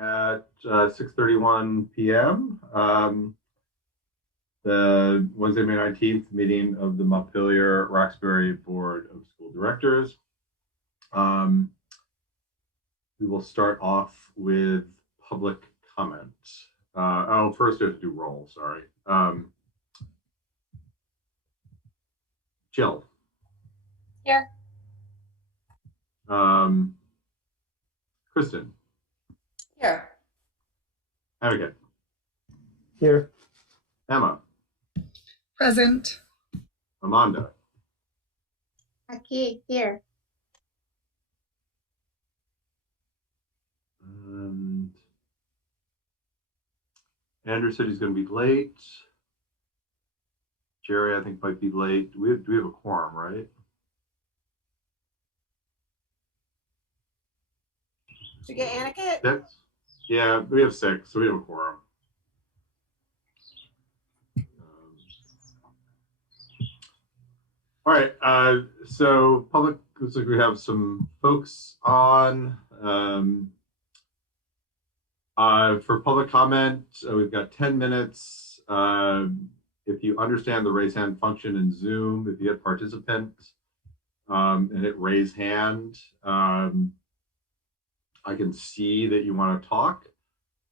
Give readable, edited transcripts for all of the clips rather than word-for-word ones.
at 6:31 p.m. The Wednesday, May 19th meeting of the Montpelier-Roxbury Board of School Directors. We will start off with public comment. First we have to do roll, sorry. Jill. Here. Kristen. Here. Abigail. Here. Emma. Present. Amanda. Aquí, here. And Andrew said he's going to be late. Jerry, I think, might be late. Do we have a quorum, right? Did you get Aniket? 6? Yeah, we have 6, so we have a quorum. All right, so public, looks like we have some folks on. For public comment, we've got 10 minutes. If you understand the raise hand function in Zoom, if you hit participant and hit raise hand, I can see that you want to talk.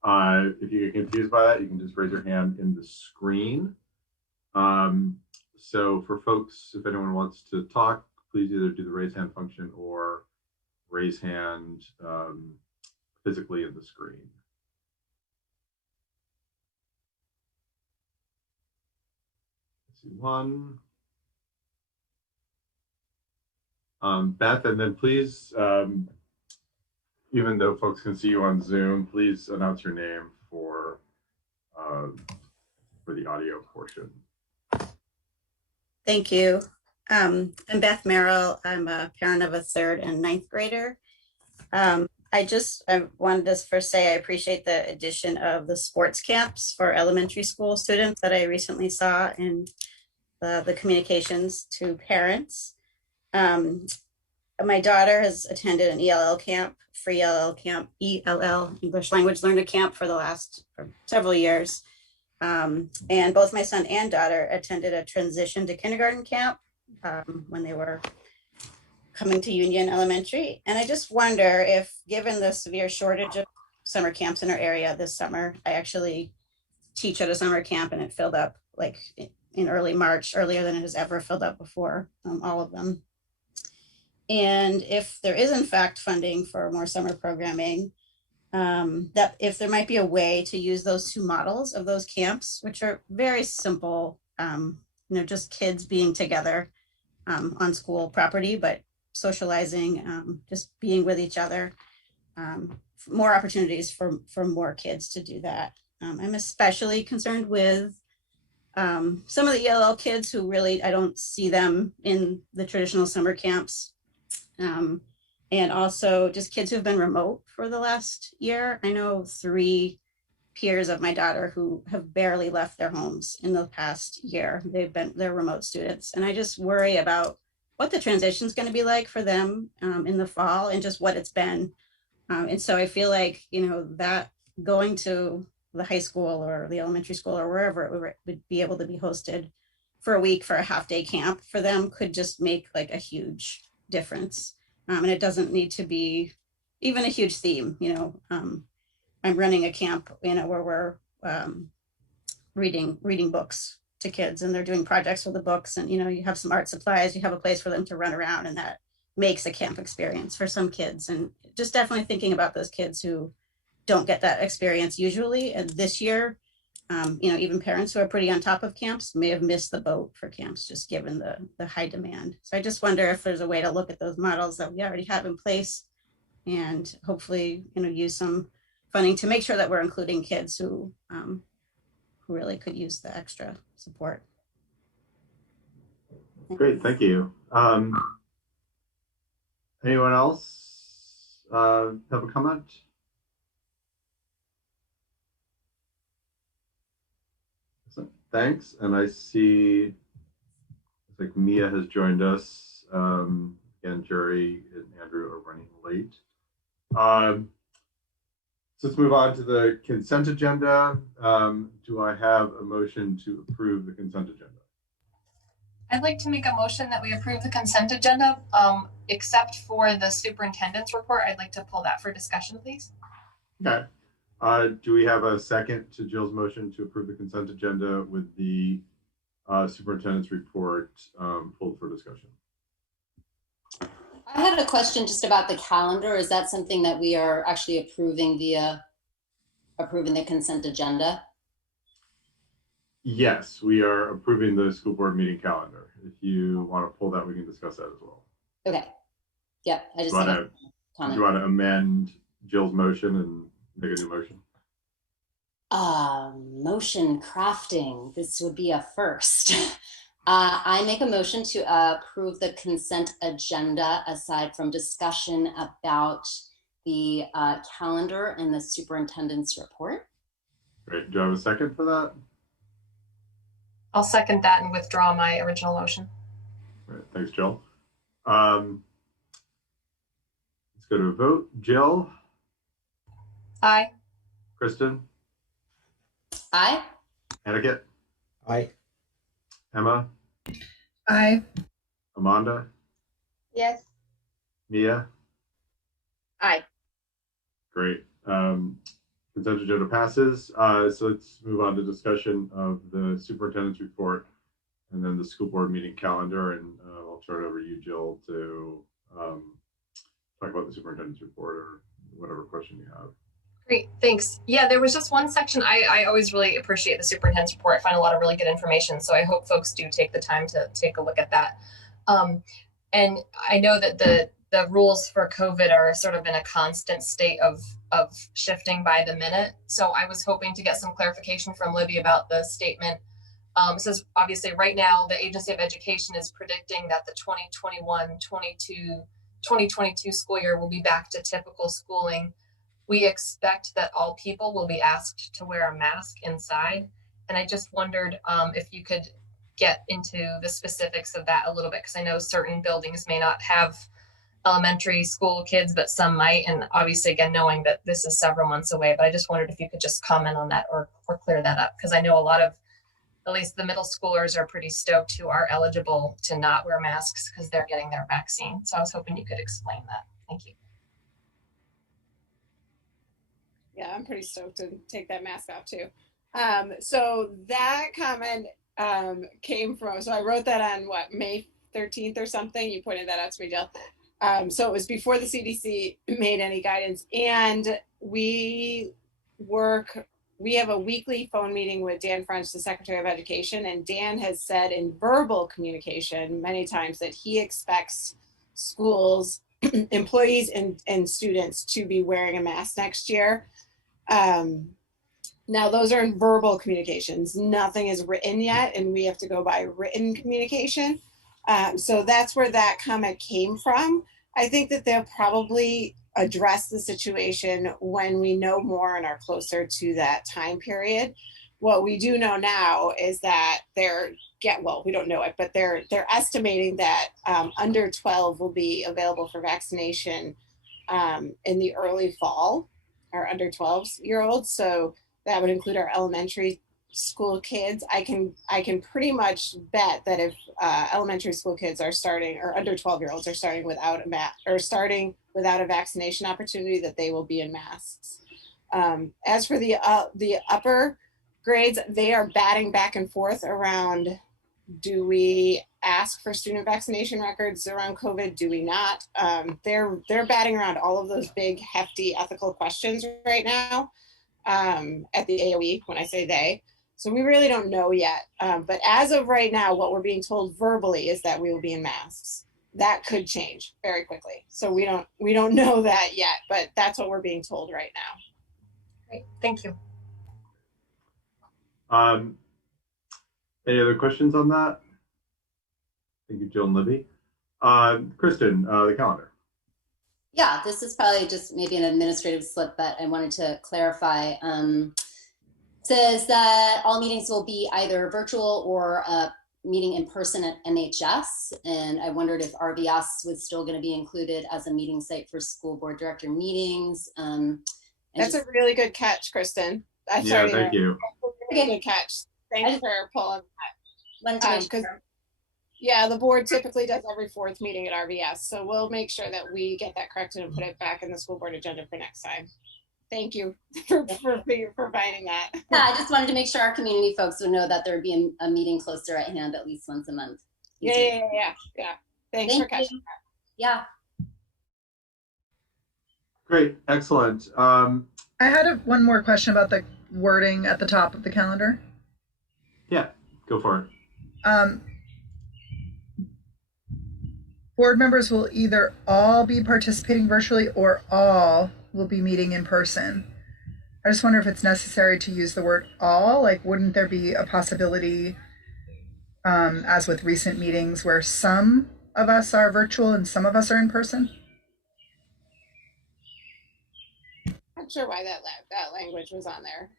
If you get confused by that, you can just raise your hand in the screen. So for folks, if anyone wants to talk, please either do the raise hand function or raise hand physically in the screen. One. Beth, and then please, even though folks can see you on Zoom, please announce your name for the audio portion. Thank you. I'm Beth Merrill. I'm a parent of a 3rd and 9th grader. I wanted to first say I appreciate the addition of the sports camps for elementary school students that I recently saw in the communications to parents. My daughter has attended an ELL camp, free ELL camp, ELL, English Language Learner Camp for several years. And both my son and daughter attended a transition to kindergarten camp when they were coming to Union Elementary. And I just wonder if, given the severe shortage of summer camps in our area this summer, I actually teach at a summer camp and it filled up like in early March, earlier than it has ever filled up before, all of them. And if there is in fact funding for more summer programming, that if there might be a way to use those 2 models of those camps, which are very simple, just kids being together on school property, but socializing, just being with each other, more opportunities for more kids to do that. I'm especially concerned with some of the ELL kids who really, I don't see them in the traditional summer camps. And also just kids who've been remote for the last year. I know 3 peers of my daughter who have barely left their homes in the past year. They're remote students. And I just worry about what the transition is going to be like for them in the fall and just what it's been. And so I feel like, that going to the high school or the elementary school or wherever it would be able to be hosted for a week for a half-day camp for them could just make like a huge difference. And it doesn't need to be even a huge theme, I'm running a camp, where we're reading books to kids and they're doing projects for the books and, you have some art supplies, you have a place for them to run around, and that makes a camp experience for some kids. And just definitely thinking about those kids who don't get that experience usually. And this year, even parents who are pretty on top of camps may have missed the boat for camps, just given the high demand. So I just wonder if there's a way to look at those models that we already have in place and hopefully, use some funding to make sure that we're including kids who really could use the extra support. Great, thank you. Anyone else have a comment? Thanks, and I see it's like Mia has joined us. Again, Jerry and Andrew are running late. So let's move on to the consent agenda. Do I have a motion to approve the consent agenda? I'd like to make a motion that we approve the consent agenda, except for the superintendent's report. I'd like to pull that for discussion, please. Okay. Do we have a second to Jill's motion to approve the consent agenda with the superintendent's report pulled for discussion? I had a question just about the calendar. Is that something that we are actually approving via approving the consent agenda? Yes, we are approving the school board meeting calendar. If you want to pull that, we can discuss that as well. Okay. Yep. I just Do had a you want to amend Jill's motion and make a new motion? Motion crafting. This would be a first. I make a motion to approve the consent agenda aside from discussion about the calendar and the superintendent's report. Great. Do I have a second for that? I'll second that and withdraw my original motion. All right. Thanks, Jill. Let's go to a vote. Jill? Aye. Kristen? Aye. Aniket? Aye. Emma? Aye. Amanda? Yes. Mia? Aye. Great. Consent agenda passes. So let's move on to discussion of the superintendent's report and then the school board meeting calendar. And I'll turn it over to you, Jill, to talk about the superintendent's report or whatever question you have. Great, thanks. Yeah, there was just one section. I always really appreciate the superintendent's report. I find a lot of really good information. So I hope folks do take the time to take a look at that. And I know that the rules for COVID are sort of in a constant state of shifting by the minute. So I was hoping to get some clarification from Libby about the statement. It says, obviously, right now, the Agency of Education is predicting that the 2022 school year will be back to typical schooling. We expect that all people will be asked to wear a mask inside. And I just wondered if you could get into the specifics of that a little bit, because I know certain buildings may not have elementary school kids, but some might. And obviously, again, knowing that this is several months away, but I just wondered if you could just comment on that or clear that up, because I know a lot of, at least the middle schoolers are pretty stoked who are eligible to not wear masks because they're getting their vaccine. So I was hoping you could explain that. Thank you. Yeah, I'm pretty stoked to take that mask off too. So that comment came from, so I wrote that on what, May 13th or something. You pointed that out to me, Jill. So it was before the CDC made any guidance, and we have a weekly phone meeting with Dan French, the Secretary of Education, and Dan has said in verbal communication many times that he expects schools, employees and students to be wearing a mask next year. Now those are in verbal communications. Nothing is written yet, and we have to go by written communication. So that's where that comment came from. I think that they'll probably address the situation when we know more and are closer to that time period. What we do know now is that we don't know it, but they're estimating that under 12 will be available for vaccination in the early fall, or under 12-year-olds. So that would include our elementary school kids. I can pretty much bet that if elementary school kids are starting, or under 12-year-olds are starting without a vaccination opportunity, that they will be in masks. As for the upper grades, they are batting back and forth around, do we ask for student vaccination records around COVID? Do we not? They're batting around all of those big, hefty ethical questions right now at the AOE, when I say they. So we really don't know yet. But as of right now, what we're being told verbally is that we will be in masks. That could change very quickly. So we don't know that yet, but that's what we're being told right now. Great, thank you. Any other questions on that? Thank you, Jill and Libby. Kristen, the calendar. Yeah, this is probably just maybe an administrative slip, but I wanted to clarify. Says that all meetings will be either virtual or meeting in person at MHS. And I wondered if RVS was still going to be included as a meeting site for school board director meetings. And That's a really good catch, Kristen. I'm Yeah, sorry. thank you. Really good catch. Thanks for pulling that. Because yeah, the board typically does every fourth meeting at RVS, so we'll make sure that we get that corrected and put it back in the school board agenda for next time. Thank you for providing that. Yeah, I just wanted to make sure our community folks would know that there would be a meeting closer at hand at least once a month. Yeah. Thanks for catching that. Yeah. Great, excellent. I had one more question about the wording at the top of the calendar. Yeah, go for it. Board members will either all be participating virtually or all will be meeting in person. I just wonder if it's necessary to use the word all. Like, wouldn't there be a possibility, as with recent meetings, where some of us are virtual and some of us are in person? I'm sure why that language was on there.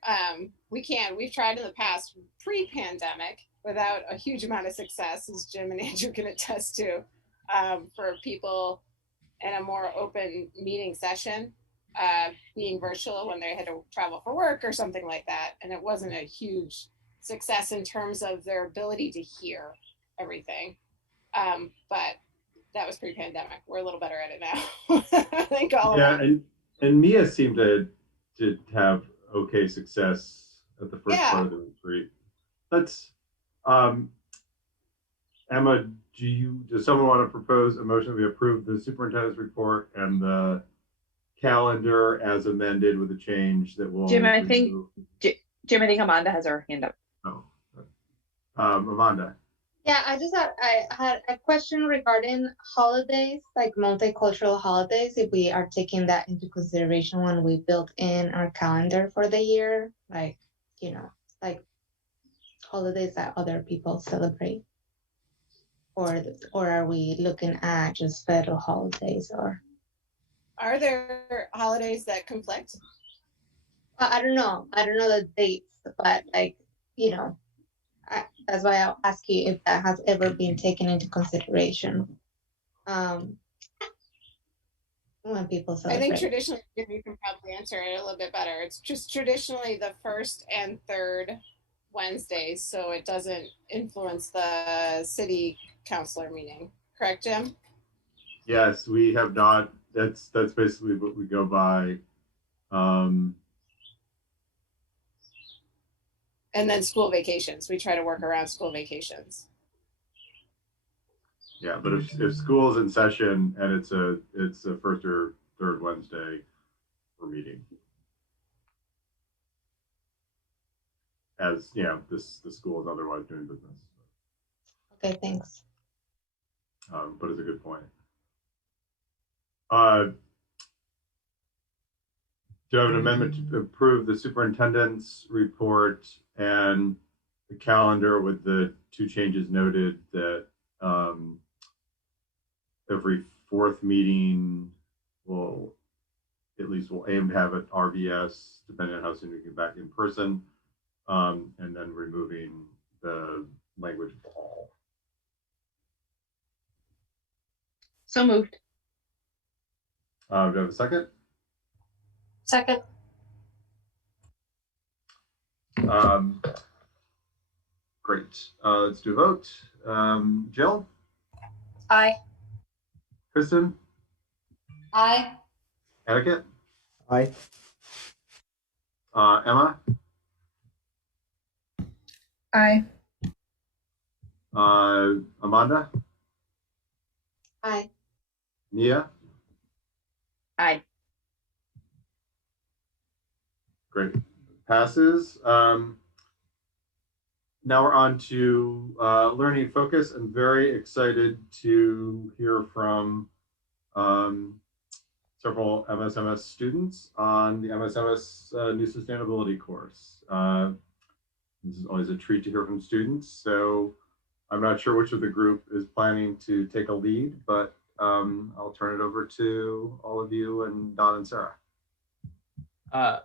We've tried in the past pre-pandemic without a huge amount of success, as Jim and Andrew can attest to, for people in a more open meeting session, being virtual when they had to travel for work or something like that. And it wasn't a huge success in terms of their ability to hear everything. But that was pre-pandemic. We're a little better at it now. I think all Yeah, of us. and Mia seemed to have okay success at the first Yeah. part of the retreat. Let's, Emma, does someone want to propose a motion that we approve the superintendent's report and the calendar as amended with a change that will? Jim, I think Amanda has her hand up. Oh, Amanda. Yeah, I had a question regarding holidays, like multicultural holidays, if we are taking that into consideration when we build in our calendar for the year, like, like holidays that other people celebrate. Or are we looking at just federal holidays, or? Are there holidays that conflict? I don't know. I don't know the dates, but that's why I'll ask you if that has ever been taken into consideration. When people celebrate. I think traditionally, you can probably answer it a little bit better. It's just traditionally the first and third Wednesdays, so it doesn't influence the city councilor meeting. Correct, Jim? Yes, we have not. That's basically what we go by. And then school vacations. We try to work around school vacations. Yeah, but if school is in session and it's a first or third Wednesday, we're meeting. As the school is otherwise doing business. Okay, thanks. But it's a good point. Do I have an amendment to approve the superintendent's report and the calendar with the two changes noted that every fourth meeting we'll aim to have at RVS, depending on how soon we get back in person, and then removing the language of all. So moved. Do I have a second? Second. Great. Let's do a vote. Jill? Aye. Kristen? Aye. Etiquette? Aye. Emma? Aye. Amanda? Aye. Mia? Aye. Great. Passes. Now we're on to learning focus. I'm very excited to hear from several MSMS students on the MSMS New Sustainability course. This is always a treat to hear from students. So I'm not sure which of the group is planning to take a lead, but I'll turn it over to all of you and Don and Sarah.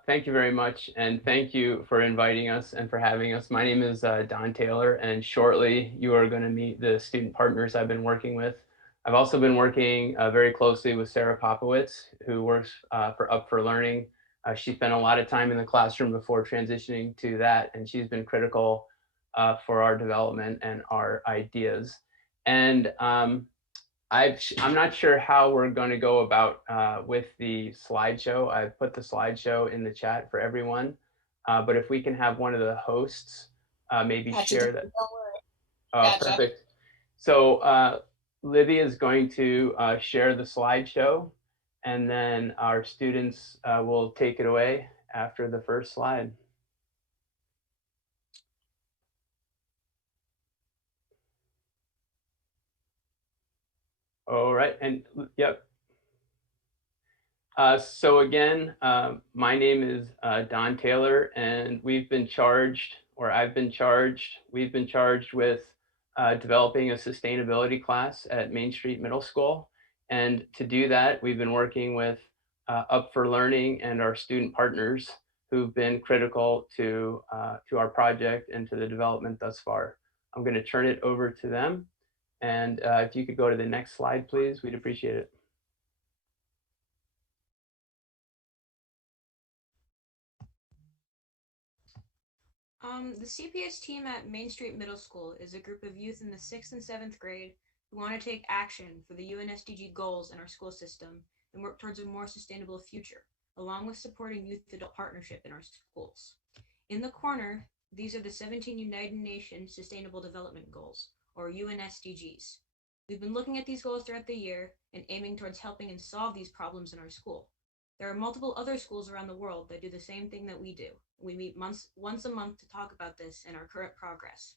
Thank you very much, and thank you for inviting us and for having us. My name is Don Taylor, and shortly you are going to meet the student partners I've been working with. I've also been working very closely with Sarah Popowitz, who works for Up for Learning, She spent a lot of time in the classroom before transitioning to that, and she's been critical for our development and our ideas. And I'm not sure how we're going to go about with the slideshow. I've put the slideshow in the chat for everyone, but if we can have one of the hosts maybe Gotcha. share that. Don't worry. Gotcha. Perfect. So Livia is going to share the slideshow, and then our students will take it away after the first slide. All right, and yep. So again, my name is Don Taylor, and we've been charged with developing a sustainability class at Main Street Middle School. And to do that, we've been working with Up for Learning and our student partners who've been critical to our project and to the development thus far. I'm going to turn it over to them. And if you could go to the next slide, please, we'd appreciate it. The CPS team at Main Street Middle School is a group of youth in the 6th and 7th grade who want to take action for the UNSDG goals in our school system and work towards a more sustainable future, along with supporting youth-adult partnership in our schools. In the corner, these are the 17 United Nations Sustainable Development Goals, or UNSDGs. We've been looking at these goals throughout the year and aiming towards helping and solve these problems in our school. There are multiple other schools around the world that do the same thing that we do. We meet once a month to talk about this and our current progress.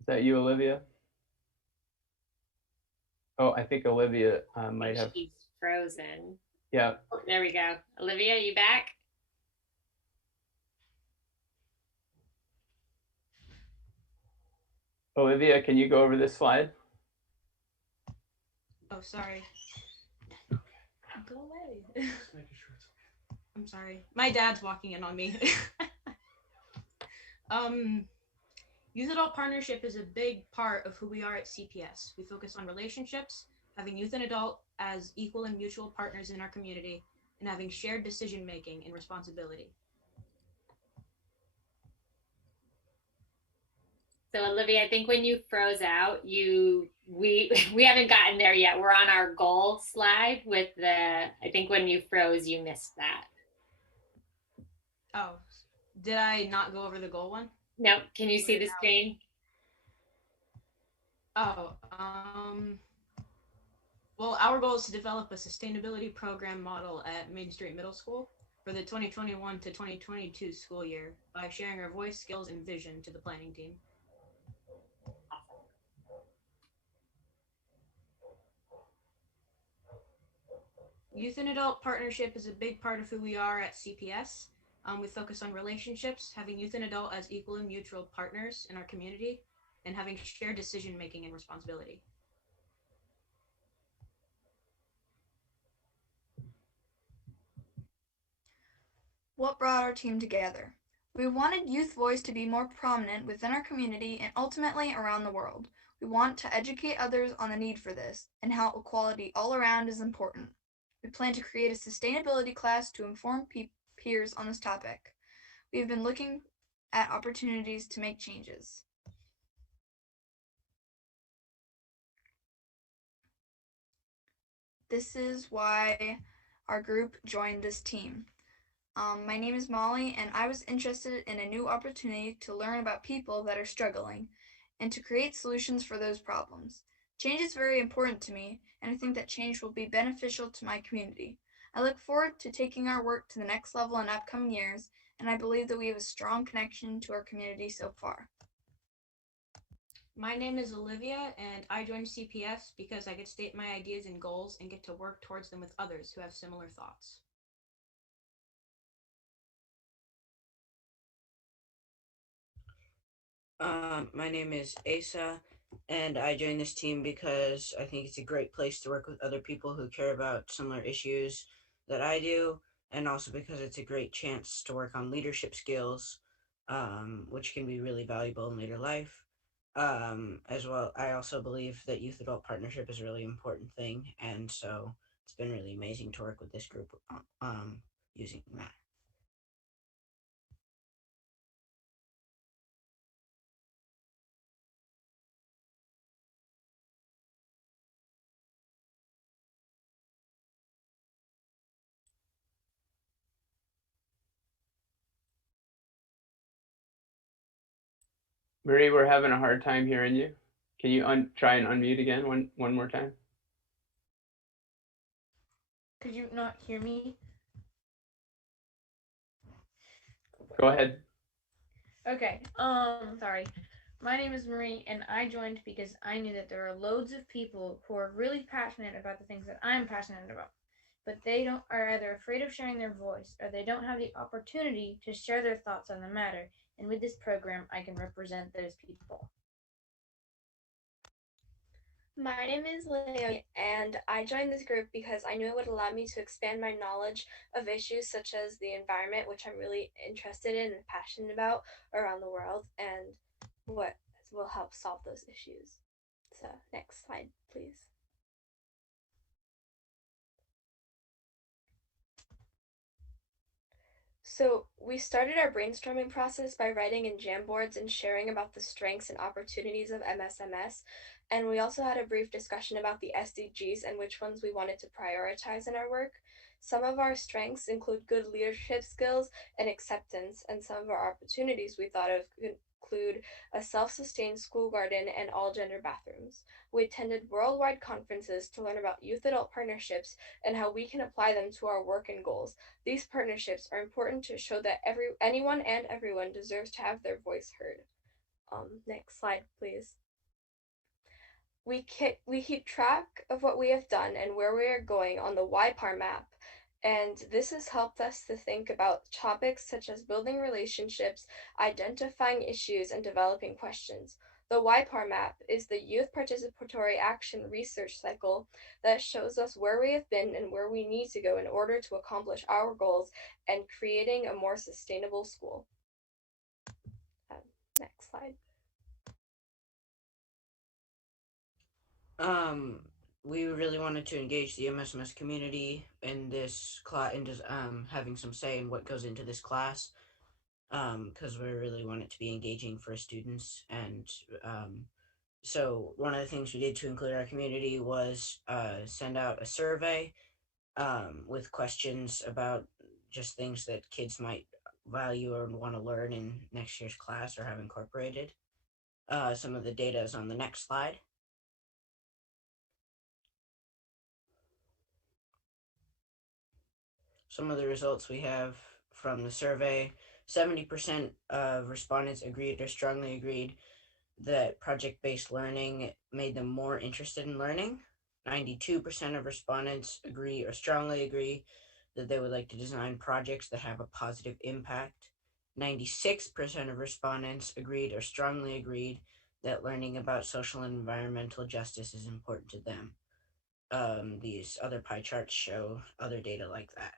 Is that you, Olivia? Oh, I think Olivia might have. She's frozen. Yeah. Oh, there we go. Olivia, you back? Olivia, can you go over this slide? Oh, sorry. Go away. I'm sorry. My dad's walking in on me. Youth adult partnership is a big part of who we are at CPS. We focus on relationships, having youth and adult as equal and mutual partners in our community, and having shared decision making and responsibility. So Olivia, I think when you froze out, we haven't gotten there yet. We're on our goal slide with I think when you froze, you missed that. Oh, did I not go over the goal one? No, can you see the screen? Oh, well, our goal is to develop a sustainability program model at Main Street Middle School for the 2021 to 2022 school year by sharing our voice, skills, and vision to the planning team. Youth and adult partnership is a big part of who we are at CPS. We focus on relationships, having youth and adult as equal and mutual partners in our community, and having shared decision making and responsibility. What brought our team together? We wanted youth voice to be more prominent within our community and ultimately around the world. We want to educate others on the need for this and how equality all around is important. We plan to create a sustainability class to inform peers on this topic. We have been looking at opportunities to make changes. This is why our group joined this team. My name is Molly, and I was interested in a new opportunity to learn about people that are struggling and to create solutions for those problems. Change is very important to me, and I think that change will be beneficial to my community. I look forward to taking our work to the next level in upcoming years, and I believe that we have a strong connection to our community so far. My name is Olivia, and I joined CPS because I could state my ideas and goals and get to work towards them with others who have similar thoughts. My name is Asa, and I joined this team because I think it's a great place to work with other people who care about similar issues that I do. and also because it's a great chance to work on leadership skills, which can be really valuable in later life. As well, I also believe that youth adult partnership is a really important thing, and so it's been really amazing to work with this group using that. Marie, we're having a hard time hearing you. Can you try and unmute again one more time? Could you not hear me? Go ahead. Okay. Sorry. My name is Marie, and I joined because I knew that there are loads of people who are really passionate about the things that I'm passionate about, but they are either afraid of sharing their voice or they don't have the opportunity to share their thoughts on the matter. And with this program, I can represent those people. My name is Leo, and I joined this group because I knew it would allow me to expand my knowledge of issues such as the environment, which I'm really interested in and passionate about around the world, and what will help solve those issues. So, next slide, please. So we started our brainstorming process by writing in Jamboards and sharing about the strengths and opportunities of MSMS. And we also had a brief discussion about the SDGs and which ones we wanted to prioritize in our work. Some of our strengths include good leadership skills and acceptance, and some of our opportunities we thought of include a self-sustained school garden and all-gender bathrooms. We attended worldwide conferences to learn about youth-adult partnerships and how we can apply them to our work and goals. These partnerships are important to show that anyone and everyone deserves to have their voice heard. Next slide, please. We keep track of what we have done and where we are going on the YPAR map, and this has helped us to think about topics such as building relationships, identifying issues, and developing questions. The YPAR map is the Youth Participatory Action Research Cycle that shows us where we have been and where we need to go in order to accomplish our goals and creating a more sustainable school. Next slide. We really wanted to engage the MSMS community in this class, and just having some say in what goes into this class, because we really want it to be engaging for students. And so one of the things we did to include our community was send out a survey with questions about just things that kids might value or want to learn in next year's class or have incorporated. Some of the data is on the next slide. Some of the results we have from the survey: 70% of respondents agreed or strongly agreed that project-based learning made them more interested in learning. 92% of respondents agree or strongly agree that they would like to design projects that have a positive impact. 96% of respondents agreed or strongly agreed that learning about social and environmental justice is important to them. These other pie charts show other data like that.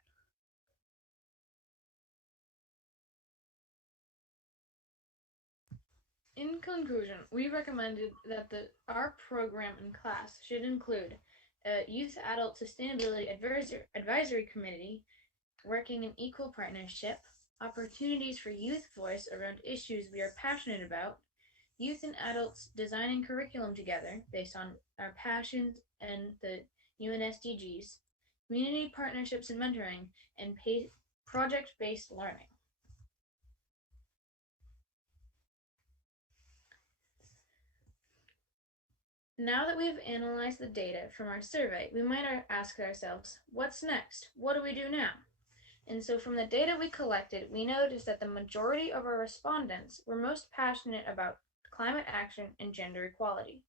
In conclusion, we recommended that our program and class should include a Youth Adult Sustainability Advisory Committee working in equal partnership, opportunities for youth voice around issues we are passionate about, youth and adults designing curriculum together based on our passions and the UN SDGs, community partnerships and mentoring, and project-based learning. Now that we've analyzed the data from our survey, we might ask ourselves, what's next? What do we do now? And so from the data we collected, we noticed that the majority of our respondents were most passionate about climate action and gender equality.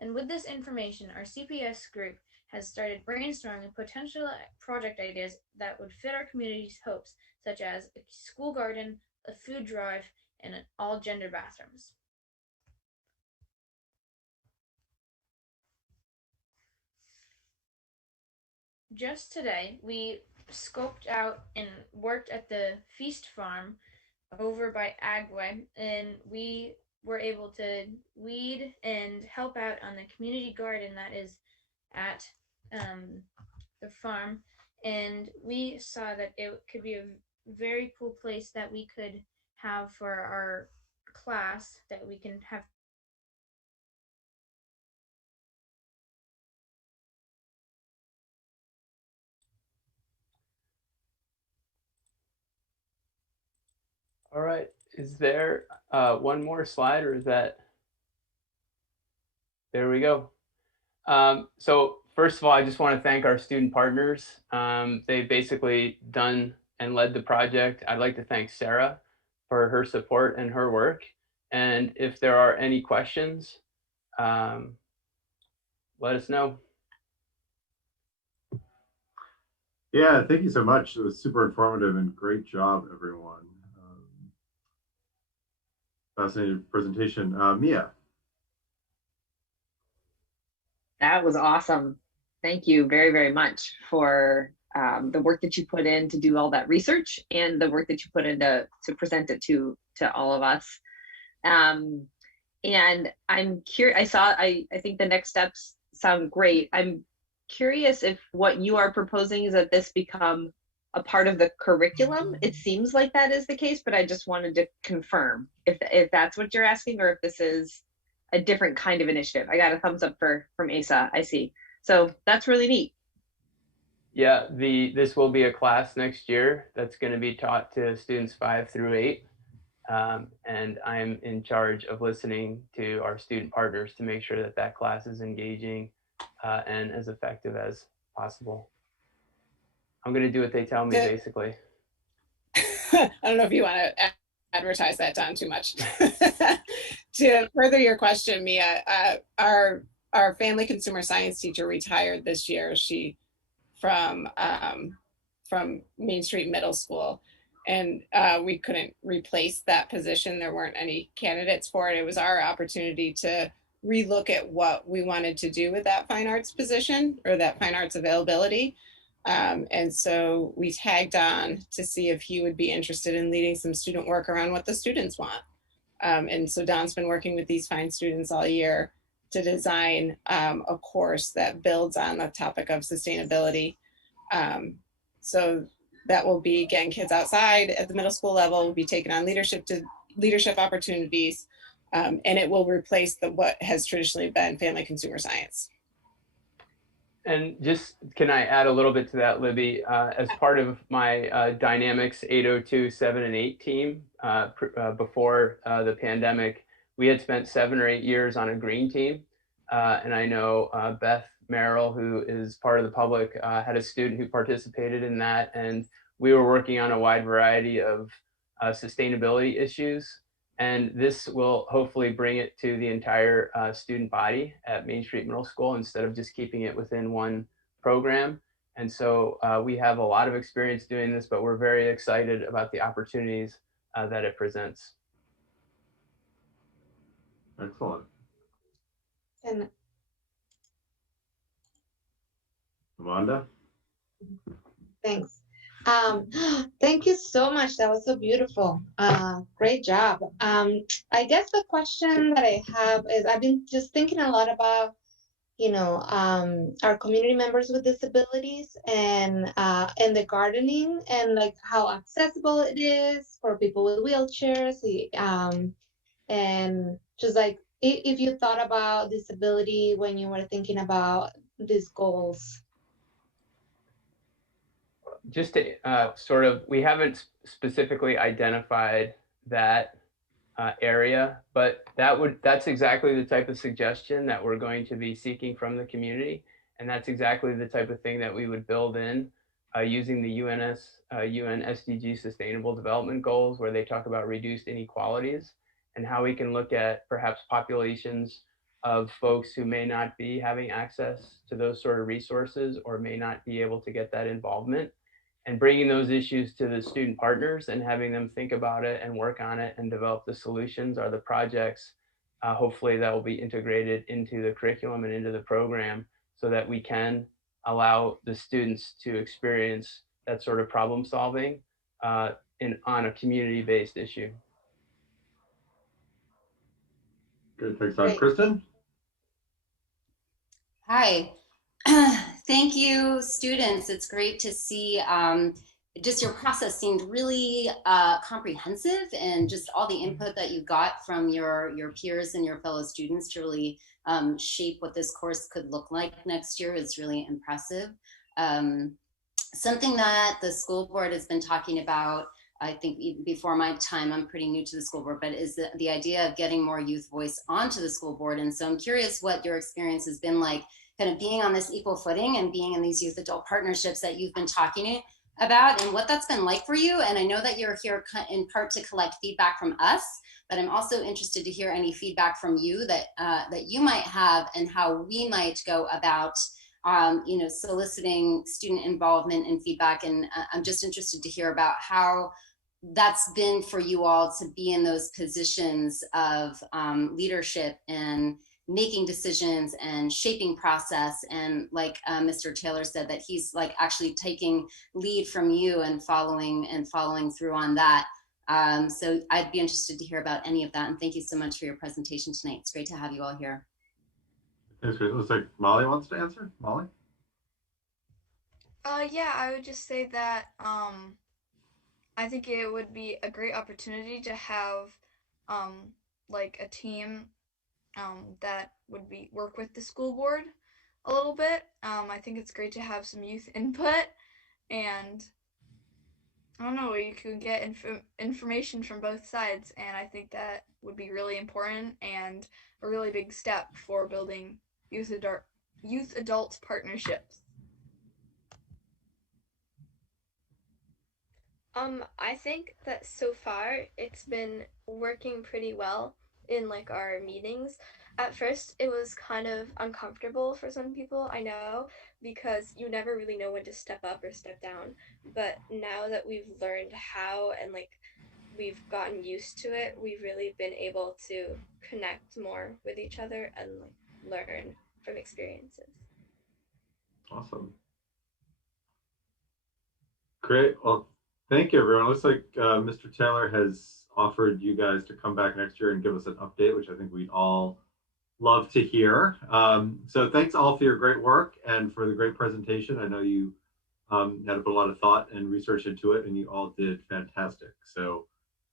And with this information, our CPS group has started brainstorming potential project ideas that would fit our community's hopes, such as a school garden, a food drive, and all gender bathrooms. Just today, we scoped out and worked at the feast farm over by Agway, and we were able to weed and help out on the community garden that is at the farm. And we saw that it could be a very cool place that we could have for our class, that we can have. All right, is there one more slide, or is that, there we go. So first of all, I just want to thank our student partners. They've basically done and led the project. I'd like to thank Sarah for her support and her work. And if there are any questions, let us know. Yeah, thank you so much. It was super informative and great job, everyone. Fascinating presentation. Mia. That was awesome. Thank you very, very much for the work that you put in to do all that research and the work that you put in to present it to all of us. And I'm curious, I think the next steps sound great. I'm curious if what you are proposing is that this become a part of the curriculum. It seems like that is the case, but I just wanted to confirm if that's what you're asking, or if this is a different kind of initiative. I got a thumbs up from Asa, I see. So that's really neat. Yeah, this will be a class next year that's going to be taught to students 5 through 8. And I'm in charge of listening to our student partners to make sure that that class is engaging and as effective as possible. I'm going to do what they tell me, basically. I don't know if you want to advertise that, Don, too much. To further your question, Mia, our family consumer science teacher retired this year. She from Main Street Middle School, and we couldn't replace that position. There weren't any candidates for it. It was our opportunity to relook at what we wanted to do with that fine arts position, or that fine arts availability. And so we tagged on to see if he would be interested in leading some student work around what the students want. And so Don's been working with these fine students all year to design a course that builds on the topic of sustainability. So that will be getting kids outside at the middle school level, will be taking on leadership opportunities, and it will replace what has traditionally been family consumer science. And just, can I add a little bit to that, Libby? As part of my Dynamics 802, 7, and 8 team before the pandemic, we had spent 7 or 8 years on a green team. And I know Beth Merrill, who is part of the public, had a student who participated in that. And we were working on a wide variety of sustainability issues. And this will hopefully bring it to the entire student body at Main Street Middle School instead of just keeping it within one program. And so we have a lot of experience doing this, but we're very excited about the opportunities that it presents. Excellent. And Amanda? thanks. Thank you so much. That was so beautiful. Great job. I guess the question that I have is, I've been just thinking a lot about, our community members with disabilities and the gardening, and like how accessible it is for people with wheelchairs. And just like, if you thought about disability when you were thinking about these goals. Just to we haven't specifically identified that area, but that's exactly the type of suggestion that we're going to be seeking from the community. And that's exactly the type of thing that we would build in using the UN SDG Sustainable Development Goals, where they talk about reduced inequalities and how we can look at perhaps populations of folks who may not be having access to those sort of resources or may not be able to get that involvement, and bringing those issues to the student partners and having them think about it and work on it and develop the solutions or the projects, hopefully that will be integrated into the curriculum and into the program so that we can allow the students to experience that sort of problem solving on a community-based issue. Good, thanks. Kristen? Hi. Thank you, students. It's great to see just your process seemed really comprehensive, and just all the input that you got from your peers and your fellow students to really shape what this course could look like next year is really impressive. Something that the school board has been talking about, I think even before my time, I'm pretty new to the school board, but is the idea of getting more youth voice onto the school board. And so I'm curious what your experience has been like, kind of being on this equal footing and being in these youth adult partnerships that you've been talking about, and what that's been like for you. And I know that you're here in part to collect feedback from us, but I'm also interested to hear any feedback from you that that you might have, and how we might go about soliciting student involvement and feedback. And I'm just interested to hear about how that's been for you all to be in those positions of leadership and making decisions and shaping process. And like Mr. Taylor said, that he's like actually taking lead from you and following through on that. So I'd be interested to hear about any of that. And thank you so much for your presentation tonight. It's great to have you all here. Thanks, Kristen. Looks like Molly wants to answer. Molly? Yeah, I would just say that I think it would be a great opportunity to have like a team that would work with the school board a little bit. I think it's great to have some youth input, and I don't know, you can get information from both sides, and I think that would be really important and a really big step for building youth adult partnerships. I think that so far it's been working pretty well in like our meetings. At first it was kind of uncomfortable for some people, I know, because you never really know when to step up or step down. But now that we've learned how, and like we've gotten used to it, we've really been able to connect more with each other and like learn from experiences. Awesome. Great. Well, thank you, everyone. Looks like Mr. Taylor has offered you guys to come back next year and give us an update, which I think we'd all love to hear. So thanks all for your great work and for the great presentation. I know you had to put a lot of thought and research into it, and you all did fantastic. So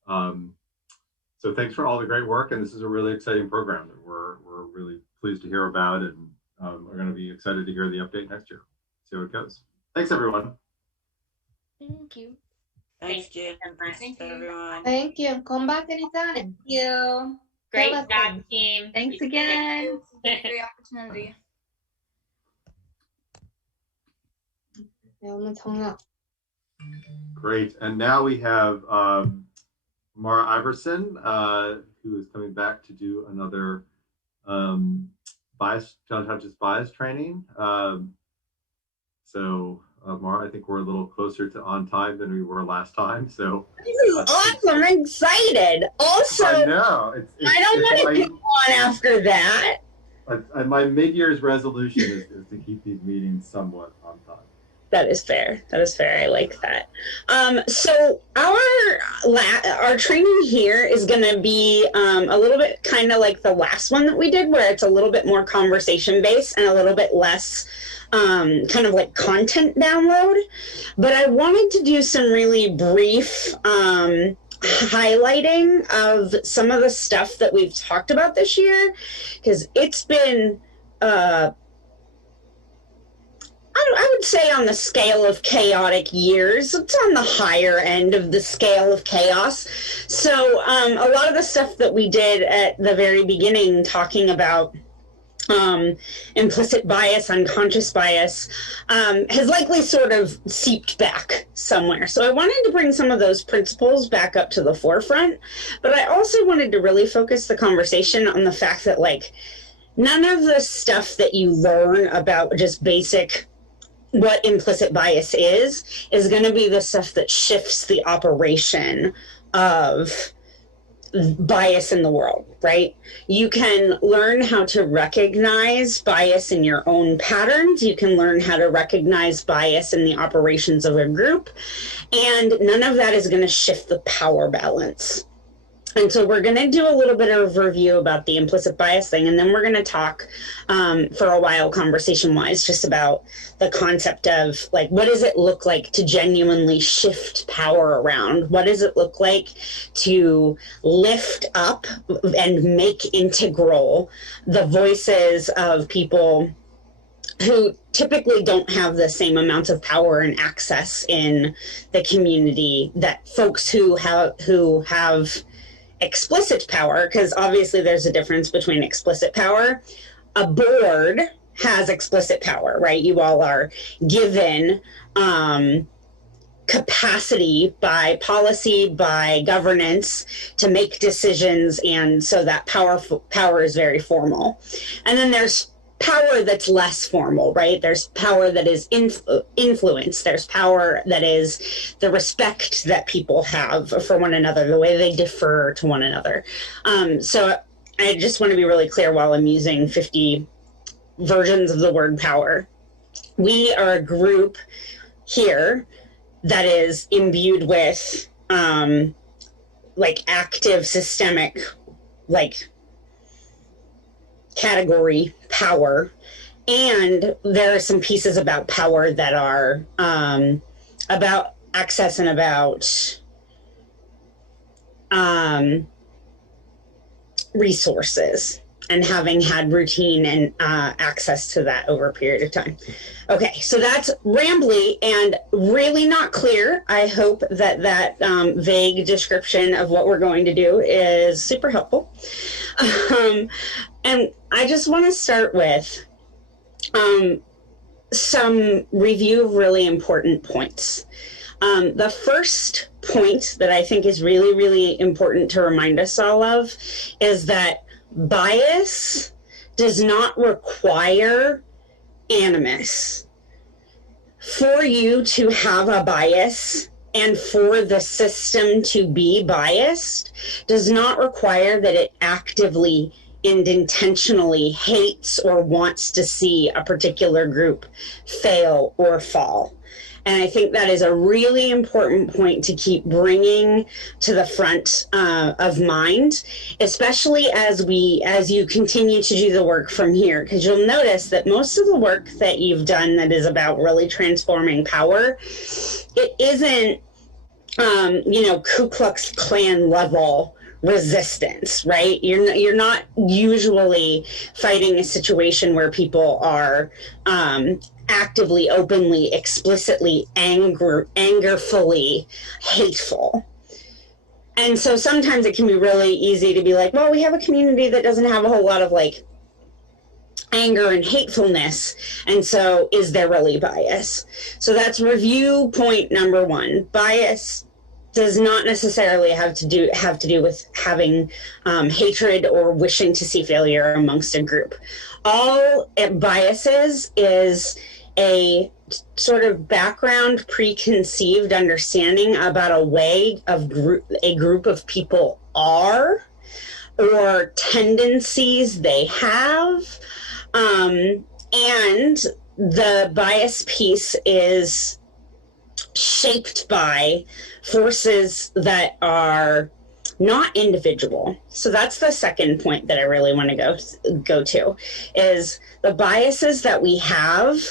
so thanks for all the great work, and this is a really exciting program that we're really pleased to hear about, and we're going to be excited to hear the update next year. See how it goes. Thanks, everyone. Thank you. Thanks, Jim. Thank you, everyone. Thank you. Come back anytime. Thank you. Great Tell us job, things. team. Thanks again. It's a great opportunity. They almost hung up. Great. And now we have Mara Iverson, who is coming back to do another John Hodges bias training. So Mara, I think we're a little closer to on time than we were last time. So this is awesome. I'm excited. Also, I know. I don't want to go on after that. My mid-year's resolution is to keep these meetings somewhat on time. That is fair. That is fair. I like that. So our training here is going to be a little bit kind of like the last one that we did, where it's a little bit more conversation based and a little bit less kind of like content download. But I wanted to do some really brief highlighting of some of the stuff that we've talked about this year, because it's been I would say on the scale of chaotic years, it's on the higher end of the scale of chaos. So a lot of the stuff that we did at the very beginning, talking about implicit bias, unconscious bias, has likely sort of seeped back somewhere. So I wanted to bring some of those principles back up to the forefront, but I also wanted to really focus the conversation on the fact that, like, none of the stuff that you learn about just basic what implicit bias is going to be the stuff that shifts the operation of bias in the world, right? You can learn how to recognize bias in your own patterns. You can learn how to recognize bias in the operations of a group. And none of that is going to shift the power balance. And so we're going to do a little bit of review about the implicit bias thing, and then we're going to talk for a while, conversation-wise, just about the concept of, like, what does it look like to genuinely shift power around? What does it look like to lift up and make integral the voices of people who typically don't have the same amounts of power and access in the community that folks who have explicit power, because obviously there's a difference between explicit power. A board has explicit power, right? You all are given capacity by policy, by governance to make decisions, and so that power is very formal. And then there's power that's less formal, right? There's power that is influence. There's power that is the respect that people have for one another, the way they defer to one another. So I just want to be really clear while I'm using 50 versions of the word power. We are a group here that is imbued with like active systemic, like category power, and there are some pieces about power that are about access and about resources and having had routine and access to that over a period of time. Okay, so that's rambly and really not clear. I hope that that vague description of what we're going to do is super helpful. And I just want to start with some review of really important points. The first point that I think is really, really important to remind us all of is that bias does not require animus. For you to have a bias and for the system to be biased does not require that it actively and intentionally hates or wants to see a particular group fail or fall. And I think that is a really important point to keep bringing to the front of mind, especially as you continue to do the work from here, because you'll notice that most of the work that you've done that is about really transforming power, it isn't, Ku Klux Klan level resistance, right? You're not usually fighting a situation where people are actively, openly, explicitly, angerfully hateful. And so sometimes it can be really easy to be like, well, we have a community that doesn't have a whole lot of like anger and hatefulness, and so is there really bias? So that's review point number one. Bias does not necessarily have to do with having hatred or wishing to see failure amongst a group. All biases is a sort of background preconceived understanding about a way of a group of people are, or tendencies they have, and the bias piece is shaped by forces that are not individual. So that's the second point that I really want to go to, is the biases that we have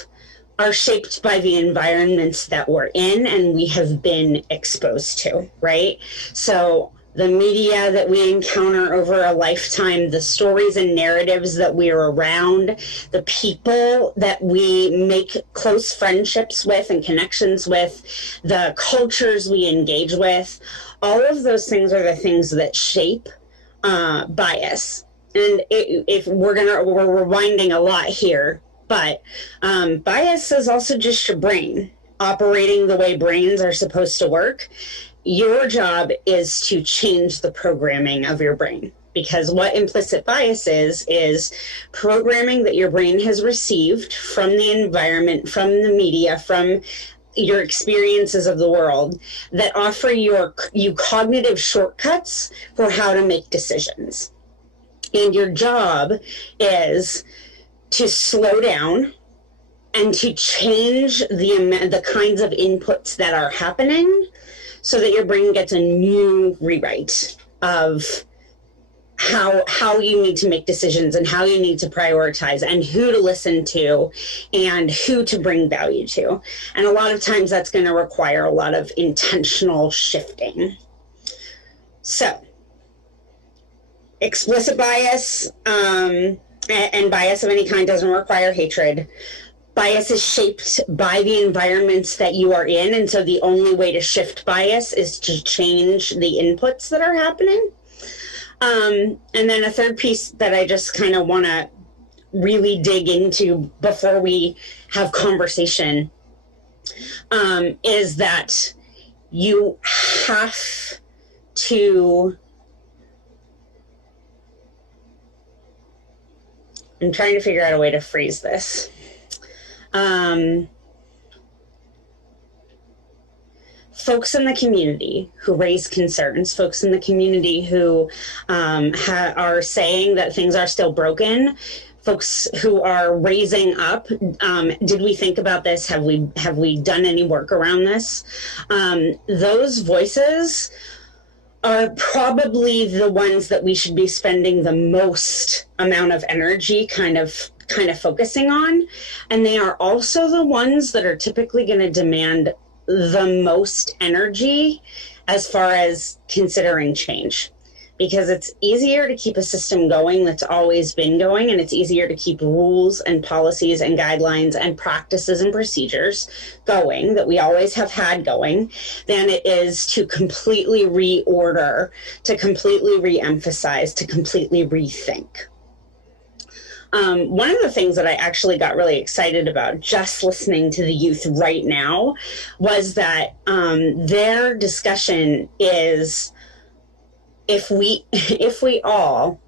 are shaped by the environments that we're in and we have been exposed to, right? So the media that we encounter over a lifetime, the stories and narratives that we're around, the people that we make close friendships with and connections with, the cultures we engage with, all of those things are the things that shape bias. And if we're rewinding a lot here, but bias is also just your brain operating the way brains are supposed to work. Your job is to change the programming of your brain, because what implicit bias is programming that your brain has received from the environment, from the media, from your experiences of the world that offer you cognitive shortcuts for how to make decisions. And your job is to slow down and to change the kinds of inputs that are happening so that your brain gets a new rewrite of how you need to make decisions and how you need to prioritize and who to listen to and who to bring value to. And a lot of times that's going to require a lot of intentional shifting. So, explicit bias and bias of any kind doesn't require hatred. Bias is shaped by the environments that you are in, and so the only way to shift bias is to change the inputs that are happening. And then a third piece that I just kind of want to really dig into before we have conversation is that you have to, I'm trying to figure out a way to phrase this. Folks in the community who raise concerns, folks in the community who are saying that things are still broken, folks who are raising up, did we think about this? Have we done any work around this? Those voices are probably the ones that we should be spending the most amount of energy kind of focusing on. And they are also the ones that are typically going to demand the most energy as far as considering change, because it's easier to keep a system going that's always been going, and it's easier to keep rules and policies and guidelines and practices and procedures going that we always have had going than it is to completely reorder, to completely re-emphasize, to completely rethink. One of the things that I actually got really excited about just listening to the youth right now was that their discussion is if we all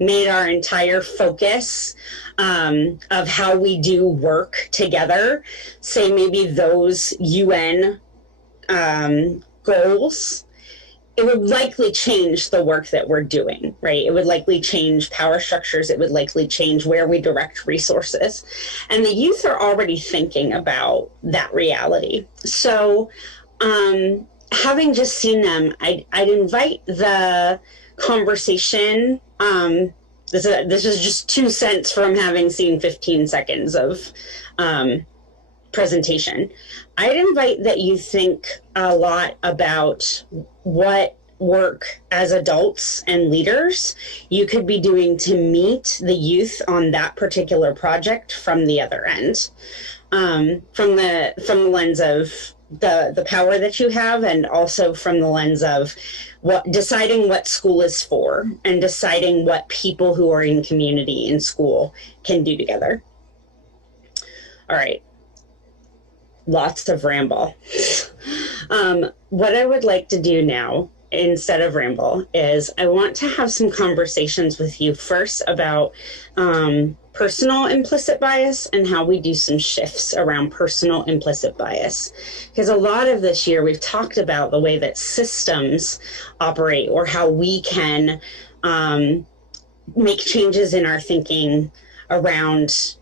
made our entire focus of how we do work together, say maybe those UN goals, it would likely change the work that we're doing, right? It would likely change power structures. It would likely change where we direct resources. And the youth are already thinking about that reality. So having just seen them, I'd invite the conversation. This is just 2 cents from having seen 15 seconds of presentation. I'd invite that you think a lot about what work as adults and leaders you could be doing to meet the youth on that particular project from the other end, from the lens of the power that you have, and also from the lens of deciding what school is for and deciding what people who are in community in school can do together. All right. Lots of ramble. What I would like to do now, instead of ramble, is I want to have some conversations with you first about personal implicit bias and how we do some shifts around personal implicit bias. Because a lot of this year we've talked about the way that systems operate, or how we can make changes in our thinking around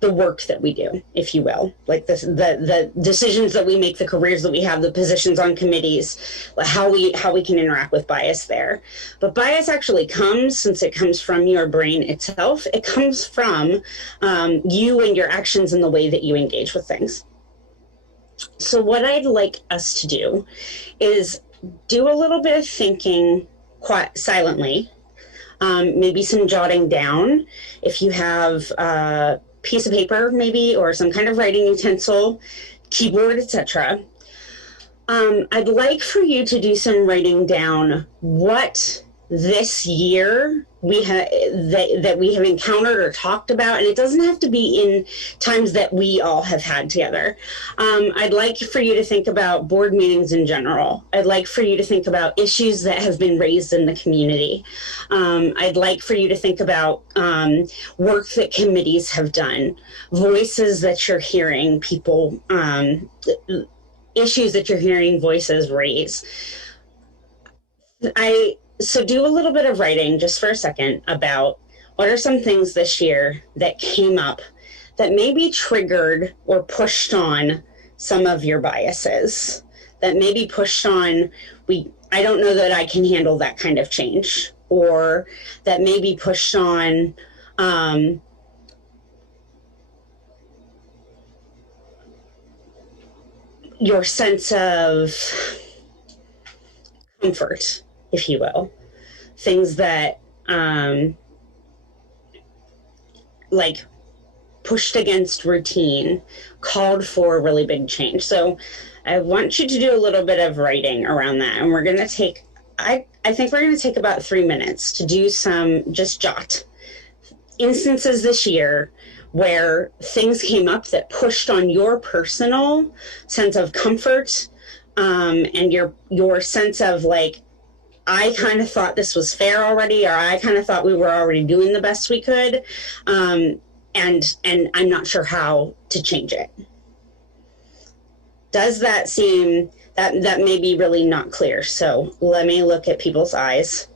the work that we do, if you will, like the decisions that we make, the careers that we have, the positions on committees, how we can interact with bias there. But bias actually comes, since it comes from your brain itself, it comes from you and your actions and the way that you engage with things. So what I'd like us to do is do a little bit of thinking quiet, silently, maybe some jotting down. If you have a piece of paper maybe, or some kind of writing utensil, keyboard, etc. I'd like for you to do some writing down what this year that we have encountered or talked about, and it doesn't have to be in times that we all have had together. I'd like for you to think about board meetings in general. I'd like for you to think about issues that have been raised in the community. I'd like for you to think about work that committees have done, voices that you're hearing, people, issues that you're hearing voices raise. So do a little bit of writing just for a second about what are some things this year that came up that maybe triggered or pushed on some of your biases, that maybe pushed on, I don't know that I can handle that kind of change, or that maybe pushed on your sense of comfort, if you will. Things that like pushed against routine, called for really big change. So I want you to do a little bit of writing around that. And we're going to take, I think we're going to take about 3 minutes to do some, just jot instances this year where things came up that pushed on your personal sense of comfort, and your sense of like, I kind of thought this was fair already, or I kind of thought we were already doing the best we could, and I'm not sure how to change it. Does that seem, that may be really not clear? So let me look at people's eyes.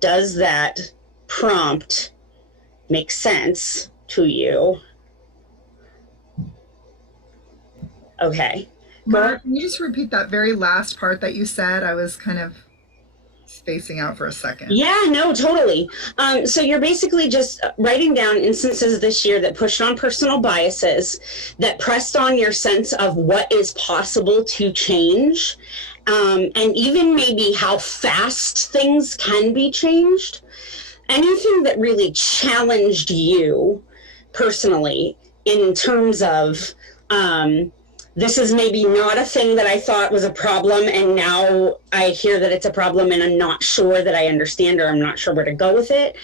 Does that prompt make sense to you? Okay. Mark, can you just repeat that very last part that you said? I was kind of spacing out for a second. Yeah, no, totally. So you're basically just writing down instances this year that pushed on personal biases, that pressed on your sense of what is possible to change, and even maybe how fast things can be changed. Anything that really challenged you personally in terms of, this is maybe not a thing that I thought was a problem, and now I hear that it's a problem and I'm not sure that I understand, or I'm not sure where to go with it.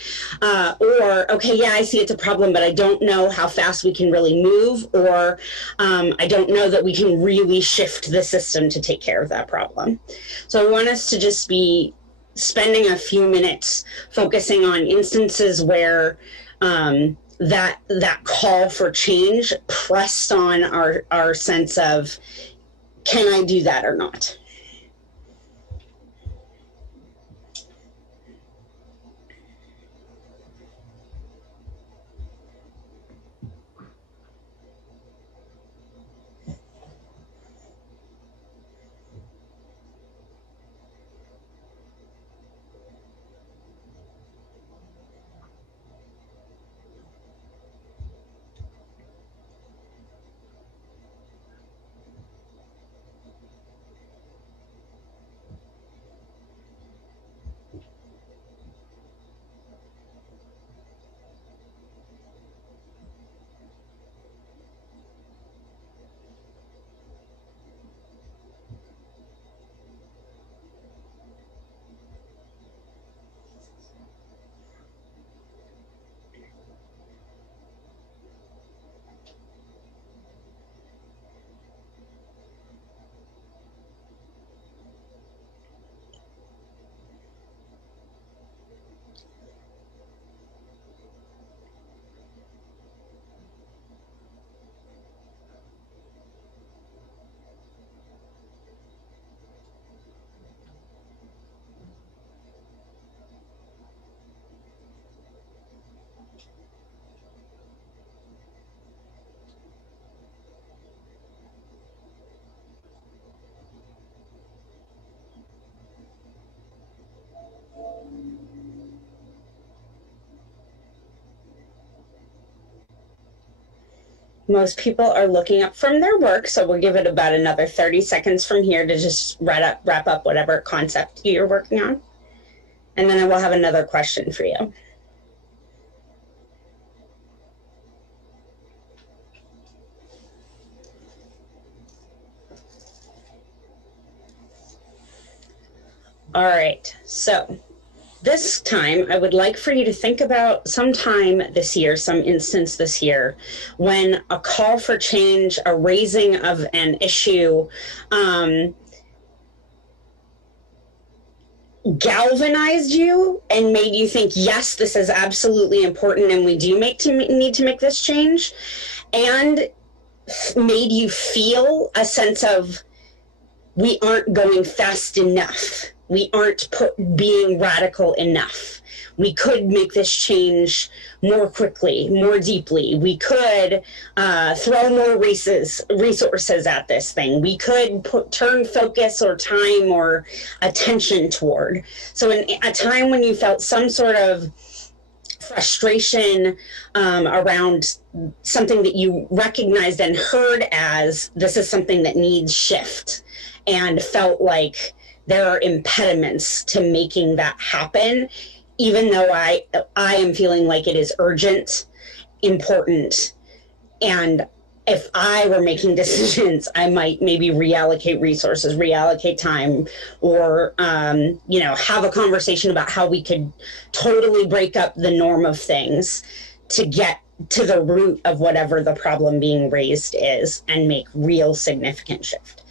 Or, okay, yeah, I see it's a problem, but I don't know how fast we can really move, or I don't know that we can really shift the system to take care of that problem. So I want us to just be spending a few minutes focusing on instances where that call for change pressed on our sense of, can I do that or not? Most people are looking up from their work, so we'll give it about another 30 seconds from here to just wrap up whatever concept you're working on. And then I will have another question for you. All right, so this time, I would like for you to think about sometime this year, some instance this year, when a call for change, a raising of an issue, galvanized you and made you think, yes, this is absolutely important and we do need to make this change, and made you feel a sense of, we aren't going fast enough. We aren't being radical enough. We could make this change more quickly, more deeply. We could throw more resources at this thing. We could turn focus or time or attention toward. So in a time when you felt some sort of frustration around something that you recognized and heard as, this is something that needs shift, and felt like there are impediments to making that happen, even though I am feeling like it is urgent, important, and if I were making decisions, I might maybe reallocate resources, reallocate time, or have a conversation about how we could totally break up the norm of things to get to the root of whatever the problem being raised is and make real significant shift.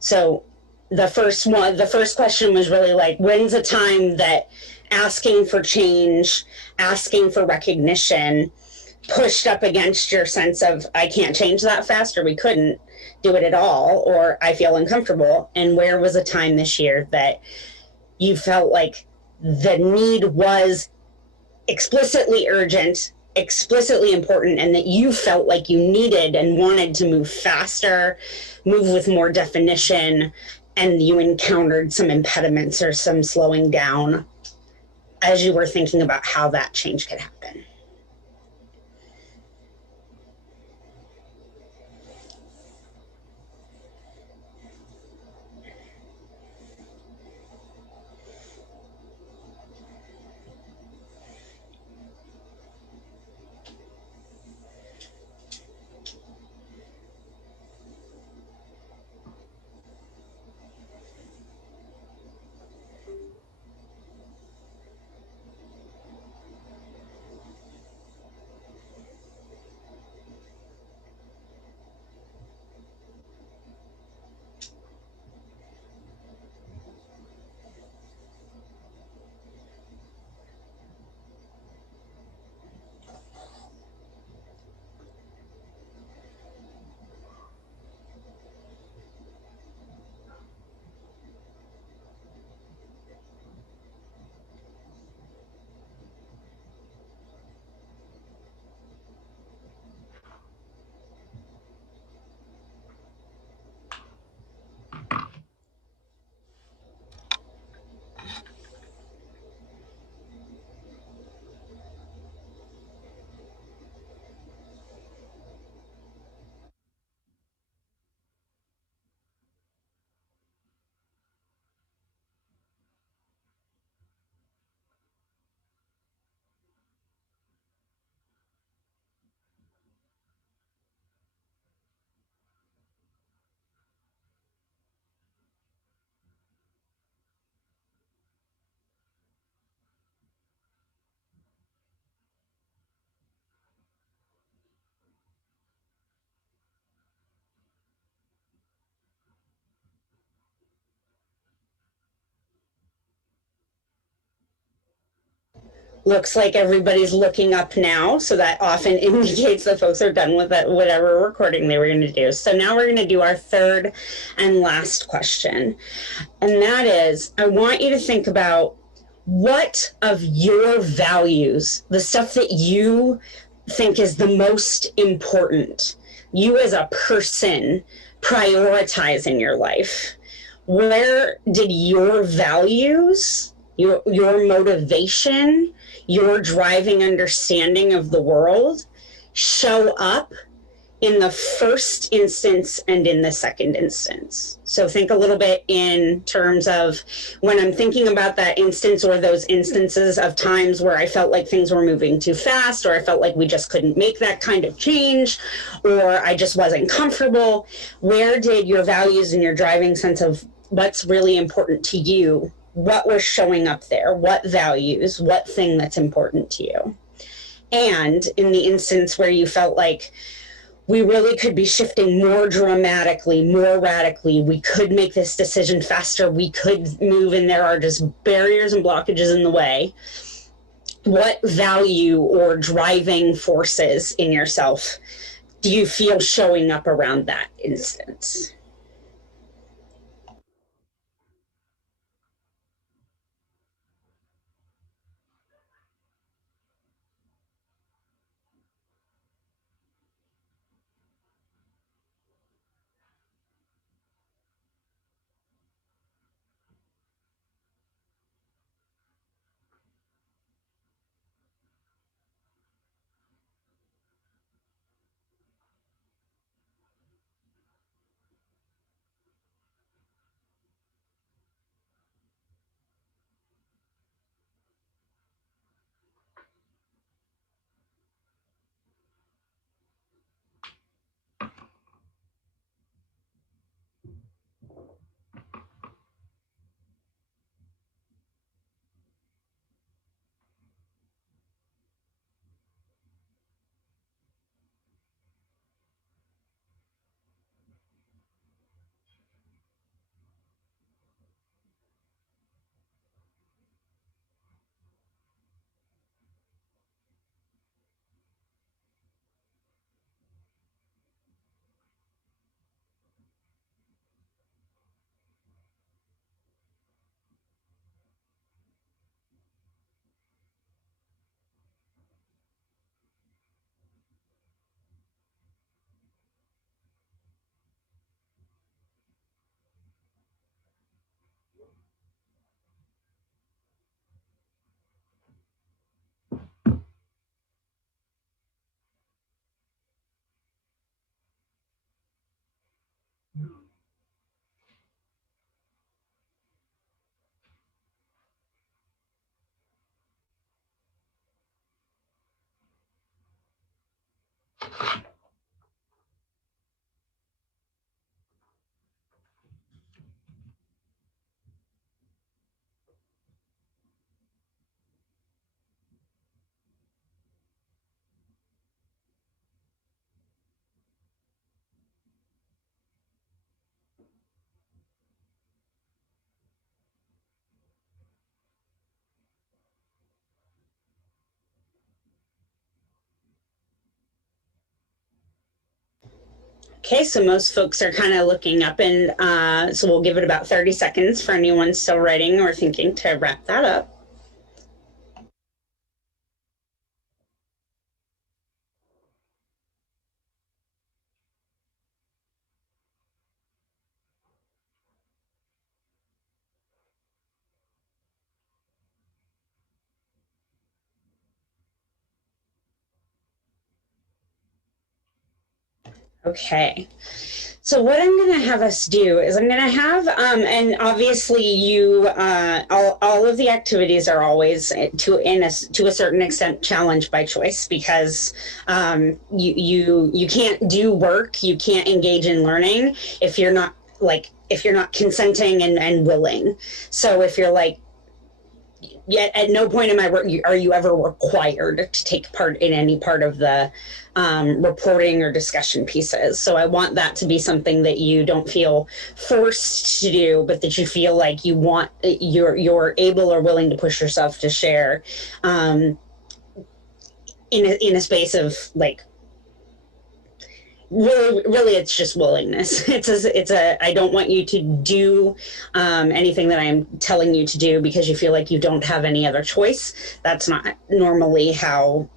So the first question was really like, when's a time that asking for change, asking for recognition pushed up against your sense of, I can't change that fast, or we couldn't do it at all, or I feel uncomfortable? And where was a time this year that you felt like the need was explicitly urgent, explicitly important, and that you felt like you needed and wanted to move faster, move with more definition, and you encountered some impediments or some slowing down as you were thinking about how that change could happen? Looks like everybody's looking up now, so that often indicates that folks are done with whatever recording they were going to do. So now we're going to do our third and last question. And that is, I want you to think about what of your values, the stuff that you think is the most important, you as a person prioritize in your life. Where did your values, your motivation, your driving understanding of the world show up in the first instance and in the second instance? So think a little bit in terms of, when I'm thinking about that instance or those instances of times where I felt like things were moving too fast, or I felt like we just couldn't make that kind of change, or I just wasn't comfortable, where did your values and your driving sense of what's really important to you, what was showing up there, what values, what thing that's important to you. And in the instance where you felt like we really could be shifting more dramatically, more radically, we could make this decision faster, we could move, and there are just barriers and blockages in the way, what value or driving forces in yourself do you feel showing up around that instance? Okay, so most folks are kind of looking up, and so we'll give it about 30 seconds for anyone still writing or thinking to wrap that up. Okay, so what I'm going to have us do is I'm going to have, and obviously you, all of the activities are always to a certain extent challenged by choice, because you can't do work, you can't engage in learning if you're not consenting and willing. So if you're like, yet at no point am I are you ever required to take part in any part of the reporting or discussion pieces. So I want that to be something that you don't feel forced to do, but that you feel like you're able or willing to push yourself to share in a space of like, really it's just willingness. I don't want you to do anything that I'm telling you to do because you feel like you don't have any other choice. That's not normally how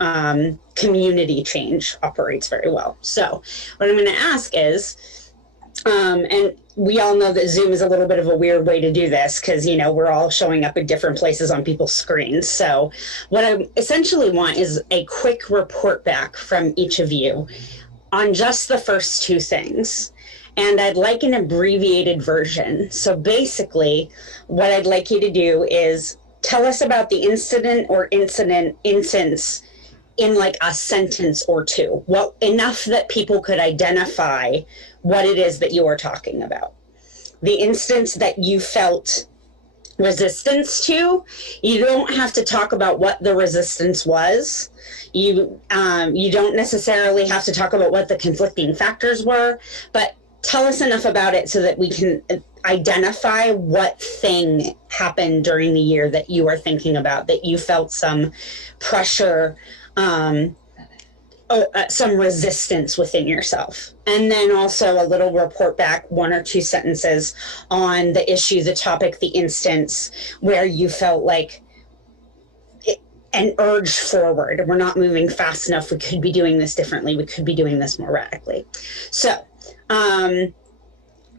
community change operates very well. So what I'm going to ask is, and we all know that Zoom is a little bit of a weird way to do this because, we're all showing up at different places on people's screens. So what I essentially want is a quick report back from each of you on just the first two things. And I'd like an abbreviated version. So basically, what I'd like you to do is tell us about the incident or instance in like a sentence or two. Well, enough that people could identify what it is that you are talking about. The instance that you felt resistance to. You don't have to talk about what the resistance was. You don't necessarily have to talk about what the conflicting factors were, but tell us enough about it so that we can identify what thing happened during the year that you are thinking about, that you felt some pressure, some resistance within yourself. And then also a little report back, 1 or 2 sentences on the issue, the topic, the instance where you felt like an urge forward. We're not moving fast enough. We could be doing this differently. We could be doing this more radically. So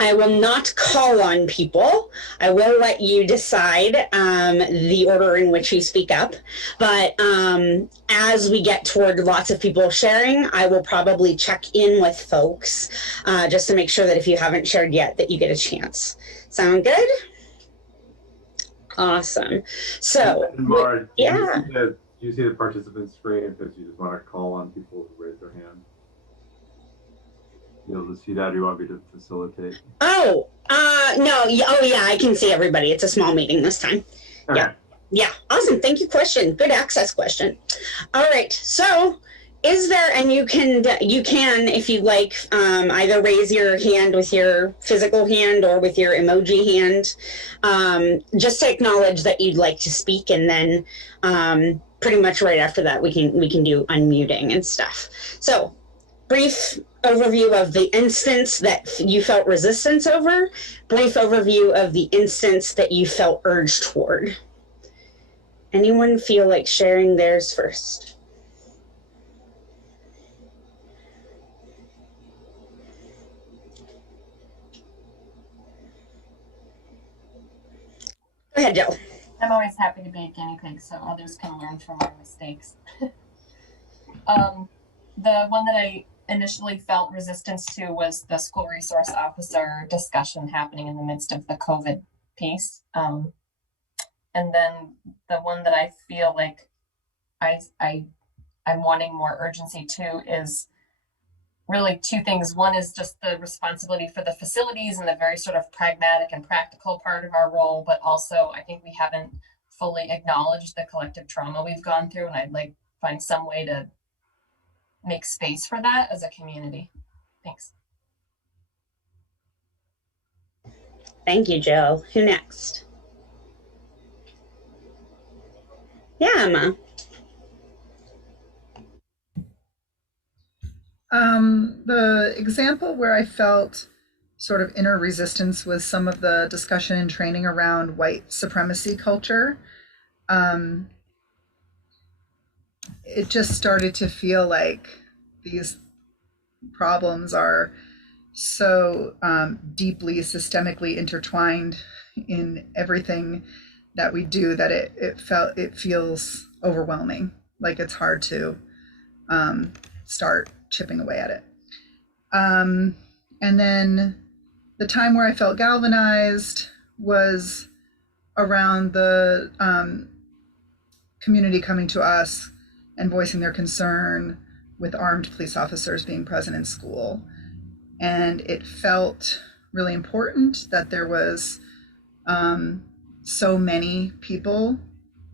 I will not call on people. I will let you decide the order in which you speak up. But as we get toward lots of people sharing, I will probably check in with folks just to make sure that if you haven't shared yet, that you get a chance. Sound good? Awesome. So, Mara, yeah. Do you see the participant screen because you just want to call on people who raise their hand? You'll just see that, or you want me to facilitate? Oh, no. Oh, yeah, I can see everybody. It's a small meeting this time. Okay. Yeah. Yeah. Awesome. Thank you. Question. Good access question. All right. So is there, and you can, if you'd like, either raise your hand with your physical hand or with your emoji hand, just to acknowledge that you'd like to speak. And then pretty much right after that, we can do unmuting and stuff. So brief overview of the instance that you felt resistance over, brief overview of the instance that you felt urged toward. Anyone feel like sharing theirs first? Go ahead, Jill. I'm always happy to be a guinea pig so others can learn from my mistakes. The one that I initially felt resistance to was the school resource officer discussion happening in the midst of the COVID piece. And then the one that I feel like I'm wanting more urgency to is really 2 things. One is just the responsibility for the facilities and the very sort of pragmatic and practical part of our role, but also I think we haven't fully acknowledged the collective trauma we've gone through, and I'd like find some way to make space for that as a community. Thanks. Thank you, Jill. Who next? Yeah, Emma. The example where I felt sort of inner resistance was some of the discussion and training around white supremacy culture. It just started to feel like these problems are so deeply systemically intertwined in everything that we do that it feels overwhelming. Like it's hard to start chipping away at it. And then the time where I felt galvanized was around the community coming to us and voicing their concern with armed police officers being present in school. And it felt really important that there was so many people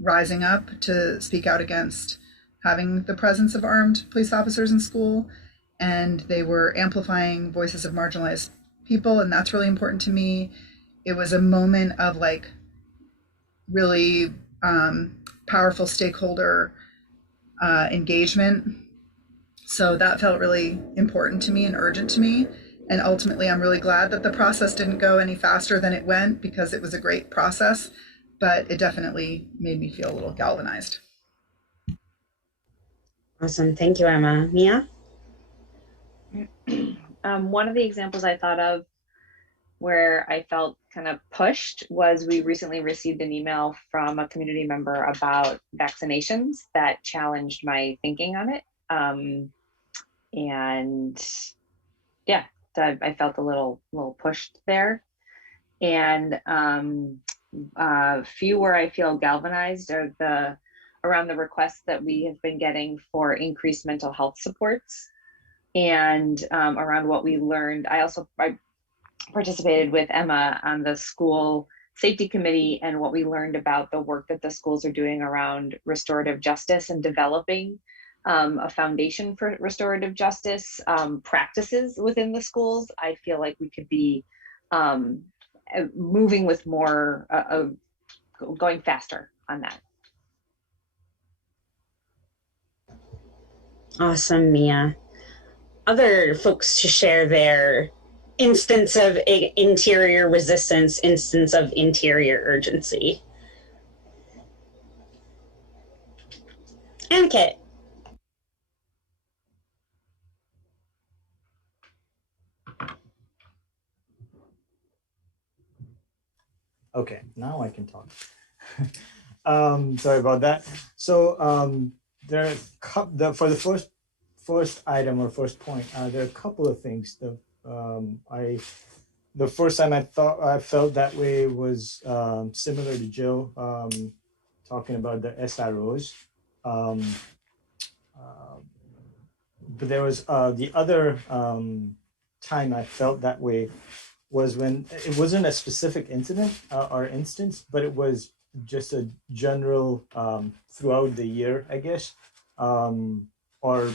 rising up to speak out against having the presence of armed police officers in school, and they were amplifying voices of marginalized people, and that's really important to me. It was a moment of like really powerful stakeholder engagement. So that felt really important to me and urgent to me. And ultimately, I'm really glad that the process didn't go any faster than it went, because it was a great process, but it definitely made me feel a little galvanized. Awesome. Thank you, Emma. Mia? One of the examples I thought of where I felt kind of pushed was we recently received an email from a community member about vaccinations that challenged my thinking on it. And yeah, I felt a little pushed there. And a few where I feel galvanized are around the requests that we have been getting for increased mental health supports, and around what we learned. I participated with Emma on the school safety committee and what we learned about the work that the schools are doing around restorative justice and developing a foundation for restorative justice practices within the schools, I feel like we could be moving with more, going faster on that. Awesome, Mia. Other folks to share their instance of interior resistance, instance of interior urgency. And Kit. Okay, now I can talk. Sorry about that. So there are for the first item or first point, there are a couple of things. The first time I felt that way was similar to Jill talking about the SROs. But there was the other time I felt that way was when it wasn't a specific incident or instance, but it was just a general throughout the year, I guess, or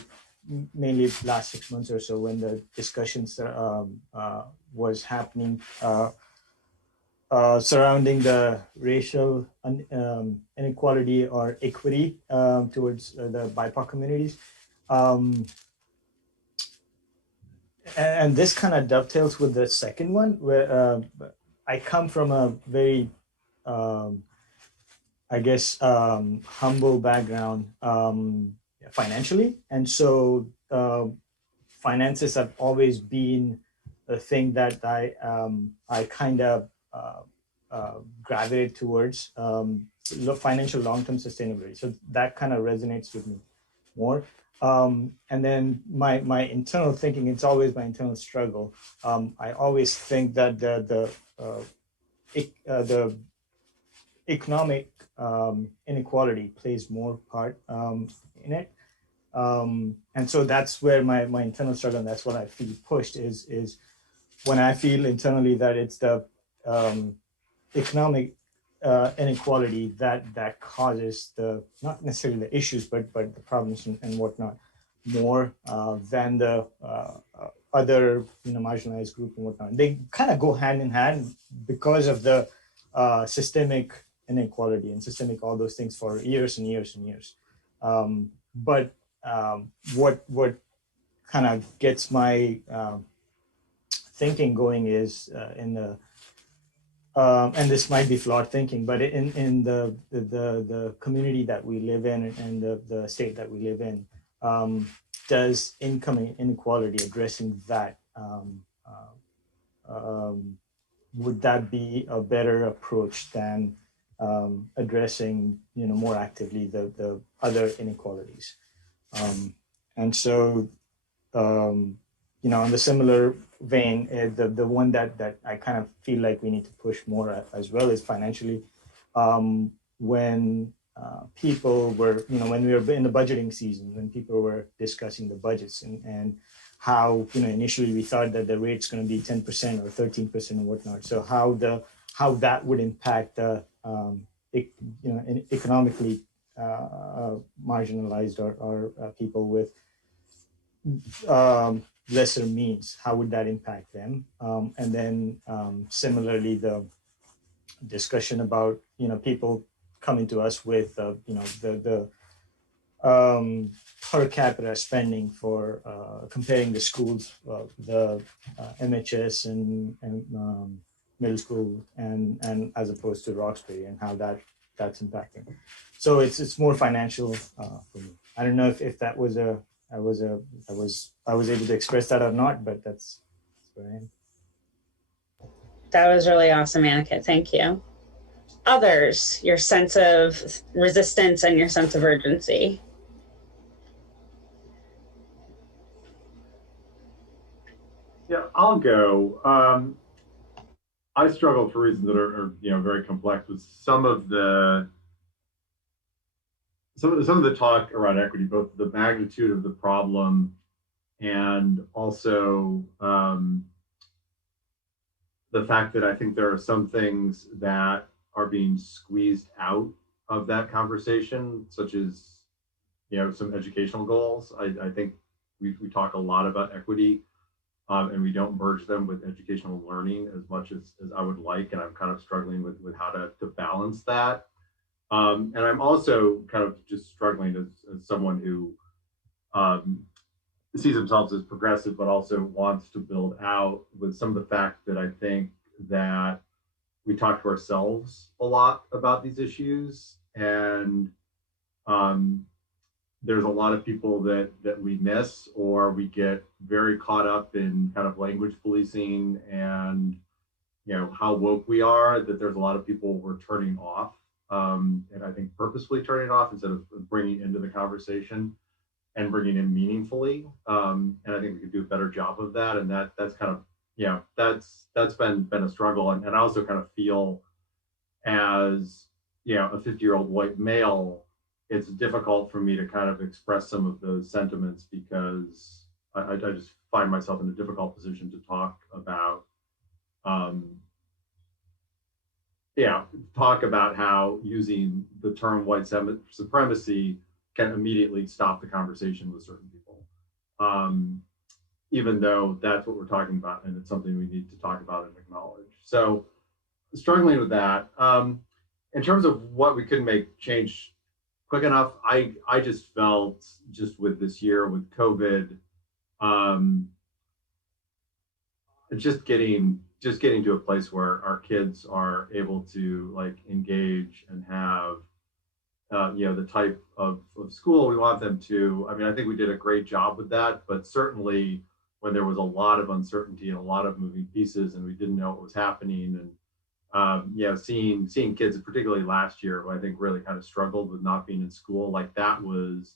mainly last 6 months or so when the discussions was happening surrounding the racial inequality or equity towards the BIPOC communities. And this kind of dovetails with the second one, where I come from a very, I guess, humble background financially. And so finances have always been a thing that I kind of gravitate towards financial long-term sustainability. So that kind of resonates with me more. And then my internal thinking, it's always my internal struggle. I always think that the economic inequality plays more part in it. And so that's where my internal struggle, and that's what I feel pushed is when I feel internally that it's the economic inequality that causes the, not necessarily the issues, but the problems and whatnot more than the other marginalized group and whatnot. They kind of go hand in hand because of the systemic inequality and systemic all those things for years and years and years. But what kind of gets my thinking going is in the and this might be flawed thinking, but in the community that we live in and the state that we live in, does income inequality addressing that, would that be a better approach than addressing more actively the other inequalities? And so on the similar vein, the one that I kind of feel like we need to push more at, as well as financially, when people were, when we were in the budgeting season, when people were discussing the budgets and how, initially we thought that the rate's going to be 10% or 13% and whatnot. So how that would impact the, economically marginalized or people with lesser means, how would that impact them? And then similarly, the discussion about, people coming to us with, the per capita spending for comparing the schools, the MHS and middle school and as opposed to Roxbury and how that's impacting. So it's more financial for me. I don't know if that was I was able to express that or not, but that's where I am. That was really awesome, Annika. Thank you. Others, your sense of resistance and your sense of urgency. Yeah, I'll go. I struggle for reasons that are very complex with some of the talk around equity, both the magnitude of the problem and also the fact that I think there are some things that are being squeezed out of that conversation, such as, you know, some educational goals. I think we talk a lot about equity, and we don't merge them with educational learning as much as I would like. And I'm kind of struggling with how to balance that. And I'm also kind of just struggling as someone who sees themselves as progressive, but also wants to build out, with some of the fact that I think that we talk to ourselves a lot about these issues. And there's a lot of people that we miss, or we get very caught up in kind of language policing and, you know, how woke we are, that there's a lot of people we're turning off. And I think purposefully turning off instead of bringing into the conversation and bringing in meaningfully. And I think we could do a better job of that. And that's kind of, you know, that's been a struggle. And I also kind of feel, as, you know, a 50-year-old white male, it's difficult for me to kind of express some of those sentiments, because I just find myself in a difficult position to talk about, talk about how using the term white supremacy can immediately stop the conversation with certain people, even though that's what we're talking about, and it's something we need to talk about and acknowledge. So struggling with that. In terms of what we could make change quick enough, I just felt, just with this year with COVID, just getting to a place where our kids are able to like engage and have you know, the type of school we want them to. I mean, I think we did a great job with that, but certainly when there was a lot of uncertainty and a lot of moving pieces and we didn't know what was happening, and you know, seeing kids, particularly last year, who I think really kind of struggled with not being in school, like that was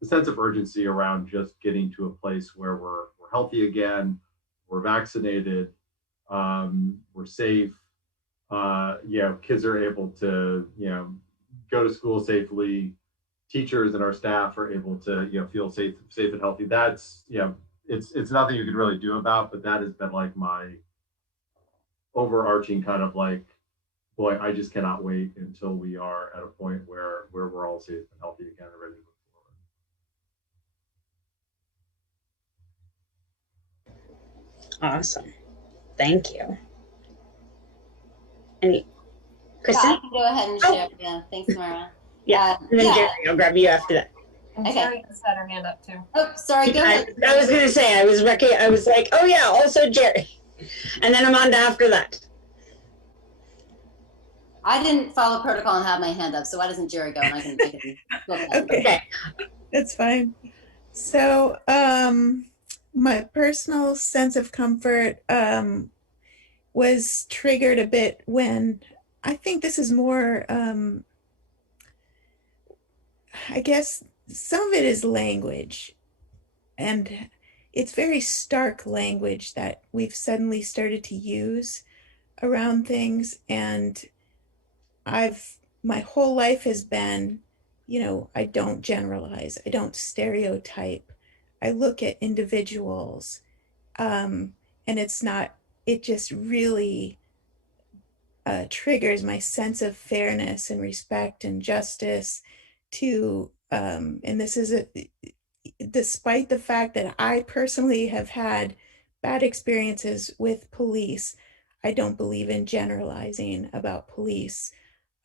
the sense of urgency around just getting to a place where we're healthy again, we're vaccinated, we're safe, you know, kids are able to, you know, go to school safely, teachers and our staff are able to, you know, feel safe and healthy. That's, you know, it's nothing you could really do about, but that has been like my overarching kind of like, boy, I just cannot wait until we are at a point where we're all safe and healthy again and ready to move forward. Awesome. Thank you. Any, Yeah, Kristen? I can go ahead and share. Yeah, thanks, Mara. Yeah, and then Jerry, I'll grab you after that. And Jerry has had her hand up too. Oh, sorry, go ahead. I was gonna say, I was like, oh yeah, also Jerry. And then Amanda after that. I didn't follow protocol and have my hand up, so why doesn't Jerry go? And I can go ahead. Okay, that's fine. So my personal sense of comfort was triggered a bit when, I think this is more, I guess some of it is language, and it's very stark language that we've suddenly started to use around things. And my whole life has been, you know, I don't generalize, I don't stereotype, I look at individuals, and it just really triggers my sense of fairness and respect and justice to, and this is despite the fact that I personally have had bad experiences with police, I don't believe in generalizing about police.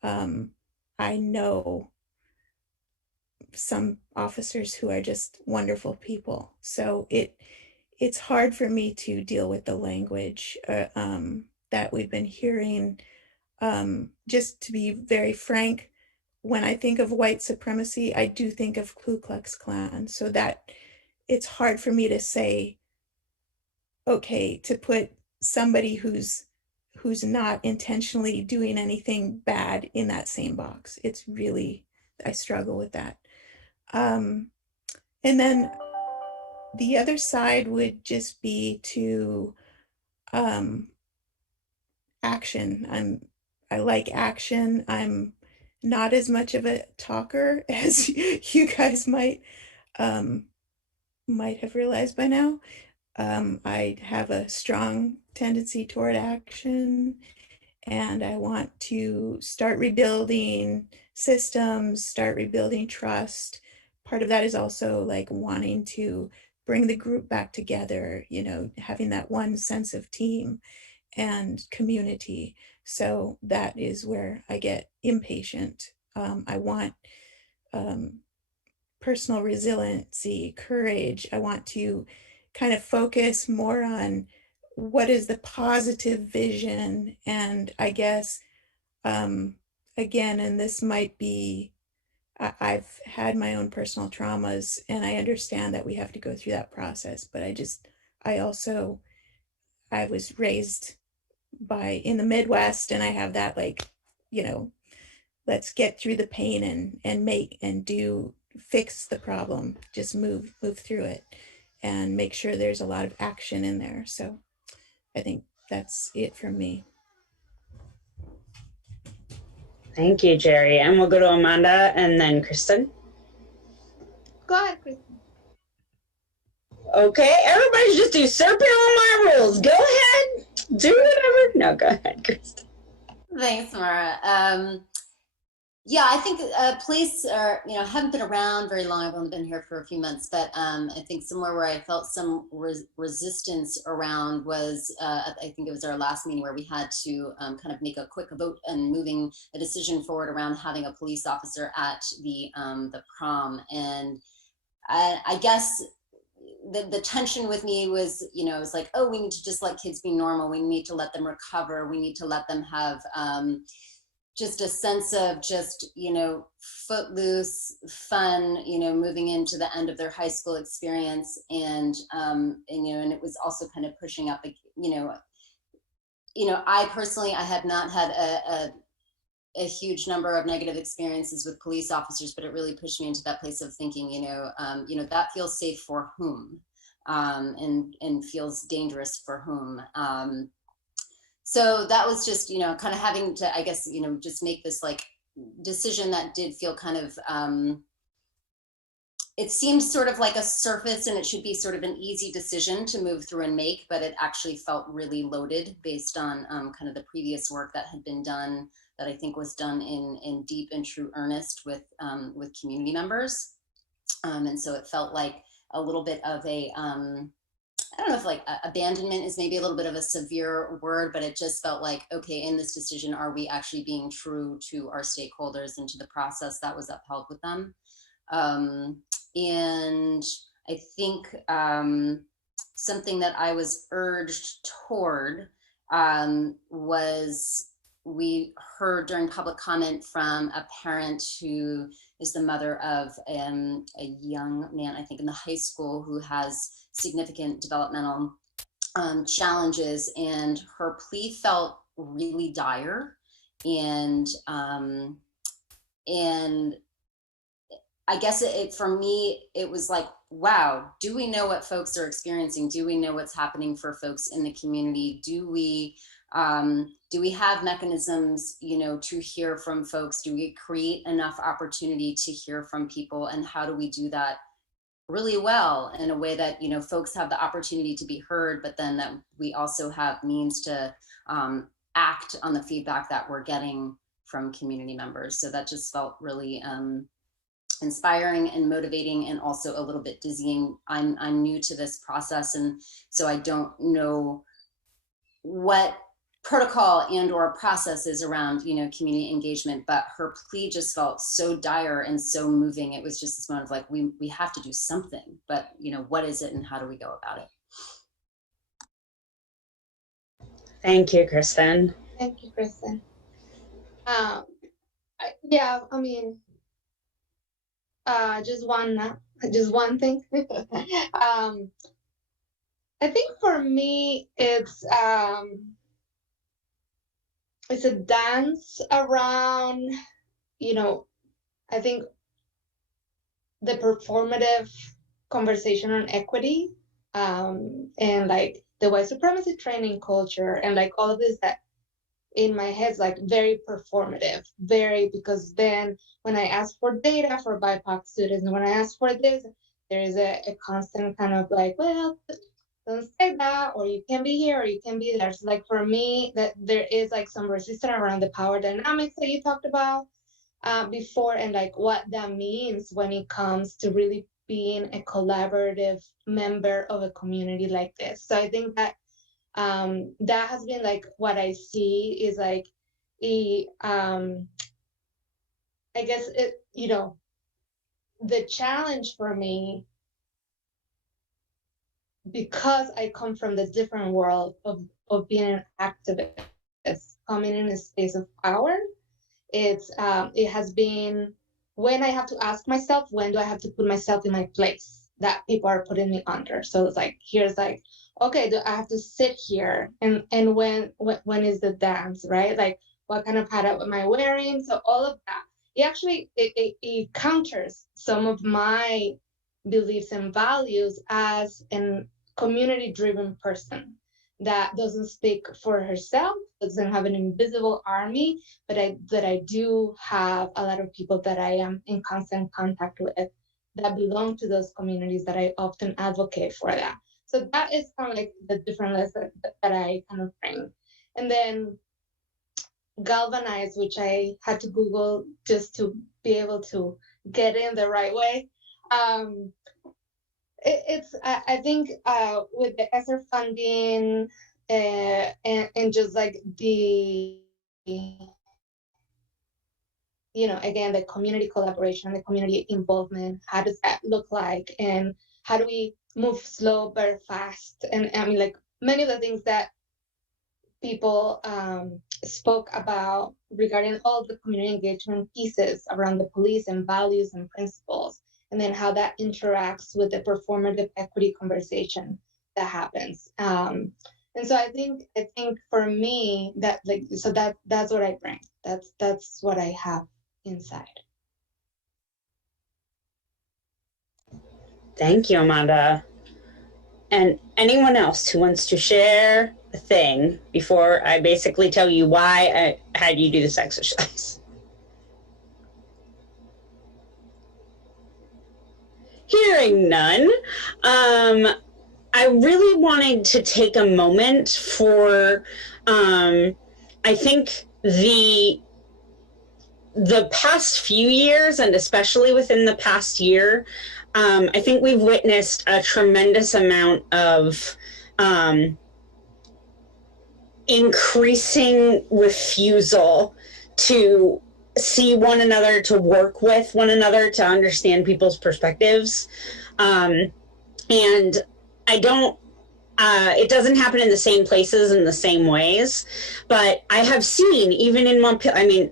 I know some officers who are just wonderful people. So it's hard for me to deal with the language that we've been hearing. Just to be very frank, when I think of white supremacy, I do think of Ku Klux Klan. So that it's hard for me to say, okay, to put somebody who's not intentionally doing anything bad in that same box. It's really, I struggle with that. And then the other side would just be to action. I like action. I'm not as much of a talker as you guys might have realized by now. I have a strong tendency toward action, and I want to start rebuilding systems, start rebuilding trust. Part of that is also like wanting to bring the group back together, you know, having that one sense of team and community. So that is where I get impatient. I want personal resiliency, courage. I want to kind of focus more on what is the positive vision. And I guess, again, and this might be, I've had my own personal traumas, and I understand that we have to go through that process. But I was raised in the Midwest, and I have that, like, you know, let's get through the pain and fix the problem, just move through it and make sure there's a lot of action in there. So I think that's it from me. Thank you, Jerry. And we'll go to Amanda and then Kristen. Go ahead, Kristen. Okay, everybody just usurping all my rules. Go ahead, do whatever. No, go ahead, Kristen. Thanks, Mara. Yeah, I think police are, haven't been around very long. I've only been here for a few months, but I think somewhere where I felt some resistance around was, I think it was our last meeting where we had to kind of make a quick vote and moving a decision forward around having a police officer at the prom. And I guess the tension with me was, it was like, oh, we need to just let kids be normal. We need to let them recover. We need to let them have just a sense of just, footloose fun, moving into the end of their high school experience. And it was also kind of pushing up, I personally, I have not had a huge number of negative experiences with police officers, but it really pushed me into that place of thinking, that feels safe for whom, and feels dangerous for whom. So that was just, kind of having to, I guess, just make this like decision that did feel kind of, it seems sort of like a surface and it should be sort of an easy decision to move through and make, but it actually felt really loaded based on kind of the previous work that had been done, that I think was done in deep and true earnest with community members. And so it felt like a little bit of a, I don't know if like abandonment is maybe a little bit of a severe word, but it just felt like, okay, in this decision, are we actually being true to our stakeholders and to the process that was upheld with them? And I think something that I was urged toward was, we heard during public comment from a parent who is the mother of a young man, I think in the high school, who has significant developmental challenges, and her plea felt really dire. And I guess for me, it was like, wow, do we know what folks are experiencing? Do we know what's happening for folks in the community? Do we have mechanisms, to hear from folks? Do we create enough opportunity to hear from people? And how do we do that really well in a way that, folks have the opportunity to be heard, but then that we also have means to act on the feedback that we're getting from community members? So that just felt really inspiring and motivating, and also a little bit dizzying. I'm new to this process, and so I don't know what protocol and or processes around, community engagement, but her plea just felt so dire and so moving. It was just this moment of like, we have to do something, but what is it and how do we go about it? Thank you, Kristen. Thank you, Kristen. Just one thing. I think for me, it's a dance around, I think the performative conversation on equity, and like the white supremacy training culture, and like all of this that in my head is like very performative, because then when I ask for data for BIPOC students, and when I ask for this, there is a constant kind of like, well, don't say that, or you can be here, or you can be there. So like for me, that there is like some resistance around the power dynamics that you talked about before, and like what that means when it comes to really being a collaborative member of a community like this. So I think that that has been like what I see is like I guess it, you know, the challenge for me, because I come from the different world of being an activist, coming in a space of power, it has been when I have to ask myself, when do I have to put myself in my place that people are putting me under? So it's like, here's like, okay, do I have to sit here? And when is the dance, right? Like, what kind of hat am I wearing? So all of that, it counters some of my beliefs and values as a community-driven person that doesn't speak for herself, doesn't have an invisible army, but I do have a lot of people that I am in constant contact with that belong to those communities that I often advocate for that. So that is kind of like the different lesson that I kind of bring. And then galvanize, which I had to Google just to be able to get in the right way. I think with the ESSER funding and just like the, you know, again, the community collaboration, the community involvement, how does that look like? And how do we move slow but fast? And I mean, like many of the things that people spoke about regarding all the community engagement pieces around the police and values and principles, and then how that interacts with the performative equity conversation that happens. And so I think for me that like, so that's what I bring. That's what I have inside. Thank you, Amanda. And anyone else who wants to share a thing before I basically tell you why I had you do this exercise? Hearing none, I really wanted to take a moment for, I think the past few years, and especially within the past year, I think we've witnessed a tremendous amount of increasing refusal to see one another, to work with one another, to understand people's perspectives. And I don't, it doesn't happen in the same places in the same ways, but I have seen even in Montpelier, I mean,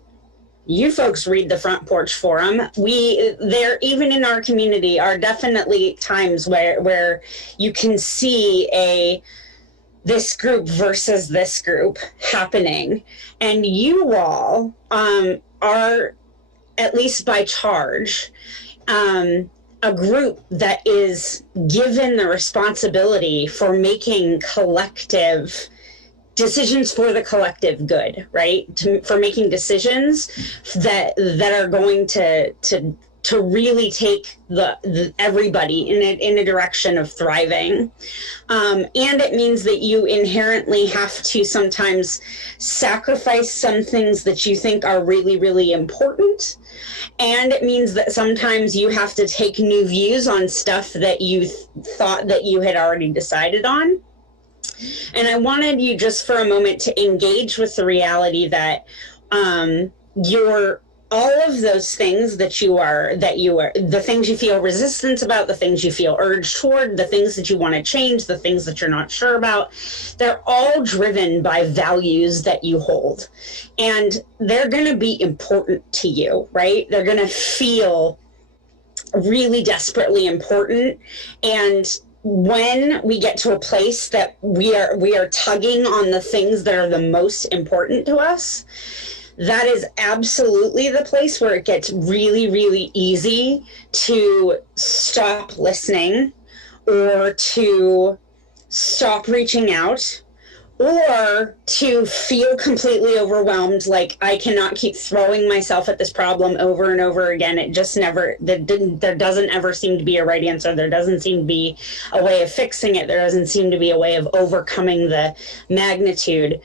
you folks read the Front Porch Forum. There, even in our community, are definitely times where you can see this group versus this group happening. And you all are, at least by charge, a group that is given the responsibility for making collective decisions for the collective good, right? For making decisions that are going to really take everybody in a direction of thriving. And it means that you inherently have to sometimes sacrifice some things that you think are really, really important. And it means that sometimes you have to take new views on stuff that you thought that you had already decided on. And I wanted you just for a moment to engage with the reality that all of those things that you are, the things you feel resistance about, the things you feel urged toward, the things that you want to change, the things that you're not sure about, they're all driven by values that you hold. And they're going to be important to you, right? They're going to feel really desperately important. And when we get to a place that we are tugging on the things that are the most important to us, that is absolutely the place where it gets really, really easy to stop listening, or to stop reaching out, or to feel completely overwhelmed, like I cannot keep throwing myself at this problem over and over again. It just never, there doesn't ever seem to be a right answer. There doesn't seem to be a way of fixing it. There doesn't seem to be a way of overcoming the magnitude.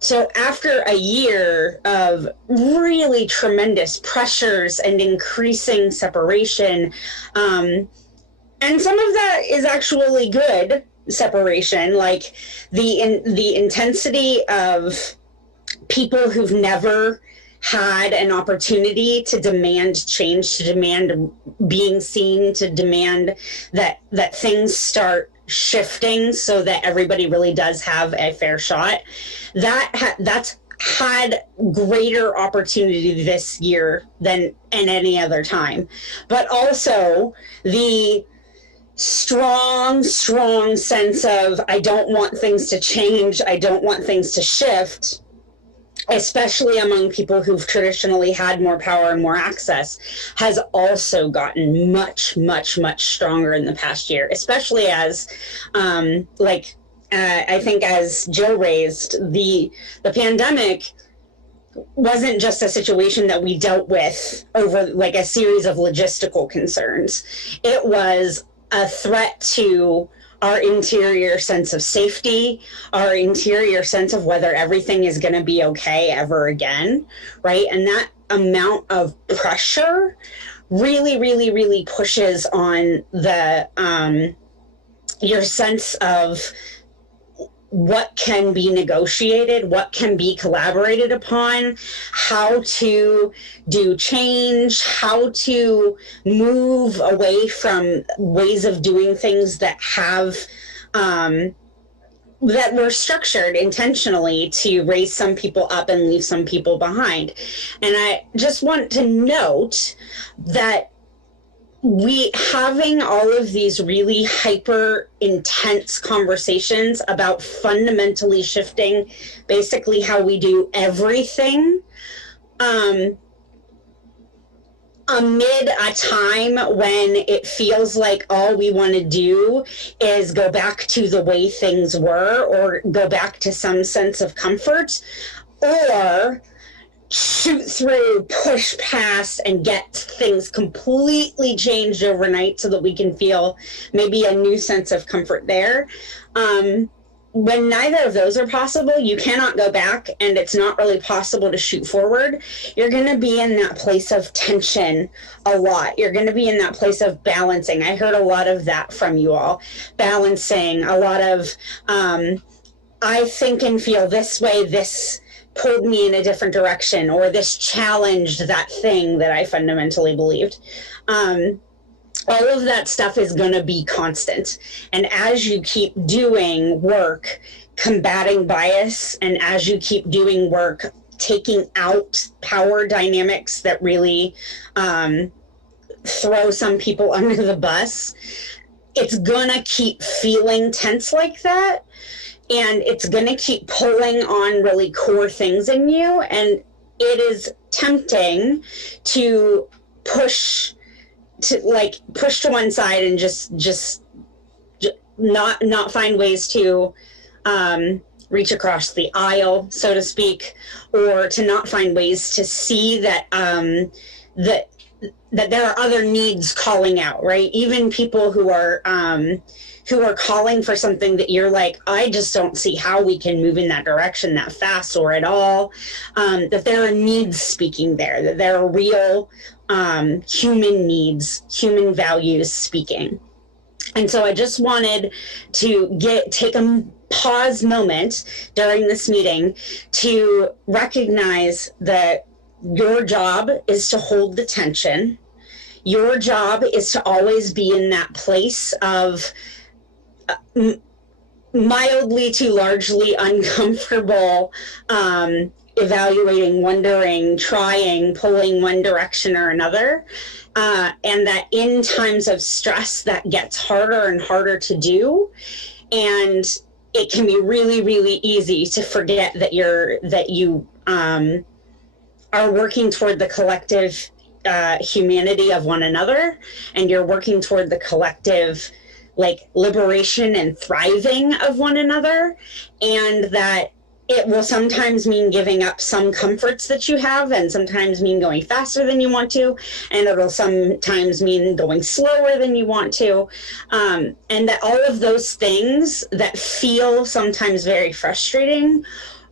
So after a year of really tremendous pressures and increasing separation, and some of that is actually good separation, like the intensity of people who've never had an opportunity to demand change, to demand being seen, to demand that things start shifting so that everybody really does have a fair shot. That's had greater opportunity this year than in any other time. But also the strong sense of, I don't want things to change, I don't want things to shift, especially among people who've traditionally had more power and more access, has also gotten much stronger in the past year, especially as I think as Jill raised, the pandemic wasn't just a situation that we dealt with over like a series of logistical concerns. It was a threat to our interior sense of safety, our interior sense of whether everything is going to be okay ever again, right? And that amount of pressure really pushes on the your sense of what can be negotiated, what can be collaborated upon, how to do change, how to move away from ways of doing things that have that were structured intentionally to raise some people up and leave some people behind. And I just want to note that we having all of these really hyper intense conversations about fundamentally shifting basically how we do everything amid a time when it feels like all we want to do is go back to the way things were, or go back to some sense of comfort, or shoot through, push past, and get things completely changed overnight so that we can feel maybe a new sense of comfort there. When neither of those are possible, you cannot go back, and it's not really possible to shoot forward. You're going to be in that place of tension a lot. You're going to be in that place of balancing. I heard a lot of that from you all. Balancing, a lot of, I think and feel this way, this pulled me in a different direction, or this challenged that thing that I fundamentally believed. All of that stuff is going to be constant. And as you keep doing work combating bias, and as you keep doing work taking out power dynamics that really throw some people under the bus, it's going to keep feeling tense like that. And it's going to keep pulling on really core things in you. And it is tempting to push to one side and just not find ways to reach across the aisle, so to speak, or to not find ways to see that that there are other needs calling out, right? Even people who are calling for something that you're like, I just don't see how we can move in that direction that fast or at all, that there are needs speaking there, that there are real human needs, human values speaking. And so I just wanted to take a pause moment during this meeting to recognize that your job is to hold the tension. Your job is to always be in that place of mildly to largely uncomfortable evaluating, wondering, trying, pulling one direction or another, and that in times of stress that gets harder and harder to do, and it can be really easy to forget that you are working toward the collective humanity of one another, and you're working toward the collective like liberation and thriving of one another, and that it will sometimes mean giving up some comforts that you have, and sometimes mean going faster than you want to, and it'll sometimes mean going slower than you want to, and that all of those things that feel sometimes very frustrating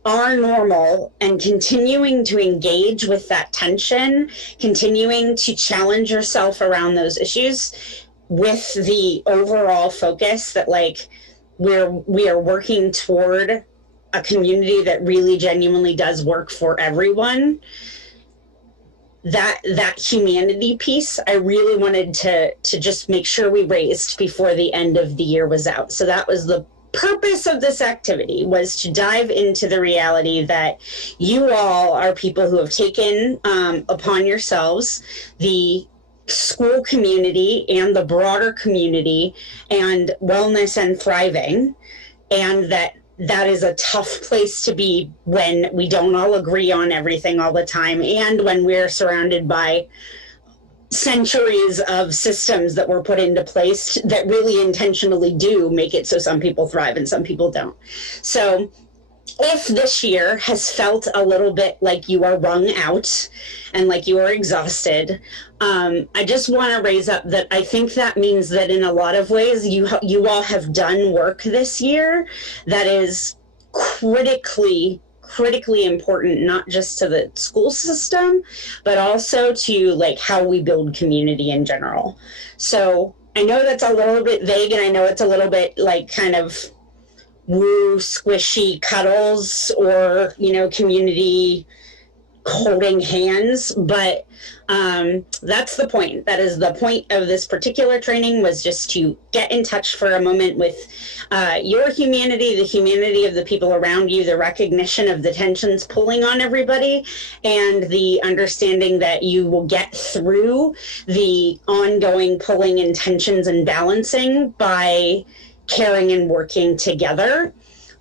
are normal, and continuing to engage with that tension, continuing to challenge yourself around those issues with the overall focus that like we are working toward a community that really genuinely does work for everyone. That humanity piece, I really wanted to just make sure we raised before the end of the year was out. So that was the purpose of this activity, was to dive into the reality that you all are people who have taken upon yourselves the school community and the broader community and wellness and thriving, and that is a tough place to be when we don't all agree on everything all the time, and when we're surrounded by centuries of systems that were put into place that really intentionally do make it so some people thrive and some people don't. So if this year has felt a little bit like you are wrung out and like you are exhausted, I just want to raise up that I think that means that in a lot of ways you all have done work this year that is critically important, not just to the school system, but also to like how we build community in general. So I know that's a little bit vague, and I know it's a little bit like kind of woo squishy cuddles or, you know, community holding hands, but that's the point. That is the point of this particular training, was just to get in touch for a moment with your humanity, the humanity of the people around you, the recognition of the tensions pulling on everybody, and the understanding that you will get through the ongoing pulling and tensions and balancing by caring and working together,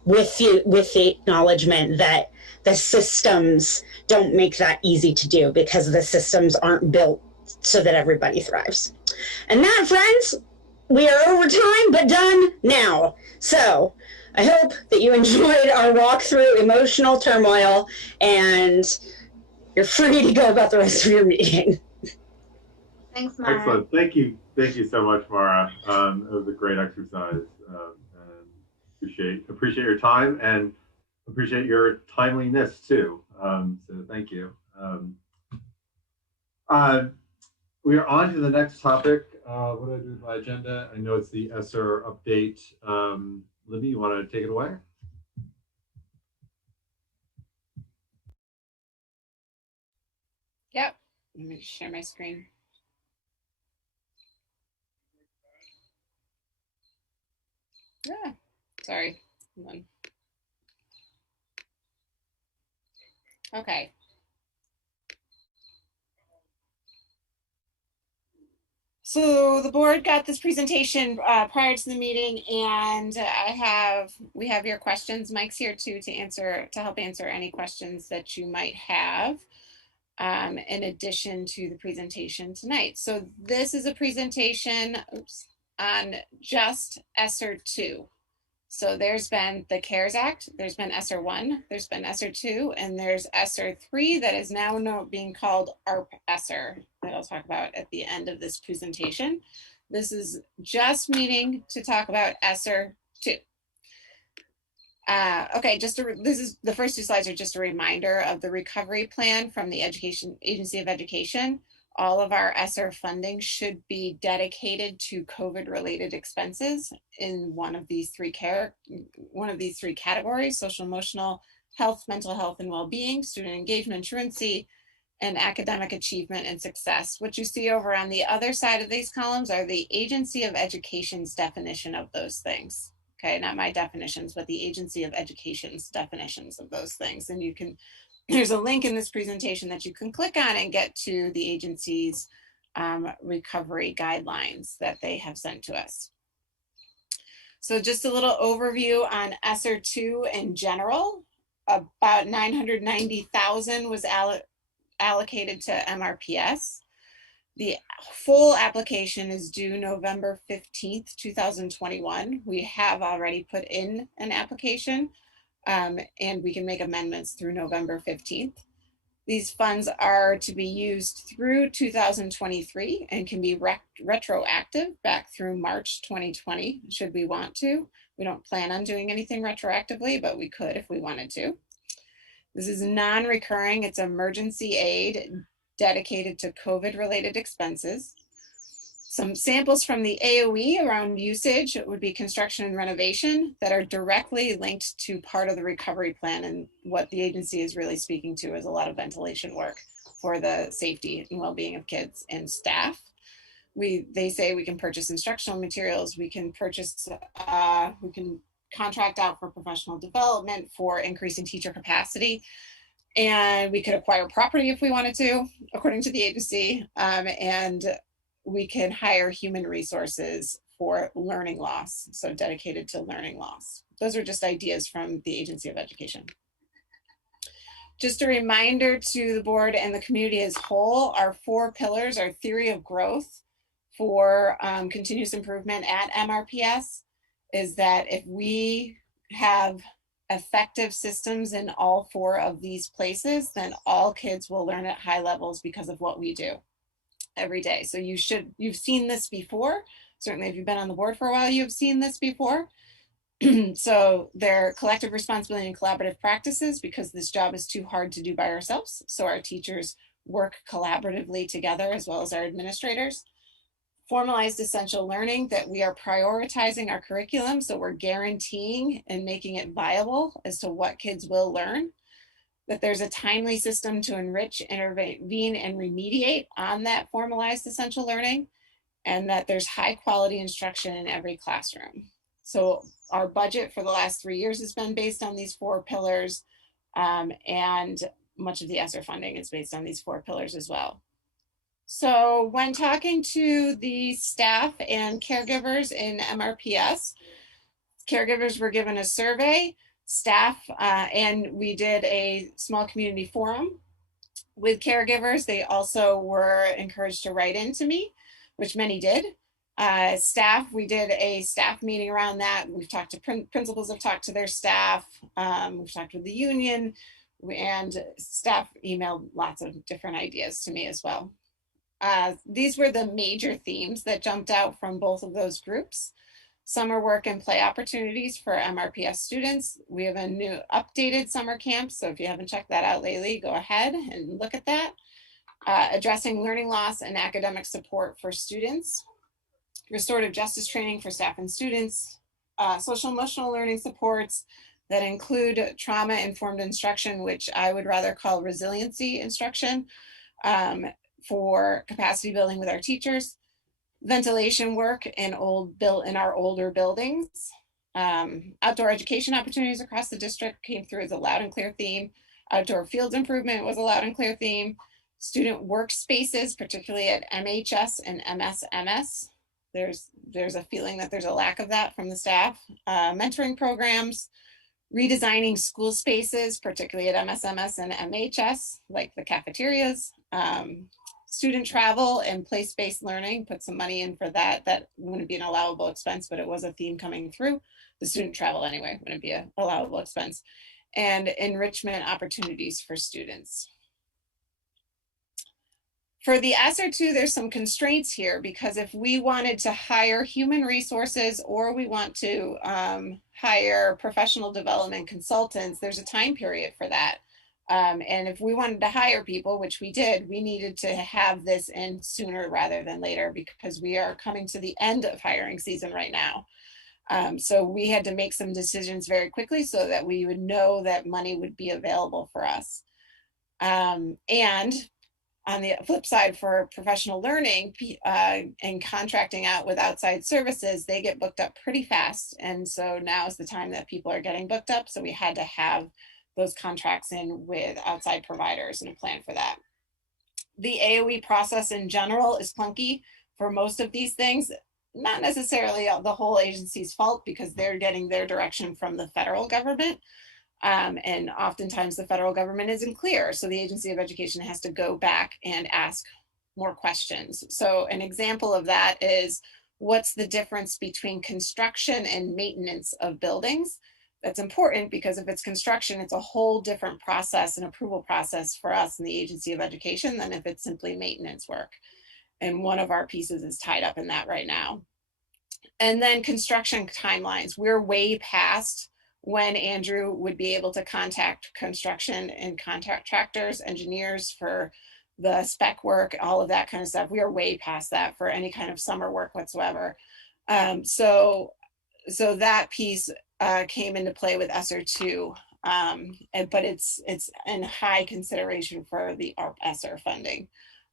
with the acknowledgement that the systems don't make that easy to do, because the systems aren't built so that everybody thrives. And that, friends, we are over time, but done now. So I hope that you enjoyed our walk through emotional turmoil, and you're free to go about the rest of your meeting. Thanks, Mara. Excellent. Thank you so much, Mara. It was a great exercise, and appreciate your time, and appreciate your timeliness too. So thank you. We are on to the next topic. What do I do with my agenda? I know it's the ESSER update. Libby, you want to take it away? Yep. Let me share my screen. Yeah, sorry. Hold on. Okay. So the board got this presentation prior to the meeting, and we have your questions. Mike's here too to help answer any questions that you might have, in addition to the presentation tonight. So this is a presentation on just ESSER 2. So there's been the CARES Act, there's been ESSER 1, there's been ESSER 2, and there's ESSER 3 that is now being called ARP ESSER, that I'll talk about at the end of this presentation. This is just meeting to talk about ESSER 2. Okay, this is the first two slides are just a reminder of the recovery plan from the Agency of Education. All of our ESSER funding should be dedicated to COVID-related expenses in one of these three categories: social emotional health, mental health and well-being, student engagement, truancy, and academic achievement and success. What you see over on the other side of these columns are the Agency of Education's definition of those things. Okay, not my definitions, but the Agency of Education's definitions of those things. And there's a link in this presentation that you can click on and get to the agency's recovery guidelines that they have sent to us. So just a little overview on ESSER 2 in general. About $990,000 was allocated to MRPS. The full application is due November 15th, 2021. We have already put in an application, and we can make amendments through November 15th. These funds are to be used through 2023 and can be retroactive back through March 2020, should we want to. We don't plan on doing anything retroactively, but we could if we wanted to. This is non-recurring. It's emergency aid dedicated to COVID-related expenses. Some samples from the AOE around usage would be construction and renovation that are directly linked to part of the recovery plan, and what the agency is really speaking to is a lot of ventilation work for the safety and well-being of kids and staff. They say we can purchase instructional materials, we can purchase, we can contract out for professional development, for increasing teacher capacity, and we could acquire property if we wanted to, according to the agency, and we can hire human resources for learning loss, so dedicated to learning loss. Those are just ideas from the Agency of Education. Just a reminder to the board and the community as whole, our 4 pillars, our theory of growth for continuous improvement at MRPS is that if we have effective systems in all 4 of these places, then all kids will learn at high levels because of what we do every day. So you've seen this before. Certainly if you've been on the board for a while, you've seen this before. So they're collective responsibility and collaborative practices, because this job is too hard to do by ourselves. So our teachers work collaboratively together, as well as our administrators. Formalized essential learning, that we are prioritizing our curriculum. So we're guaranteeing and making it viable as to what kids will learn. That there's a timely system to enrich, intervene, and remediate on that formalized essential learning, and that there's high quality instruction in every classroom. So our budget for the last 3 years has been based on these 4 pillars, and much of the ESSER funding is based on these 4 pillars as well. So when talking to the staff and caregivers in MRPS, caregivers were given a survey, staff, and we did a small community forum with caregivers. They also were encouraged to write into me, which many did. Staff, we did a staff meeting around that. We've talked to principals, have talked to their staff. We've talked with the union, and staff emailed lots of different ideas to me as well. These were the major themes that jumped out from both of those groups. Summer work and play opportunities for MRPS students. We have a new updated summer camp, so if you haven't checked that out lately, go ahead and look at that. Addressing learning loss and academic support for students. Restorative justice training for staff and students. Social emotional learning supports that include trauma-informed instruction, which I would rather call resiliency instruction, for capacity building with our teachers. Ventilation work in our older buildings. Outdoor education opportunities across the district came through as a loud and clear theme. Outdoor fields improvement was a loud and clear theme. Student workspaces, particularly at MHS and MSMS. There's a feeling that there's a lack of that from the staff. Mentoring programs, redesigning school spaces, particularly at MSMS and MHS, like the cafeterias. Student travel and place-based learning, put some money in for that. That wouldn't be an allowable expense, but it was a theme coming through. The student travel anyway wouldn't be an allowable expense. And enrichment opportunities for students. For the ESSER 2, there's some constraints here, because if we wanted to hire human resources or we want to hire professional development consultants, there's a time period for that. And if we wanted to hire people, which we did, we needed to have this in sooner rather than later, because we are coming to the end of hiring season right now. So we had to make some decisions very quickly so that we would know that money would be available for us. And on the flip side, for professional learning and contracting out with outside services, they get booked up pretty fast. And so now is the time that people are getting booked up. So we had to have those contracts in with outside providers and a plan for that. The AOE process in general is clunky for most of these things, not necessarily the whole agency's fault, because they're getting their direction from the federal government. And oftentimes the federal government isn't clear. So the Agency of Education has to go back and ask more questions. So an example of that is, what's the difference between construction and maintenance of buildings? That's important because if it's construction, it's a whole different process and approval process for us in the Agency of Education than if it's simply maintenance work. And one of our pieces is tied up in that right now. And then construction timelines. We're way past when Andrew would be able to contact construction and contractors, engineers for the spec work, all of that kind of stuff. We are way past that for any kind of summer work whatsoever. So that piece came into play with ESSER2, but it's in high consideration for the ARP ESSER funding.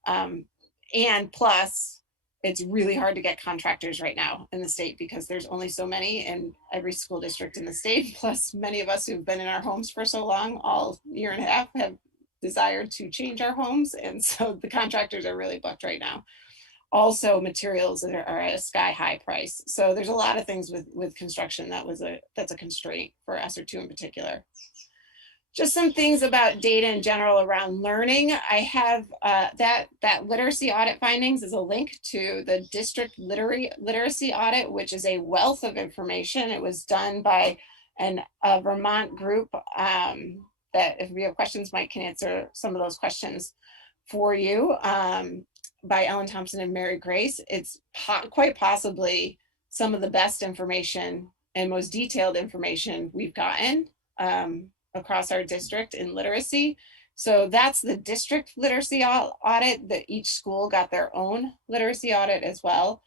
And plus, it's really hard to get contractors right now in the state because there's only so many in every school district in the state. Plus, many of us who've been in our homes for so long, all year and a half, have desired to change our homes. And so the contractors are really booked right now. Also, materials are at a sky high price. So there's a lot of things with construction that's a constraint for ESSER2 in particular. Just some things about data in general around learning. I have that literacy audit findings is a link to the district literacy audit, which is a wealth of information. It was done by a Vermont group that, if we have questions, Mike can answer some of those questions for you, by Ellen Thompson and Mary Grace. It's quite possibly some of the best information and most detailed information we've gotten across our district in literacy. So that's the district literacy audit, that each school got their own literacy audit as well.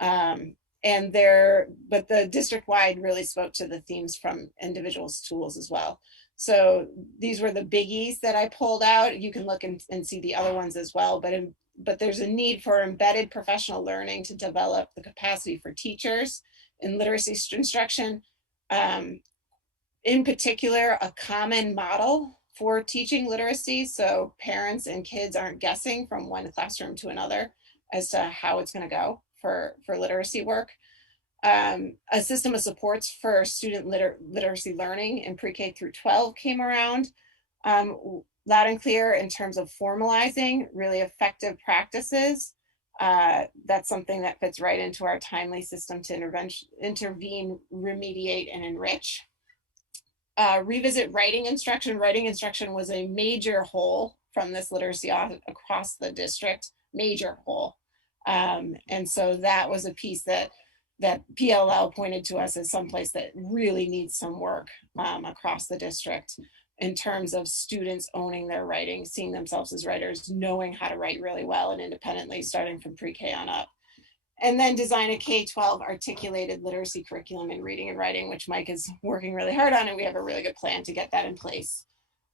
But the district-wide really spoke to the themes from individual schools as well. So these were the biggies that I pulled out. You can look and see the other ones as well, but there's a need for embedded professional learning to develop the capacity for teachers in literacy instruction. In particular, a common model for teaching literacy, so parents and kids aren't guessing from one classroom to another as to how it's going to go for literacy work. A system of supports for student literacy learning in pre-K through 12 came around loud and clear in terms of formalizing really effective practices. That's something that fits right into our timely system to intervene, remediate, and enrich. Revisit writing instruction. Writing instruction was a major hole from this literacy audit across the district, major hole. And so that was a piece that PLL pointed to us as someplace that really needs some work across the district in terms of students owning their writing, seeing themselves as writers, knowing how to write really well and independently, starting from pre-K on up. And then design a K-12 articulated literacy curriculum in reading and writing, which Mike is working really hard on, and we have a really good plan to get that in place.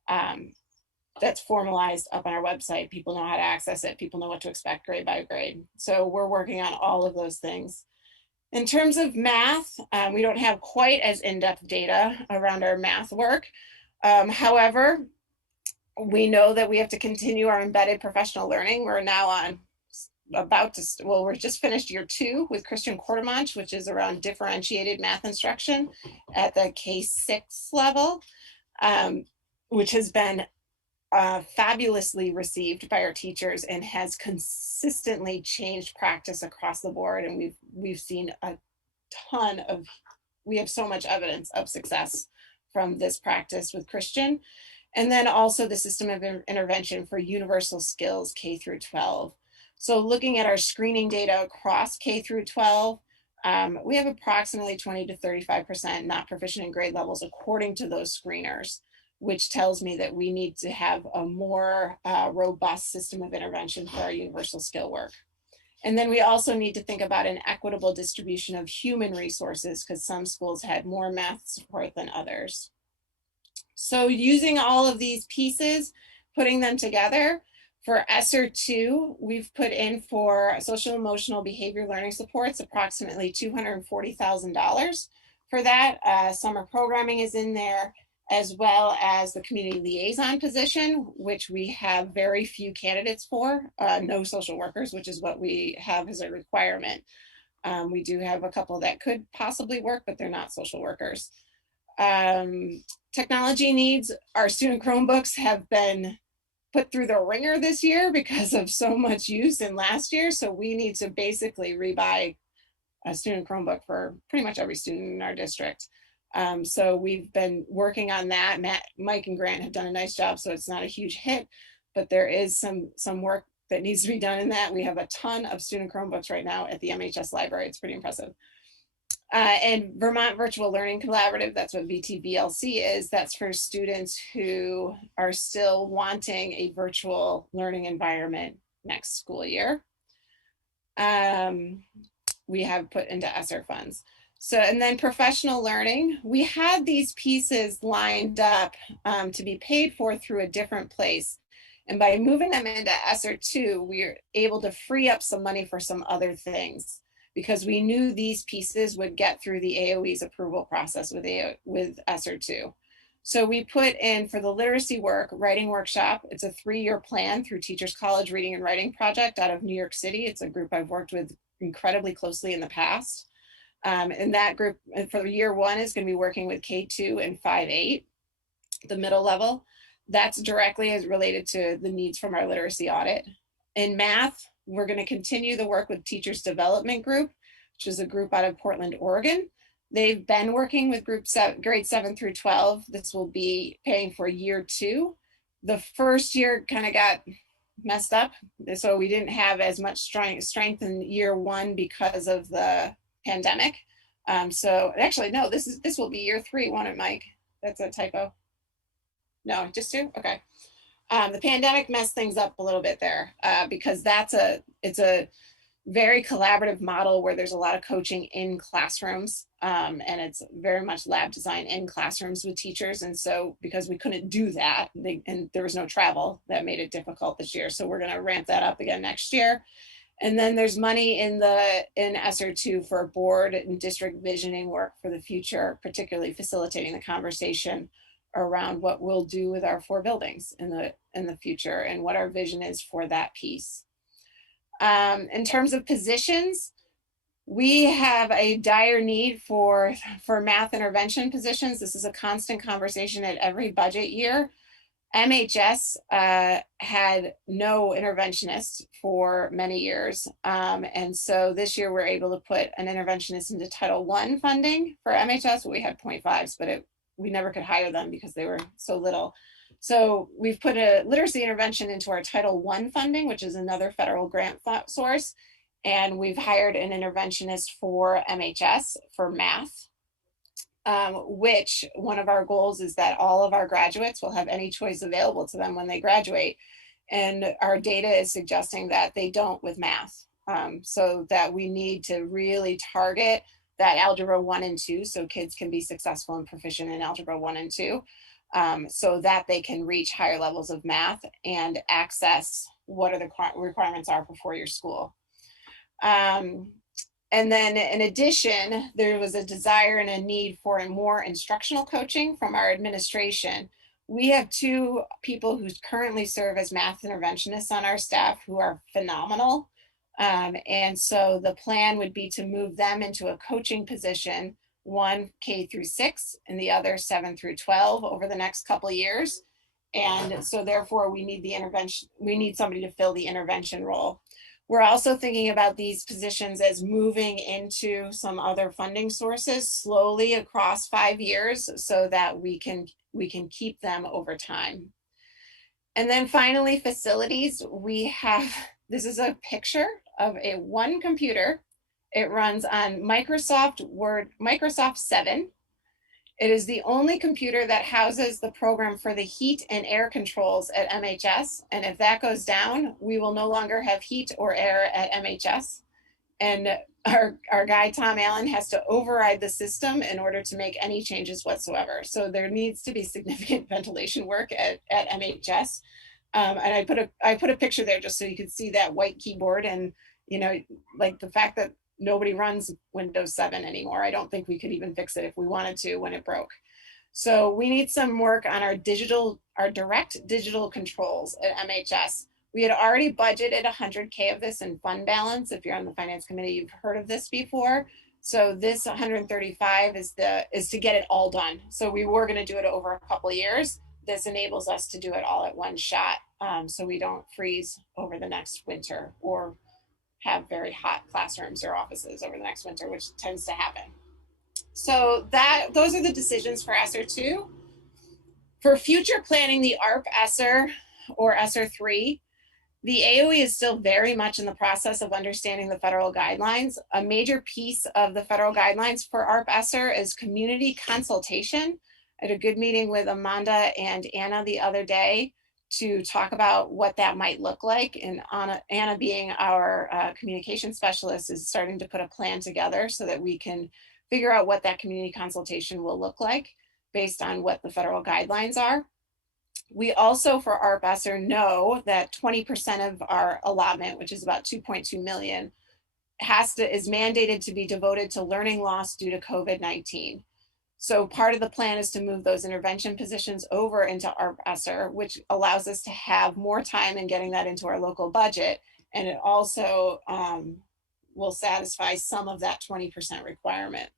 That's formalized up on our website. People know how to access it. People know what to expect grade by grade. So we're working on all of those things. In terms of math, we don't have quite as in-depth data around our math work. However, we know that we have to continue our embedded professional learning. We're now on we're just finished year 2 with Christian Quartermanch, which is around differentiated math instruction at the K-6 level, which has been fabulously received by our teachers and has consistently changed practice across the board. And we've seen a ton of, we have so much evidence of success from this practice with Christian. And then also the system of intervention for universal skills K through 12. So looking at our screening data across K through 12, we have approximately 20 to 35% not proficient in grade levels according to those screeners, which tells me that we need to have a more robust system of intervention for our universal skill work. And then we also need to think about an equitable distribution of human resources, because some schools had more math support than others. So using all of these pieces, putting them together, for ESSER2, we've put in for social emotional behavior learning supports approximately $240,000 for that. Summer programming is in there, as well as the community liaison position, which we have very few candidates for, no social workers, which is what we have as a requirement. We do have a couple that could possibly work, but they're not social workers. Technology needs, our student Chromebooks have been put through the ringer this year because of so much use in last year. So we need to basically rebuy a student Chromebook for pretty much every student in our district. So we've been working on that. Mike and Grant have done a nice job, so it's not a huge hit, but there is some work that needs to be done in that. We have a ton of student Chromebooks right now at the MHS library. It's pretty impressive. And Vermont Virtual Learning Collaborative, that's what VTVLC is. That's for students who are still wanting a virtual learning environment next school year. We have put into ESSER funds. So, and then professional learning, we had these pieces lined up to be paid for through a different place. And by moving them into ESSER 2, we were able to free up some money for some other things because we knew these pieces would get through the AOE's approval process with ESSER 2. So we put in for the literacy work, writing workshop. It's a 3-year plan through Teachers College Reading and Writing Project out of New York City. It's a group I've worked with incredibly closely in the past. And that group for year 1 is going to be working with K2 and 5-8, the middle level. That's directly as related to the needs from our literacy audit. In math, we're going to continue the work with Teachers Development Group, which is a group out of Portland, Oregon. They've been working with grade 7 through 12. This will be paying for year 2. The first year kind of got messed up, so we didn't have as much strength in year 1 because of the pandemic. So actually, no, this will be year 3, won't it, Mike? That's a typo. No, just 2. Okay. The pandemic messed things up a little bit there because it's a very collaborative model where there's a lot of coaching in classrooms, and it's very much lab design in classrooms with teachers. And so because we couldn't do that and there was no travel, that made it difficult this year. So we're going to ramp that up again next year. And then there's money in ESSER 2 for board and district visioning work for the future, particularly facilitating the conversation around what we'll do with our 4 buildings in the future and what our vision is for that piece. In terms of positions, we have a dire need for math intervention positions. This is a constant conversation at every budget year. MHS had no interventionists for many years. And so this year we're able to put an interventionist into Title I funding for MHS. We had 0.5s, but we never could hire them because they were so little. So we've put a literacy intervention into our Title I funding, which is another federal grant source. And we've hired an interventionist for MHS for math, which one of our goals is that all of our graduates will have any choice available to them when they graduate. And our data is suggesting that they don't with math. So that we need to really target that algebra 1 and 2 so kids can be successful and proficient in algebra 1 and 2. So that they can reach higher levels of math and access what are the requirements are for 4-year school. And then in addition, there was a desire and a need for more instructional coaching from our administration. We have 2 people who currently serve as math interventionists on our staff who are phenomenal. And so the plan would be to move them into a coaching position, one K through 6 and the other 7 through 12 over the next couple of years. And so therefore we need the intervention, we need somebody to fill the intervention role. We're also thinking about these positions as moving into some other funding sources slowly across 5 years so that we can keep them over time. And then finally, facilities. We have, this is a picture of one computer. It runs on Microsoft 7. It is the only computer that houses the program for the heat and air controls at MHS. And if that goes down, we will no longer have heat or air at MHS. And our guy, Tom Allen, has to override the system in order to make any changes whatsoever. So there needs to be significant ventilation work at MHS. And I put a picture there just so you could see that white keyboard and, you know, like the fact that nobody runs Windows 7 anymore. I don't think we could even fix it if we wanted to when it broke. So we need some work on our direct digital controls at MHS. We had already budgeted 100K of this in fund balance. If you're on the finance committee, you've heard of this before. So this 135 is to get it all done. So we were going to do it over a couple of years. This enables us to do it all at one shot so we don't freeze over the next winter or have very hot classrooms or offices over the next winter, which tends to happen. So those are the decisions for ESSER 2. For future planning, the ARP ESSER or ESSER 3, the AOE is still very much in the process of understanding the federal guidelines. A major piece of the federal guidelines for ARP ESSER is community consultation. I had a good meeting with Amanda and Anna the other day to talk about what that might look like. And Anna being our communication specialist is starting to put a plan together so that we can figure out what that community consultation will look like based on what the federal guidelines are. We also, for ARP ESSER, know that 20% of our allotment, which is about 2.2 million, is mandated to be devoted to learning loss due to COVID-19. So part of the plan is to move those intervention positions over into ARP ESSER, which allows us to have more time in getting that into our local budget. And it also will satisfy some of that 20% requirement.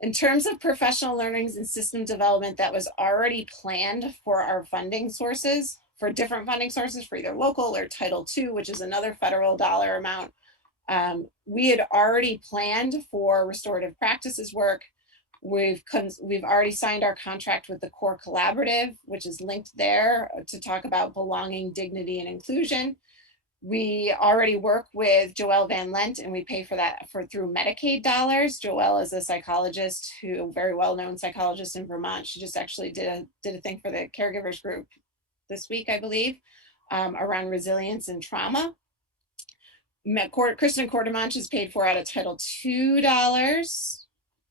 In terms of professional learnings and system development that was already planned for our funding sources, for different funding sources for either local or Title II, which is another federal dollar amount, we had already planned for restorative practices work. We've already signed our contract with the Core Collaborative, which is linked there to talk about belonging, dignity, and inclusion. We already work with Joelle Van Lent, and we pay for that through Medicaid dollars. Joelle is a psychologist, very well-known psychologist in Vermont. She just actually did a thing for the caregivers group this week, I believe, around resilience and trauma. Kristen Quartermanch is paid for out of Title II dollars.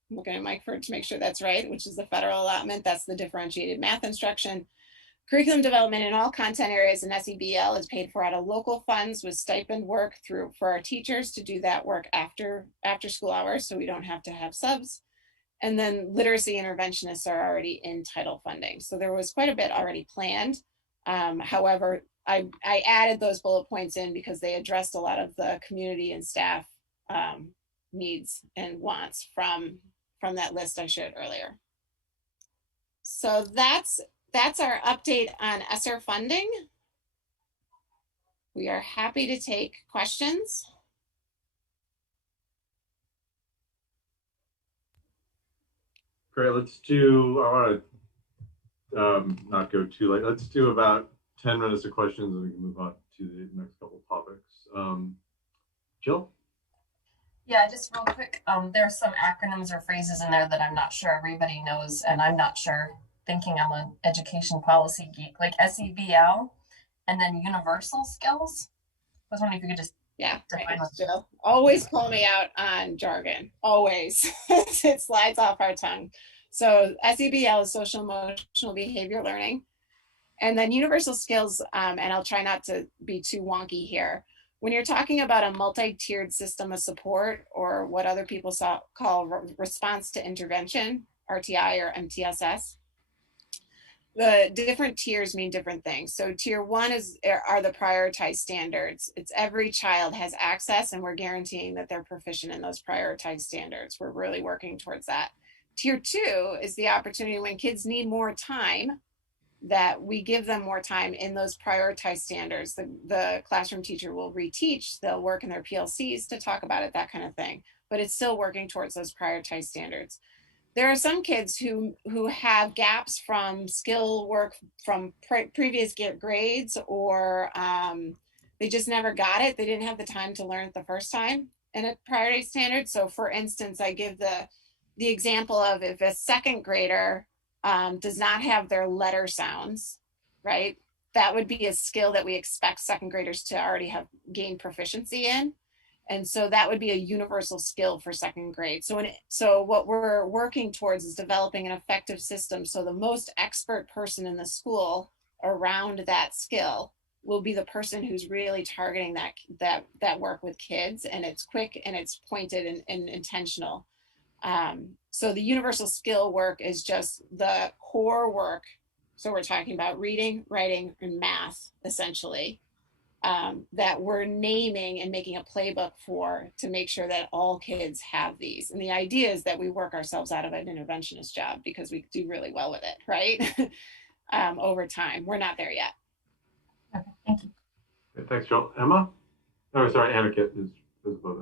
I'm looking at Mike to make sure that's right, which is the federal allotment. That's the differentiated math instruction. Curriculum development in all content areas in SEBL is paid for out of local funds with stipend work for our teachers to do that work after school hours, so we don't have to have subs. And then literacy interventionists are already in title funding. So there was quite a bit already planned. However, I added those bullet points in because they addressed a lot of the community and staff needs and wants from that list I showed earlier. So that's our update on ESSER funding. We are happy to take questions. Great, let's do, I want to not go too late. Let's do about 10 minutes of questions and we can move on to the next couple of topics. Jill? Yeah, just real quick, there are some acronyms or phrases in there that I'm not sure everybody knows, and I'm not sure, thinking I'm an education policy geek, like SEBL and then universal skills. I was wondering if you could just define what Jill. Always call me out on jargon, always. It slides off our tongue. So SEBL is social emotional behavior learning. And then universal skills, and I'll try not to be too wonky here. When you're talking about a multi-tiered system of support, or what other people call response to intervention, RTI or MTSS, the different tiers mean different things. So tier 1 are the prioritized standards. It's every child has access, and we're guaranteeing that they're proficient in those prioritized standards. We're really working towards that. Tier 2 is the opportunity when kids need more time, that we give them more time in those prioritized standards. The classroom teacher will reteach, they'll work in their PLCs to talk about it, that kind of thing. But it's still working towards those prioritized standards. There are some kids who have gaps from skill work from previous grades, or they just never got it. They didn't have the time to learn it the first time in a priority standard. So for instance, I give the example of if a second grader does not have their letter sounds, right? That would be a skill that we expect second graders to already have gained proficiency in. And so that would be a universal skill for second grade. So what we're working towards is developing an effective system. So the most expert person in the school around that skill will be the person who's really targeting that work with kids, and it's quick and it's pointed and intentional. So the universal skill work is just the core work. So we're talking about reading, writing, and math, essentially, that we're naming and making a playbook for to make sure that all kids have these. And the idea is that we work ourselves out of an interventionist job because we do really well with it, right? Over time. We're not there yet. Okay, thank you. Okay, thanks, Joel. Emma? Oh, sorry, Annika is above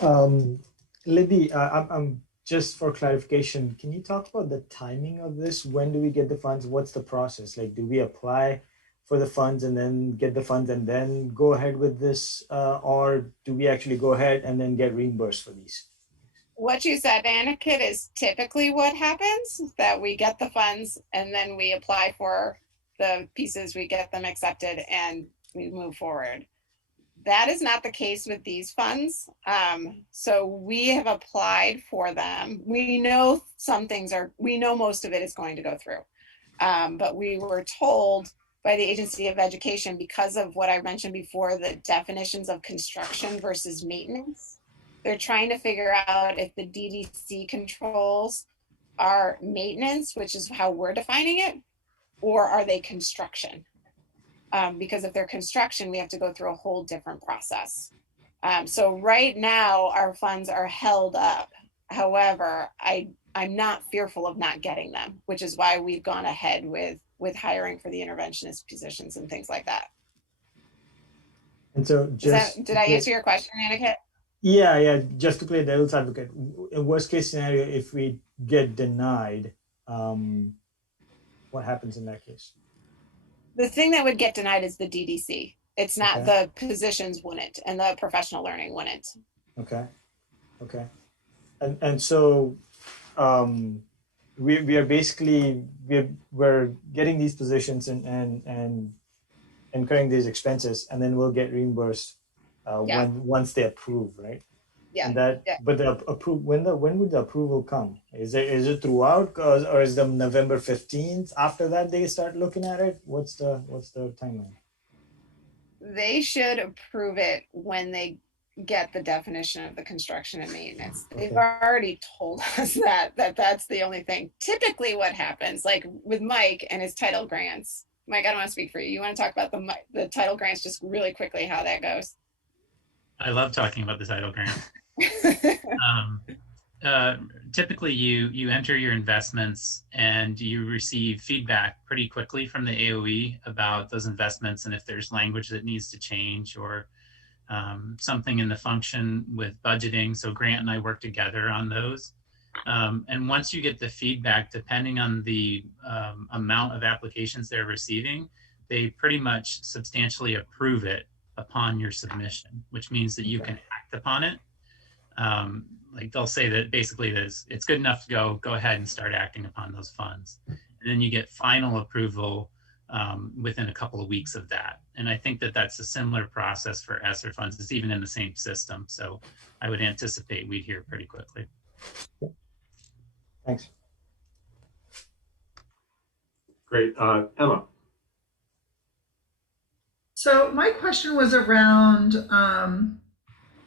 Emma. Libby, I'm just for clarification, can you talk about the timing of this? When do we get the funds? What's the process? Like, do we apply for the funds and then get the funds and then go ahead with this? Or do we actually go ahead and then get reimbursed for these? What you said, Annika, is typically what happens, that we get the funds and then we apply for the pieces, we get them accepted, and we move forward. That is not the case with these funds. So we have applied for them. We know we know most of it is going to go through. But we were told by the Agency of Education, because of what I mentioned before, the definitions of construction versus maintenance, they're trying to figure out if the DDC controls are maintenance, which is how we're defining it, or are they construction? Because if they're construction, we have to go through a whole different process. So right now our funds are held up. However, I'm not fearful of not getting them, which is why we've gone ahead with hiring for the interventionist positions and things like that. And so did I answer your question, Annika? Yeah, just to play devil's advocate, in worst case scenario, if we get denied, what happens in that case? The thing that would get denied is the DDC. It's not, the positions wouldn't, and the professional learning wouldn't. Okay. And so we are basically, we're getting these positions and incurring these expenses, and then we'll get reimbursed once they approve, right? Yeah. And but the when would the approval come? Is it throughout, or is the November 15th? After that they start looking at it? What's the timeline? They should approve it when they get the definition of the construction and maintenance. They've already told us that's the only thing. Typically what happens, like with Mike and his title grants, Mike, I don't want to speak for you. You want to talk about the title grants just really quickly, how that goes? I love talking about the title grant. Typically you enter your investments and you receive feedback pretty quickly from the AOE about those investments, and if there's language that needs to change or something in the function with budgeting. So Grant and I work together on those. And once you get the feedback, depending on the amount of applications they're receiving, they pretty much substantially approve it upon your submission, which means that you can act upon it. Like they'll say that basically it's good enough to go ahead and start acting upon those funds. And then you get final approval within a couple of weeks of that. And I think that that's a similar process for ESSER funds. It's even in the same system. So I would anticipate we'd hear pretty quickly. Thanks. Great. Emma. So my question was around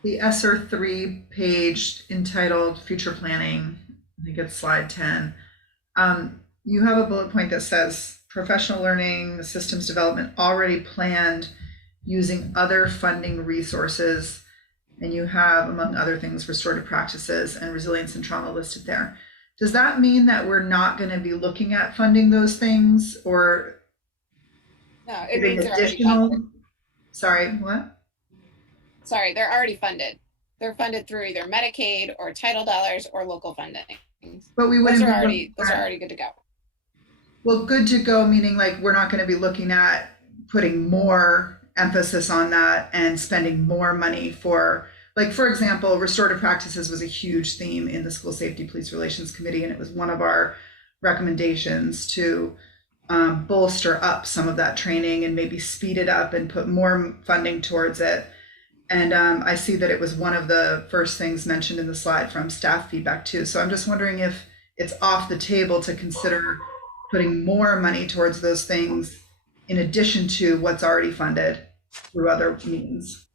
the ESSER 3 page entitled Future Planning. I think it's slide 10. You have a bullet point that says professional learning systems development already planned using other funding resources. And you have, among other things, restorative practices and resilience and trauma listed there. Does that mean that we're not going to be looking at funding those things, or no, it means additional? Sorry, what? Sorry, they're already funded. They're funded through either Medicaid or title dollars or local funding. But we wouldn't. Those are already good to go. Well, good to go meaning like we're not going to be looking at putting more emphasis on that and spending more money for, like, for example, restorative practices was a huge theme in the School Safety Police Relations Committee, and it was one of our recommendations to bolster up some of that training and maybe speed it up and put more funding towards it. And I see that it was one of the first things mentioned in the slide from staff feedback too. So I'm just wondering if it's off the table to consider putting more money towards those things in addition to what's already funded through other means.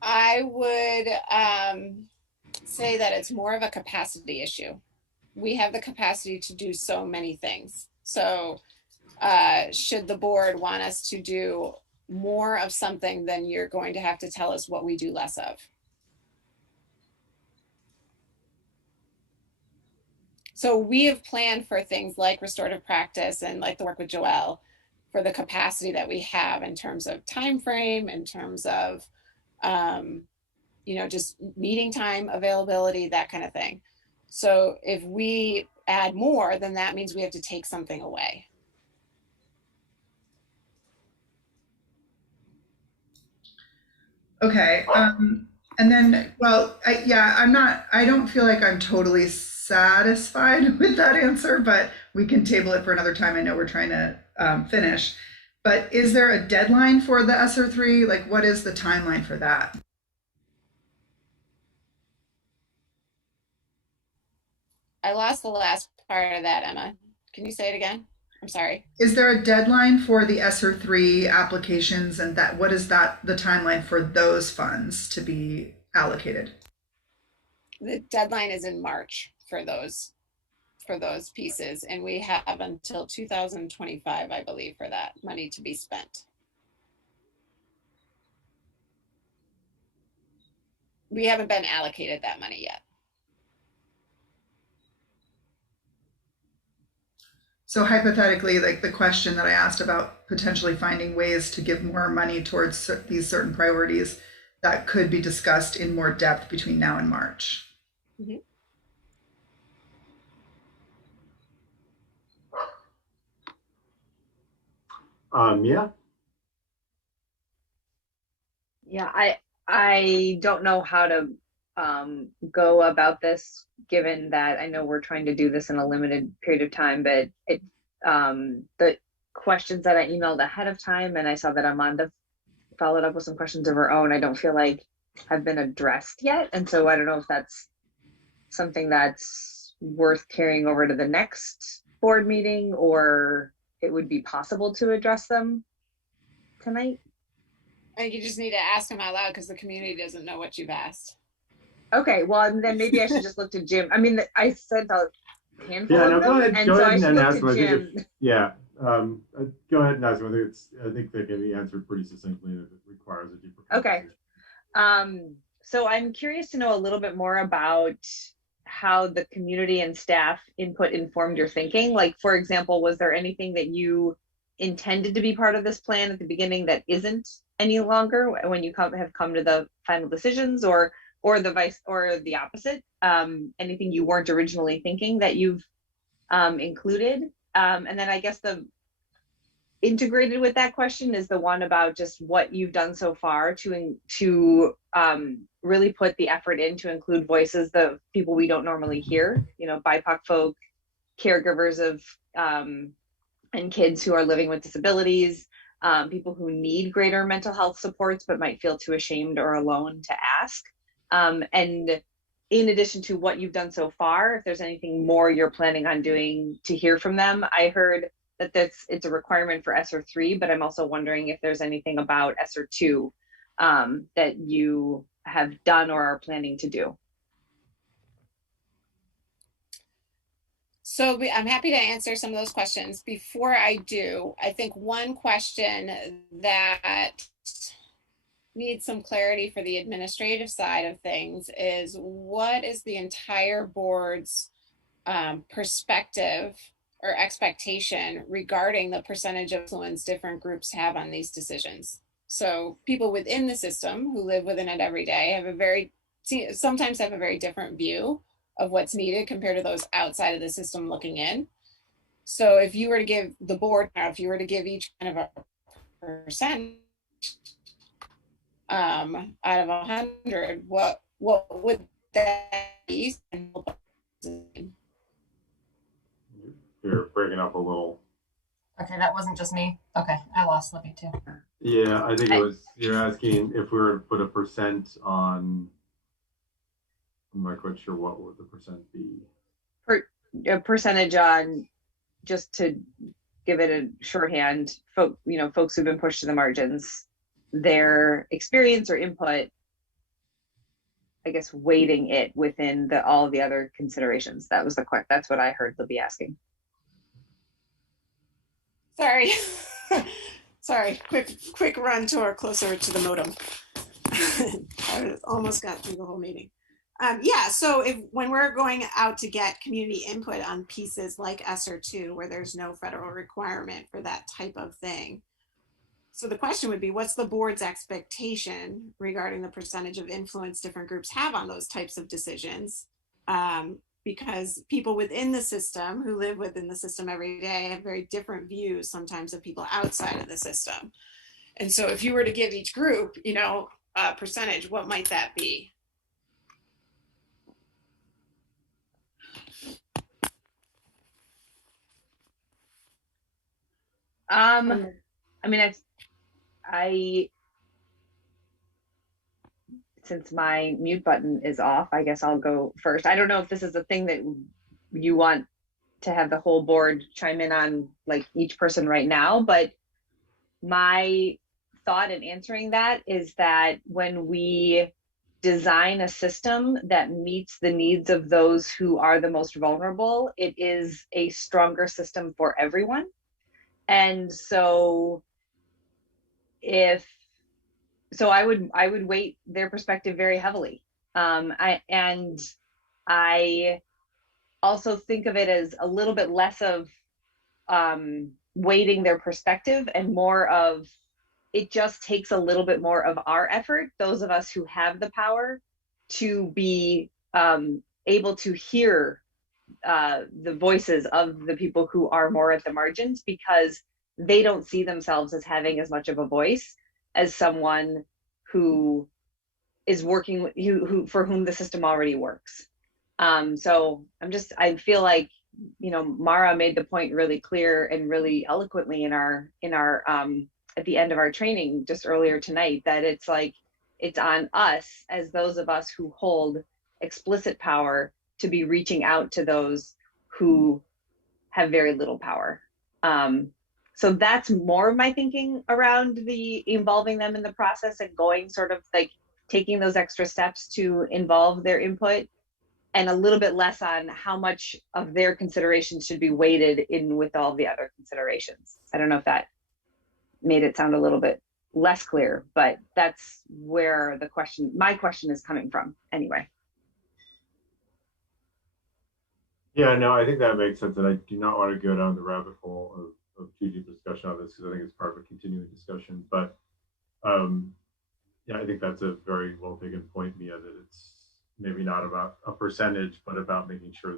I would say that it's more of a capacity issue. We have the capacity to do so many things. So should the board want us to do more of something, then you're going to have to tell us what we do less of. So we have planned for things like restorative practice and like the work with Joelle for the capacity that we have in terms of time frame, in terms of, just meeting time availability, that kind of thing. So if we add more, then that means we have to take something away. Okay. And then, well, I don't feel like I'm totally satisfied with that answer, but we can table it for another time. I know we're trying to finish, but is there a deadline for the SR3? Like, what is the timeline for that? I lost the last part of that, Emma. Can you say it again? I'm sorry. Is there a deadline for the SR3 applications, and that what is that the timeline for those funds to be allocated? The deadline is in March for those pieces, and we have until 2025, I believe, for that money to be spent. We haven't been allocated that money yet. So hypothetically, like the question that I asked about potentially finding ways to give more money towards these certain priorities, that could be discussed in more depth between now and March. Mm-hmm. Yeah, I don't know how to go about this, given that I know we're trying to do this in a limited period of time, but the questions that I emailed ahead of time, and I saw that Amanda followed up with some questions of her own, I don't feel like have been addressed yet. And so I don't know if that's something that's worth carrying over to the next board meeting, or it would be possible to address them tonight. I think you just need to ask them out loud because the community doesn't know what you've asked. Okay, well, then maybe I should just look to Jim. I mean, I sent a handful of them, go ahead and ask them. Go ahead and ask them. I think they can be answered pretty succinctly, and if it requires a deeper conversation. Okay. So I'm curious to know a little bit more about how the community and staff input informed your thinking. Like, for example, was there anything that you intended to be part of this plan at the beginning that isn't any longer when you have come to the final decisions, or the opposite? Anything you weren't originally thinking that you've included? And then I guess the integrated with that question is the one about just what you've done so far to really put the effort in to include voices, the people we don't normally hear, BIPOC folk, caregivers of and kids who are living with disabilities, people who need greater mental health supports but might feel too ashamed or alone to ask. And in addition to what you've done so far, if there's anything more you're planning on doing to hear from them. I heard that it's a requirement for SR3, but I'm also wondering if there's anything about SR2 that you have done or are planning to do. So I'm happy to answer some of those questions. Before I do, I think one question that needs some clarity for the administrative side of things is, what is the entire board's perspective or expectation regarding the percentage of influence different groups have on these decisions? So people within the system who live within it every day sometimes have a very different view of what's needed compared to those outside of the system looking in. So if you were to give the board, if you were to give each kind of a percent out of 100, what would that be? You're breaking up a little. Okay, that wasn't just me. Okay, I lost Libby too. Yeah, I think you're asking if we were to put a percent on. I'm not quite sure what would the percent be. A percentage on, just to give it a shorthand, folks who've been pushed to the margins, their experience or input, I guess, weighting it within all of the other considerations. That's what I heard Libby asking. Sorry. Sorry, quick run closer to the modem. I almost got through the whole meeting. Yeah, so when we're going out to get community input on pieces like ESSER2, where there's no federal requirement for that type of thing. So the question would be, what's the board's expectation regarding the percentage of influence different groups have on those types of decisions? Because people within the system who live within the system every day have very different views sometimes of people outside of the system. And so if you were to give each group, a percentage, what might that be? I mean, I since my mute button is off, I guess I'll go first. I don't know if this is a thing that you want to have the whole board chime in on, like each person right now, but my thought in answering that is that when we design a system that meets the needs of those who are the most vulnerable, it is a stronger system for everyone. And so I would weight their perspective very heavily. I also think of it as a little bit less of weighting their perspective and more of, it just takes a little bit more of our effort, those of us who have the power, to be able to hear the voices of the people who are more at the margins, because they don't see themselves as having as much of a voice as someone who is working, who for whom the system already works. So I feel like, Mara made the point really clear and really eloquently in our at the end of our training just earlier tonight, that it's like, it's on us as those of us who hold explicit power to be reaching out to those who have very little power. So that's more of my thinking around the involving them in the process and going sort of like taking those extra steps to involve their input, and a little bit less on how much of their considerations should be weighted in with all the other considerations. I don't know if that made it sound a little bit less clear, but that's where my question is coming from anyway. Yeah, no, I think that makes sense. And I do not want to go down the rabbit hole of too deep discussion on this, because I think it's part of a continuing discussion. But yeah, I think that's a very well taken point, Mia, that it's maybe not about a percentage, but about making sure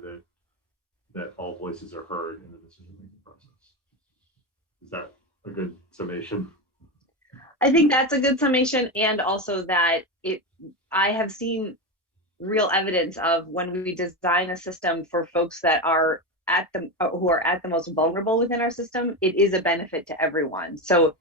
that all voices are heard in the decision-making process. Is that a good summation? I think that's a good summation, and also that I have seen real evidence of, when we design a system for folks that are who are at the most vulnerable within our system, it is a benefit to everyone. So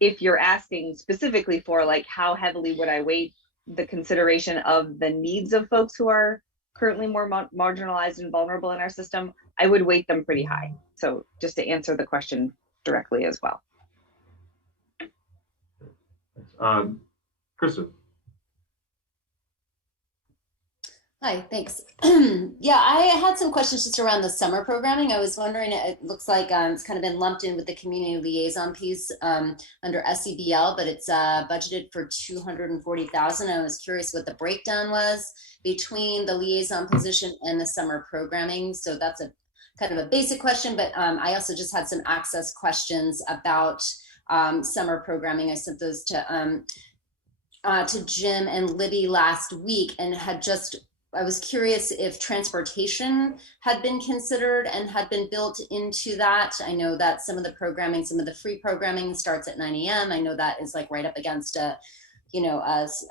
if you're asking specifically for like, how heavily would I weight the consideration of the needs of folks who are currently more marginalized and vulnerable in our system, I would weight them pretty high. So just to answer the question directly as well. Kristen. Hi, thanks. Yeah, I had some questions just around the summer programming. I was wondering, it looks like it's kind of been lumped in with the community liaison piece under SEBL, but it's budgeted for $240,000. I was curious what the breakdown was between the liaison position and the summer programming. So that's a kind of a basic question, but I also just had some access questions about summer programming. I sent those to Jim and Libby last week, and I was curious if transportation had been considered and had been built into that. I know that some of the programming, some of the free programming starts at 9 a.m. I know that is like right up against a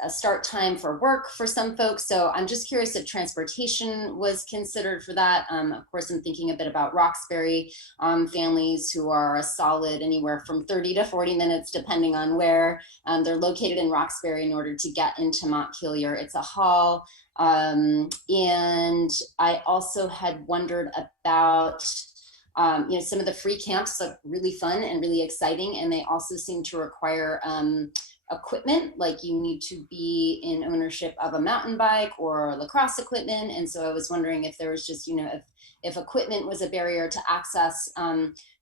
start time for work for some folks. So I'm just curious if transportation was considered for that. Of course, I'm thinking a bit about Roxbury families who are a solid anywhere from 30 to 40 minutes, depending on where they're located in Roxbury in order to get into Montpelier. It's a haul. And I also had wondered about some of the free camps look really fun and really exciting, and they also seem to require equipment, like you need to be in ownership of a mountain bike or lacrosse equipment. And so I was wondering if there was just, if equipment was a barrier to access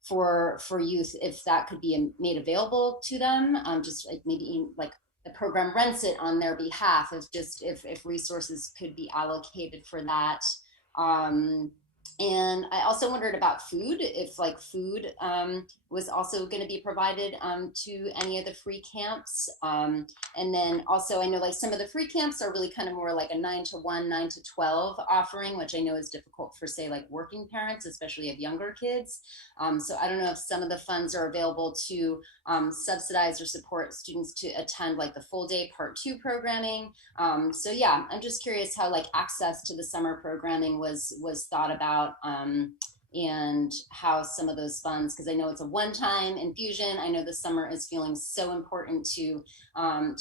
for youth, if that could be made available to them, just like maybe like the program rents it on their behalf, if resources could be allocated for that. And I also wondered about food, if like food was also going to be provided to any of the free camps. And then also I know like some of the free camps are really kind of more like a 9 to 1, 9 to 12 offering, which I know is difficult for say like working parents, especially of younger kids. So I don't know if some of the funds are available to subsidize or support students to attend like the full day part 2 programming. So yeah, I'm just curious how like access to the summer programming was thought about, and how some of those funds, because I know it's a one-time infusion. I know the summer is feeling so important to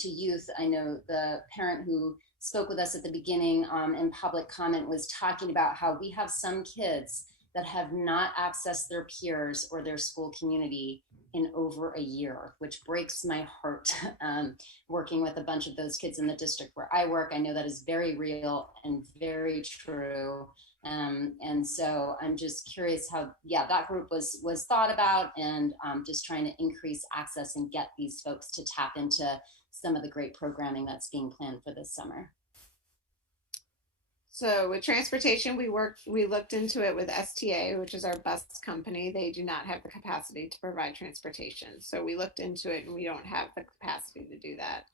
youth. I know the parent who spoke with us at the beginning in public comment was talking about how we have some kids that have not accessed their peers or their school community in over a year, which breaks my heart. Working with a bunch of those kids in the district where I work, I know that is very real and very true. And so I'm just curious how, yeah, that group was thought about, and just trying to increase access and get these folks to tap into some of the great programming that's being planned for this summer. So with transportation, we looked into it with STA, which is our bus company. They do not have the capacity to provide transportation. So we looked into it and we don't have the capacity to do that.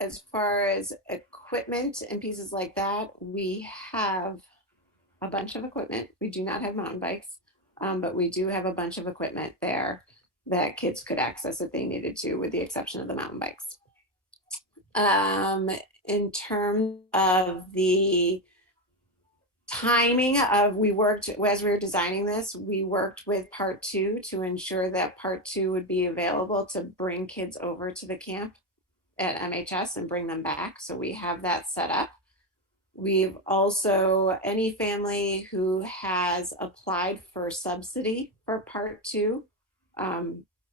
As far as equipment and pieces like that, we have a bunch of equipment. We do not have mountain bikes, but we do have a bunch of equipment there that kids could access if they needed to, with the exception of the mountain bikes. In terms of the timing of, as we were designing this, we worked with part 2 to ensure that part 2 would be available to bring kids over to the camp at MHS and bring them back. So we have that set up. We've also, any family who has applied for subsidy for part 2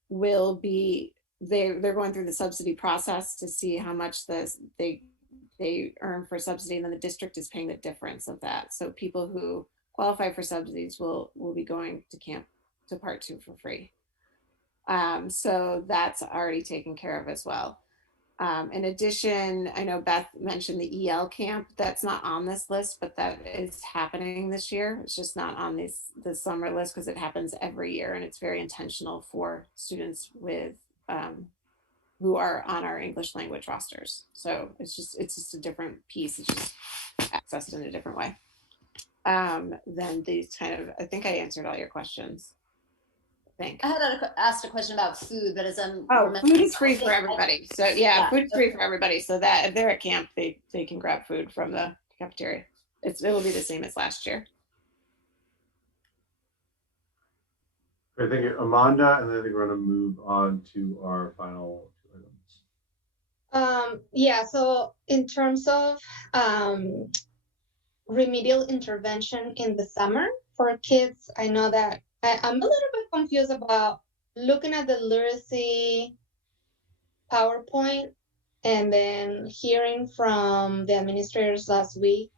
will be, they're going through the subsidy process to see how much they earn for subsidy, and then the district is paying the difference of that. So people who qualify for subsidies will be going to camp to part 2 for free. So that's already taken care of as well. In addition, I know Beth mentioned the EL camp. That's not on this list, but that is happening this year. It's just not on the summer list because it happens every year, and it's very intentional for students with who are on our English language rosters. So it's just a different piece. It's just accessed in a different way. Then these I think I answered all your questions. I think. I had asked a question about food, but as I'm food is free for everybody. So yeah, food is free for everybody. So that if they're at camp, they can grab food from the cafeteria. It will be the same as last year. Great, thank you, Amanda. And then I think we're going to move on to our final items. Yeah, so in terms of remedial intervention in the summer for kids, I know that I'm a little bit confused about looking at the literacy PowerPoint and then hearing from the administrators last week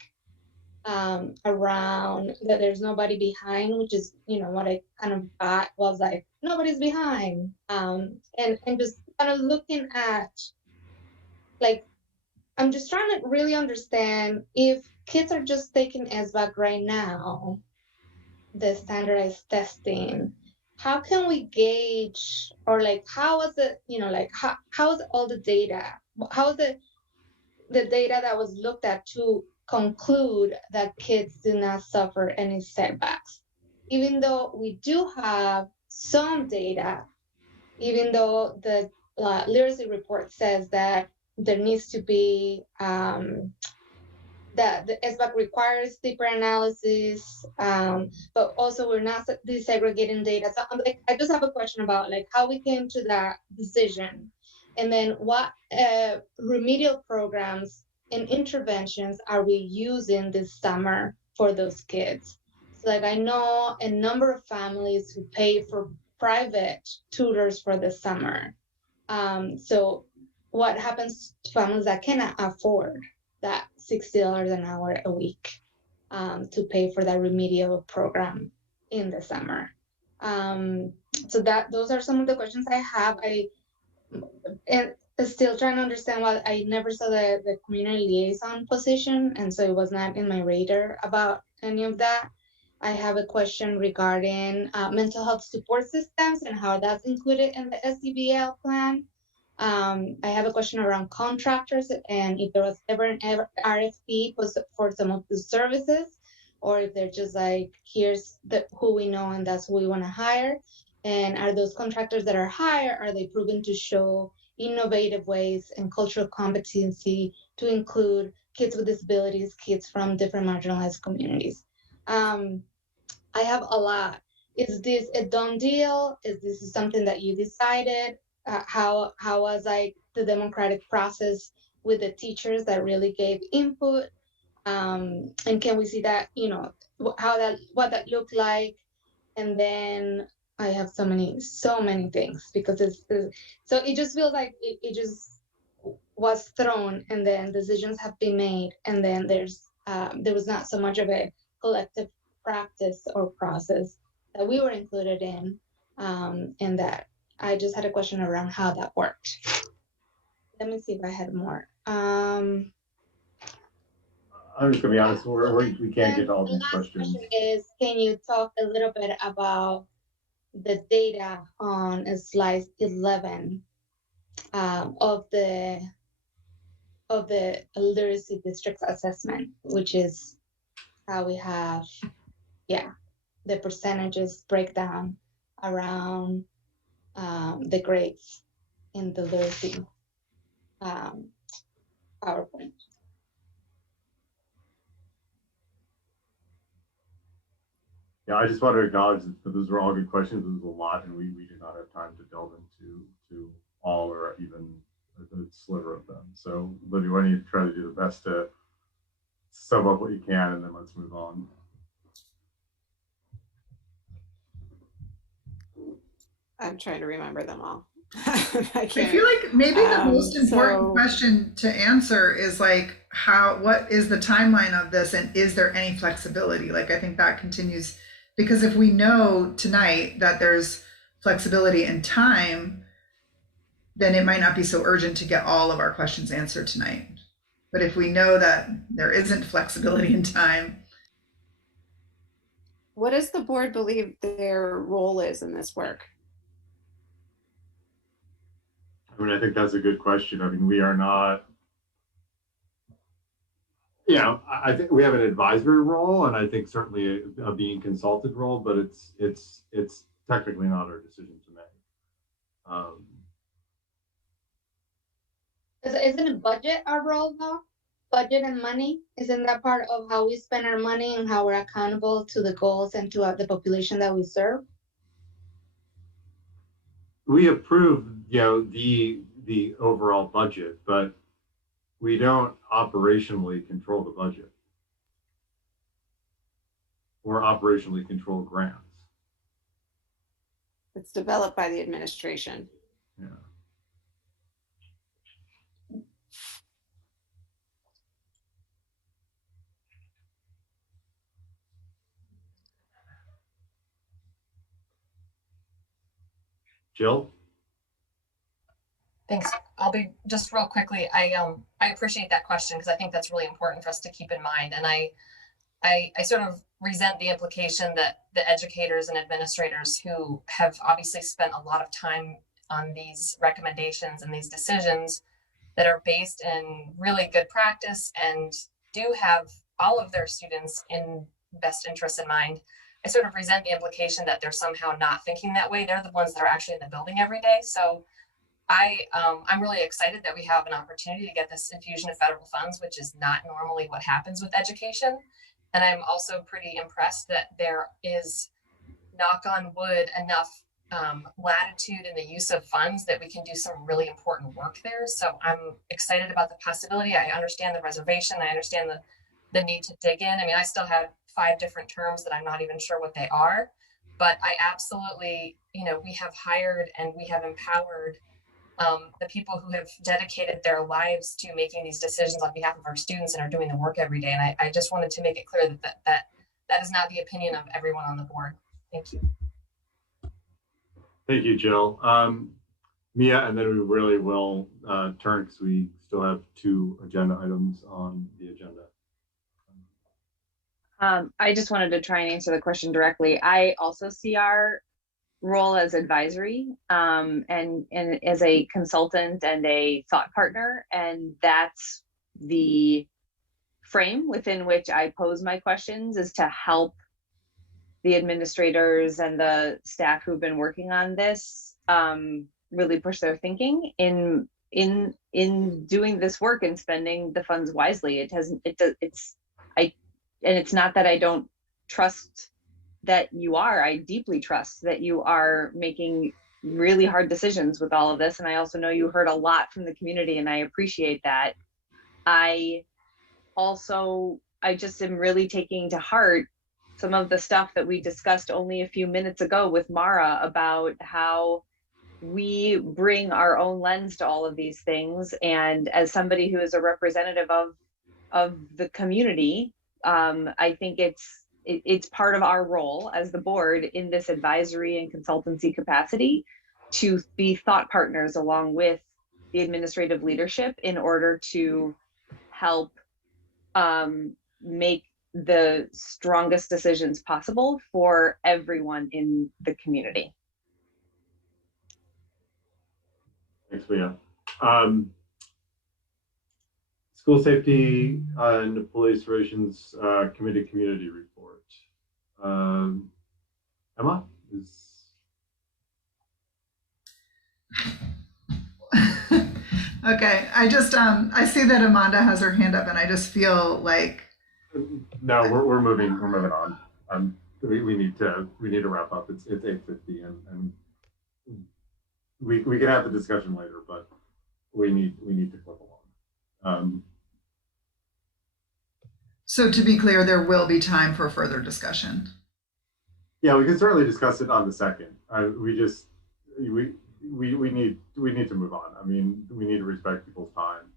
around that there's nobody behind, which is, what I kind of got was like, nobody's behind. And just kind of looking at, like, I'm just trying to really understand if kids are just taking SBAC right now, the standardized testing, how can we gauge, or like, how is it, how is all the data, how is the data that was looked at to conclude that kids do not suffer any setbacks? Even though we do have some data, even though the literacy report says that there needs to be that the SBAC requires deeper analysis, but also we're not desegregating data. So I just have a question about like how we came to that decision, and then what remedial programs and interventions are we using this summer for those kids? So like I know a number of families who pay for private tutors for the summer. So what happens to families that cannot afford that $60 an hour a week to pay for that remedial program in the summer? So those are some of the questions I have. and still trying to understand what I never saw the community liaison position, and so it was not in my radar about any of that. I have a question regarding mental health support systems and how that's included in the SDBL plan. I have a question around contractors and if there was ever an RFP for some of the services, or if they're just like, here's who we know and that's who we want to hire. And are those contractors that are hired, are they proven to show innovative ways and cultural competency to include kids with disabilities, kids from different marginalized communities? I have a lot. Is this a done deal? Is this something that you decided? How was like the democratic process with the teachers that really gave input? And can we see that, you know, what that looked like? And then I have so many things because so it just feels like it just was thrown, and then decisions have been made, and then there was not so much of a collective practice or process that we were included in, and that I just had a question around how that worked. Let me see if I had more. I'm just gonna be honest, we can't get to all these questions. Question is, can you talk a little bit about the data on slide 11 of the literacy district assessment, which is how we have, the percentages breakdown around the grades in the literacy PowerPoint. Yeah, I just want to acknowledge that those were all good questions. It was a lot, and we did not have time to delve into all or even a sliver of them. So, Lydia, why don't you try to do the best to sum up what you can, and then let's move on. I'm trying to remember them all. I feel like maybe the most important question to answer is like, what is the timeline of this, and is there any flexibility? Like, I think that continues, because if we know tonight that there's flexibility in time, then it might not be so urgent to get all of our questions answered tonight. But if we know that there isn't flexibility in time. What does the board believe their role is in this work? I mean, I think that's a good question. I mean, we are not, you know, I think we have an advisory role, and I think certainly a being consulted role, but it's technically not our decision to make. Isn't a budget our role though? Budget and money, isn't that part of how we spend our money and how we're accountable to the goals and to the population that we serve? We approve, you know, the overall budget, but we don't operationally control the budget or operationally control grants. It's developed by the administration. Yeah. Jill? Thanks. I'll be just real quickly. I appreciate that question because I think that's really important for us to keep in mind. And I sort of resent the implication that the educators and administrators who have obviously spent a lot of time on these recommendations and these decisions that are based in really good practice and do have all of their students in best interest in mind. I sort of resent the implication that they're somehow not thinking that way. They're the ones that are actually in the building every day. So I'm really excited that we have an opportunity to get this infusion of federal funds, which is not normally what happens with education. And I'm also pretty impressed that there is, knock on wood, enough latitude in the use of funds that we can do some really important work there. So I'm excited about the possibility. I understand the reservation. I understand the need to dig in. I mean, I still have 5 different terms that I'm not even sure what they are, but I absolutely, you know, we have hired and we have empowered the people who have dedicated their lives to making these decisions on behalf of our students and are doing the work every day. And I just wanted to make it clear that is not the opinion of everyone on the board. Thank you. Thank you, Jill. Mia, and then we really will turn because we still have 2 agenda items on the agenda. I just wanted to try and answer the question directly. I also see our role as advisory and as a consultant and a thought partner, and that's the frame within which I pose my questions, is to help the administrators and the staff who've been working on this really push their thinking in doing this work and spending the funds wisely. And it's not that I don't trust that you are. I deeply trust that you are making really hard decisions with all of this. And I also know you heard a lot from the community, and I appreciate that. I just am really taking to heart some of the stuff that we discussed only a few minutes ago with Mara about how we bring our own lens to all of these things. And as somebody who is a representative of the community, I think it's part of our role as the board in this advisory and consultancy capacity to be thought partners along with the administrative leadership in order to help make the strongest decisions possible for everyone in the community. Thanks, Leah. School Safety and Police Relations Committee Community Report. Emma is. Okay, I just I see that Amanda has her hand up, and I just feel like. No, we're moving. We're moving on. We need to wrap up. It's 8:50, and we can have the discussion later, but we need to clip along. So to be clear, there will be time for further discussion. Yeah, we can certainly discuss it on the second. We need to move on. I mean, we need to respect people's time.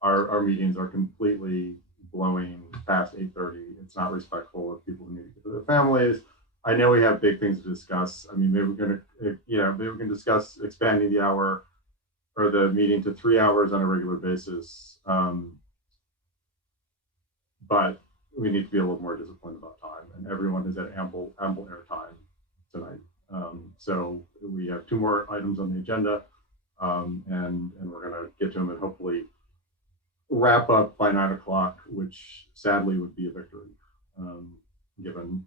Our meetings are completely blowing past 8:30. It's not respectful of people who need to get to their families. I know we have big things to discuss. I mean, maybe we can discuss expanding the hour or the meeting to 3 hours on a regular basis. But we need to be a little more disciplined about time, and everyone has had ample airtime tonight. So we have 2 more items on the agenda, and we're going to get to them and hopefully wrap up by 9 o'clock, which sadly would be a victory, given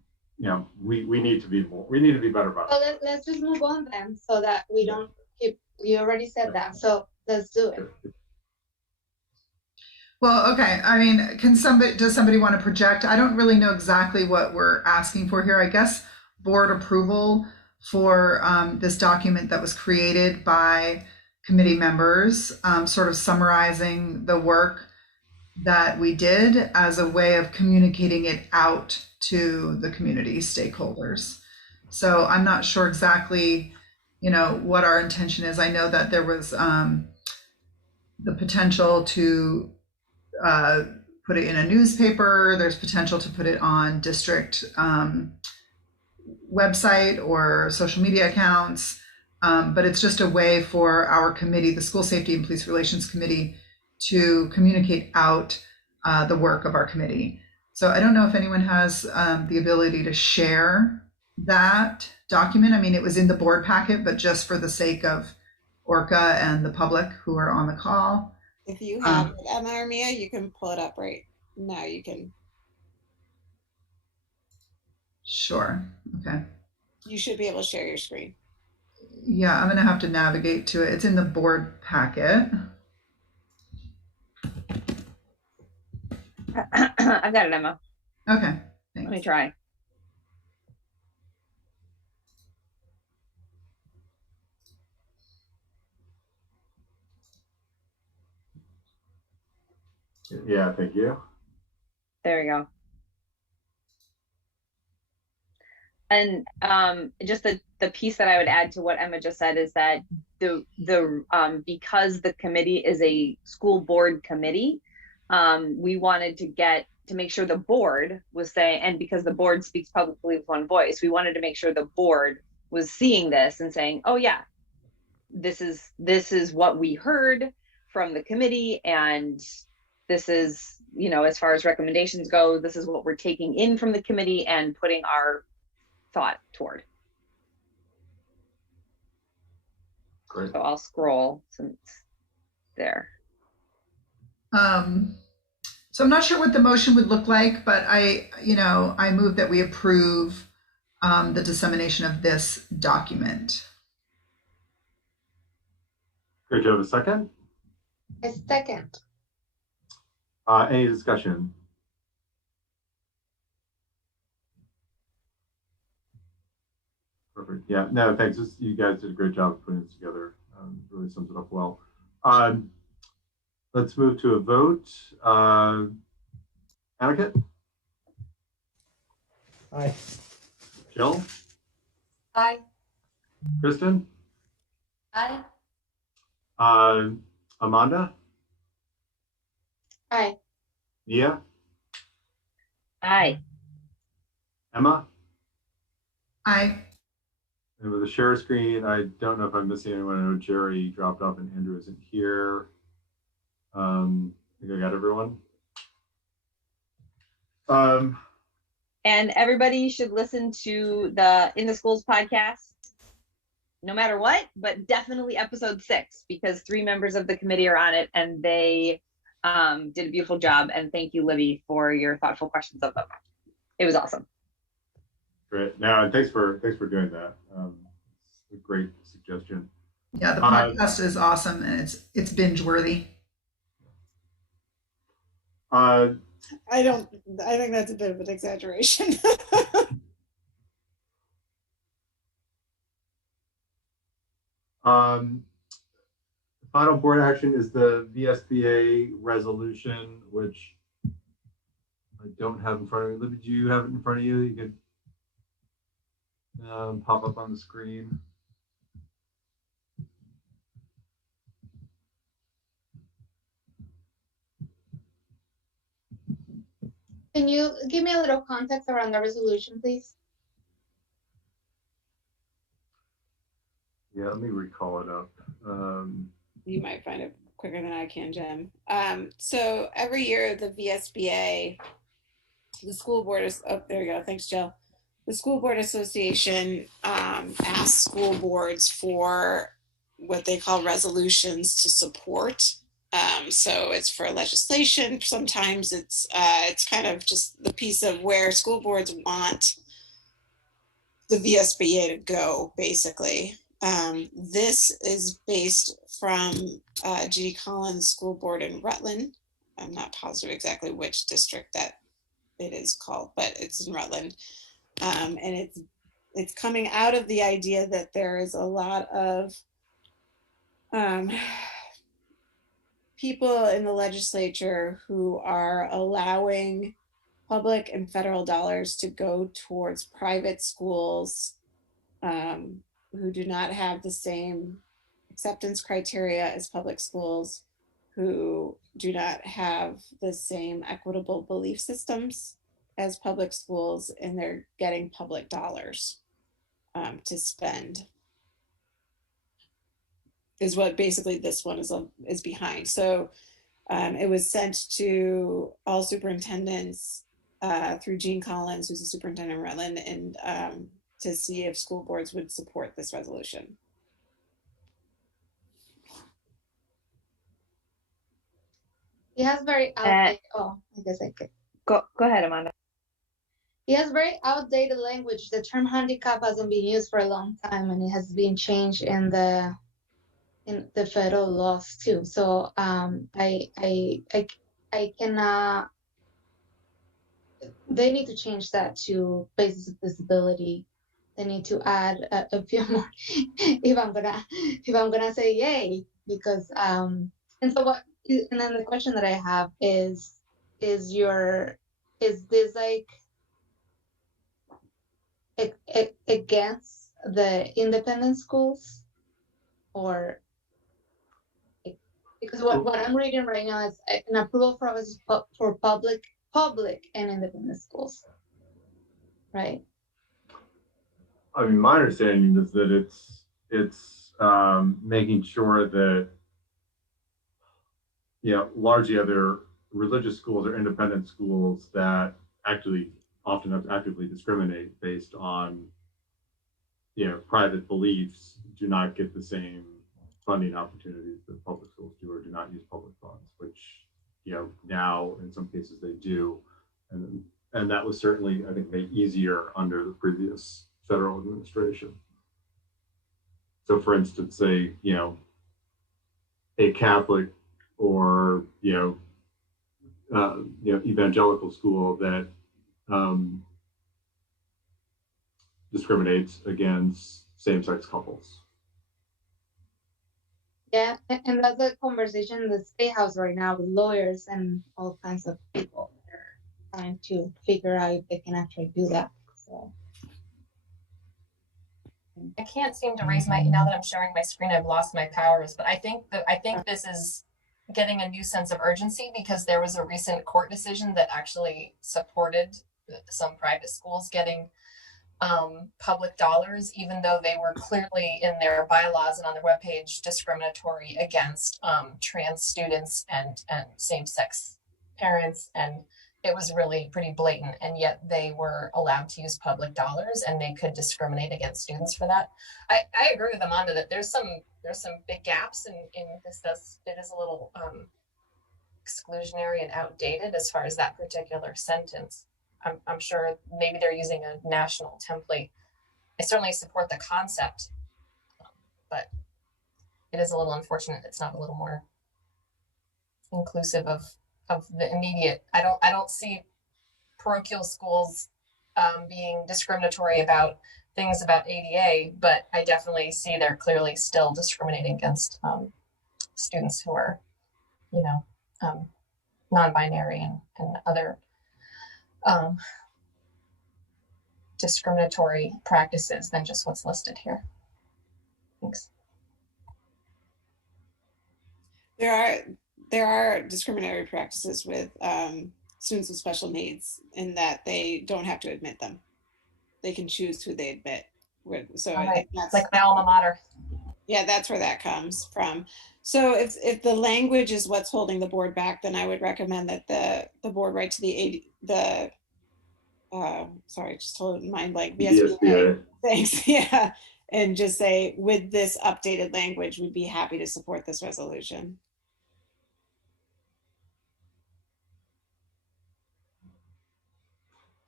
we need to be better about it. So let's just move on then, so that we don't keep. You already said that, so let's do it. Well, okay. I mean, does somebody want to project? I don't really know exactly what we're asking for here. I guess board approval for this document that was created by committee members, sort of summarizing the work that we did as a way of communicating it out to the community stakeholders. So I'm not sure exactly, what our intention is. I know that there was the potential to put it in a newspaper. There's potential to put it on district website or social media accounts. But it's just a way for our committee, the School Safety and Police Relations Committee, to communicate out the work of our committee. So I don't know if anyone has the ability to share that document. I mean, it was in the board packet, but just for the sake of Orca and the public who are on the call. If you have it, Emma or Mia, you can pull it up right now. You can. Sure. Okay. You should be able to share your screen. Yeah, I'm going to have to navigate to it. It's in the board packet. I've got it, Emma. Okay. Thanks. Let me try. Yeah, thank you. There we go. And just the piece that I would add to what Emma just said is that because the committee is a school board committee, we wanted to make sure the board was saying, and because the board speaks publicly with one voice, we wanted to make sure the board was seeing this and saying, oh yeah, this is what we heard from the committee, and this is, you know, as far as recommendations go, this is what we're taking in from the committee and putting our thought toward. Great. So I'll scroll since there. So I'm not sure what the motion would look like, but I move that we approve the dissemination of this document. Great. Do you have a second? A second. Any discussion? Perfect. Yeah, no, thanks. You guys did a great job putting this together. Really sums it up well. Let's move to a vote. Aniket? Aye. Jill? Aye. Kristen? Aye. Amanda? Aye. Nia? Aye. Emma? Aye. And with the share screen, I don't know if I'm missing anyone. I know Jerry dropped off and Andrew isn't here. I think I got everyone. And everybody should listen to the In the Schools podcast, no matter what, but definitely episode 6, because 3 members of the committee are on it, and they did a beautiful job. And thank you, Libby, for your thoughtful questions of them. It was awesome. Great. Now, and thanks for doing that. It's a great suggestion. Yeah, the podcast is awesome, and it's binge worthy. I think that's a bit of an exaggeration. Final board action is the VSBA resolution, which I don't have in front of me. Libby, do you have it in front of you? You could pop up on the screen. Can you give me a little context around the resolution, please? Yeah, let me recall it up. You might find it quicker than I can, Jim. So every year the VSBA, the school board is, oh, there you go. Thanks, Jill. The School Board Association asks school boards for what they call resolutions to support. So it's for legislation. Sometimes it's kind of just the piece of where school boards want the VSBA to go, basically. This is based from G.D. Collins School Board in Rutland. I'm not positive exactly which district that it is called, but it's in Rutland. And it's coming out of the idea that there is a lot of people in the legislature who are allowing public and federal dollars to go towards private schools who do not have the same acceptance criteria as public schools, who do not have the same equitable belief systems as public schools, and they're getting public dollars to spend, is what basically this one is behind. So it was sent to all superintendents through Gene Collins, who's a superintendent in Rutland, and to see if school boards would support this resolution. He has very outdated. I guess I could go ahead, Amanda. He has very outdated language. The term handicap hasn't been used for a long time, and it has been changed in the federal laws too. So I cannot. They need to change that to basis of disability. They need to add a few more if I'm gonna say yay, because and so what, and then the question that I have is this like against the independent schools, or because what I'm reading right now is an approval process for public and independent schools, right? I mean, my understanding is that it's making sure that, largely other religious schools or independent schools that actually often actively discriminate based on, private beliefs do not get the same funding opportunities that public schools do, or do not use public funds, which, now in some cases they do. And that was certainly, I think, made easier under the previous federal administration. So for instance, a Catholic or, evangelical school that discriminates against same-sex couples. Yeah, and that's a conversation in the State House right now with lawyers and all kinds of people that are trying to figure out if they can actually do that. So I can't seem to raise my, now that I'm sharing my screen, I've lost my powers, but I think this is getting a new sense of urgency, because there was a recent court decision that actually supported some private schools getting public dollars, even though they were clearly in their bylaws and on their webpage discriminatory against trans students and same-sex parents, and it was really pretty blatant, and yet they were allowed to use public dollars and they could discriminate against students for that. I agree with Amanda that there's some big gaps in this. It is a little exclusionary and outdated as far as that particular sentence. I'm sure maybe they're using a national template. I certainly support the concept, but it is a little unfortunate it's not a little more inclusive of the immediate. I don't see parochial schools being discriminatory about things about ADA, but I definitely see they're clearly still discriminating against students who are, non-binary and other discriminatory practices than just what's listed here. Thanks. There are discriminatory practices with students with special needs in that they don't have to admit them. They can choose who they admit. So I think that's like my alma mater. Yeah, that's where that comes from. So if the language is what's holding the board back, then I would recommend that the board write to the sorry, just told mind blank, VSBA. Thanks. Yeah. And just say, with this updated language, we'd be happy to support this resolution.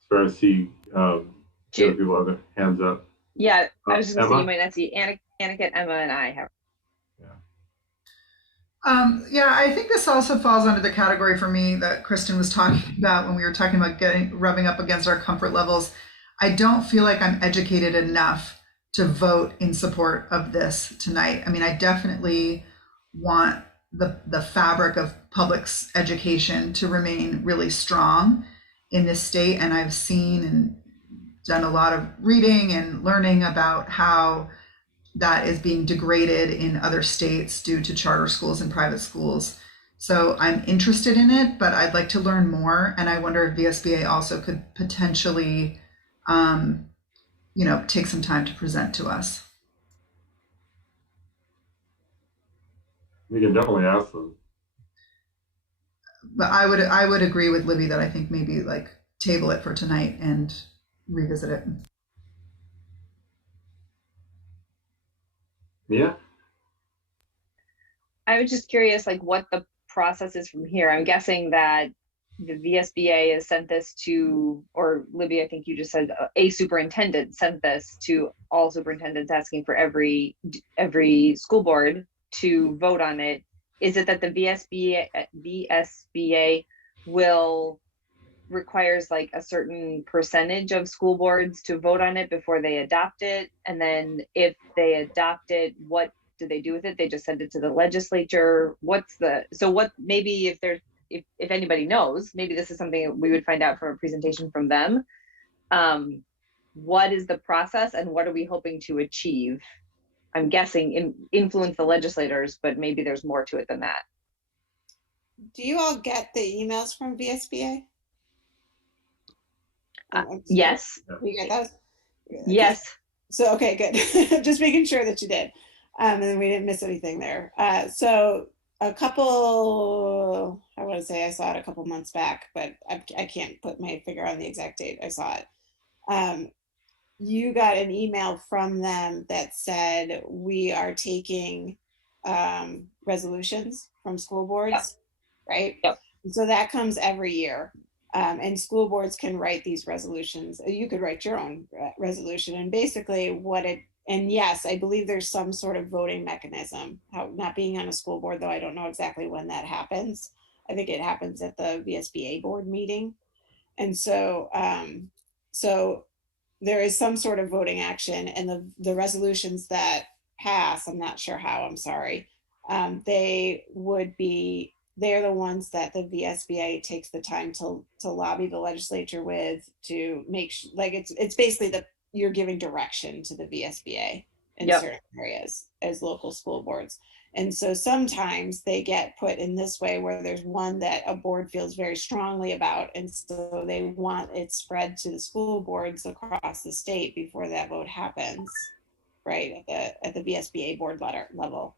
As far as see people have their hands up. Yeah, I was just gonna say, Emma? you might not see Aniket, Emma, and I have. Yeah, I think this also falls under the category for me that Kristen was talking about when we were talking about rubbing up against our comfort levels. I don't feel like I'm educated enough to vote in support of this tonight. I mean, I definitely want the fabric of public education to remain really strong in this state. And I've seen and done a lot of reading and learning about how that is being degraded in other states due to charter schools and private schools. So I'm interested in it, but I'd like to learn more. And I wonder if VSBA also could potentially, take some time to present to us. You can definitely ask them. But I would agree with Libby that I think maybe like table it for tonight and revisit it. Yeah. I was just curious, like, what the process is from here. I'm guessing that the VSBA has sent this to, or Libby, I think you just said a superintendent sent this to all superintendents, asking for every school board to vote on it. Is it that the VSBA will requires like a certain percentage of school boards to vote on it before they adopt it? And then if they adopt it, what do they do with it? They just send it to the legislature? Maybe if anybody knows, maybe this is something we would find out from a presentation from them. What is the process and what are we hoping to achieve? I'm guessing influence the legislators, but maybe there's more to it than that. Do you all get the emails from VSBA? Yes. You get those? Yes. So, okay, good. Just making sure that you did. And then we didn't miss anything there. So a couple, I want to say I saw it a couple months back, but I can't put my finger on the exact date I saw it. You got an email from them that said we are taking resolutions from school boards, right? Yep. So that comes every year. And school boards can write these resolutions. You could write your own resolution. And basically what it, and yes, I believe there's some sort of voting mechanism. How, not being on a school board, though, I don't know exactly when that happens. I think it happens at the VSBA board meeting. And so, so there is some sort of voting action, and the resolutions that pass, I'm not sure how, I'm sorry, they would be, they're the ones that the VSBA takes the time to lobby the legislature with, to make like it's basically you're giving direction to the VSBA in certain areas as local school boards. And so sometimes they get put in this way where there's one that a board feels very strongly about, and so they want it spread to the school boards across the state before that vote happens, right, at the VSBA board level,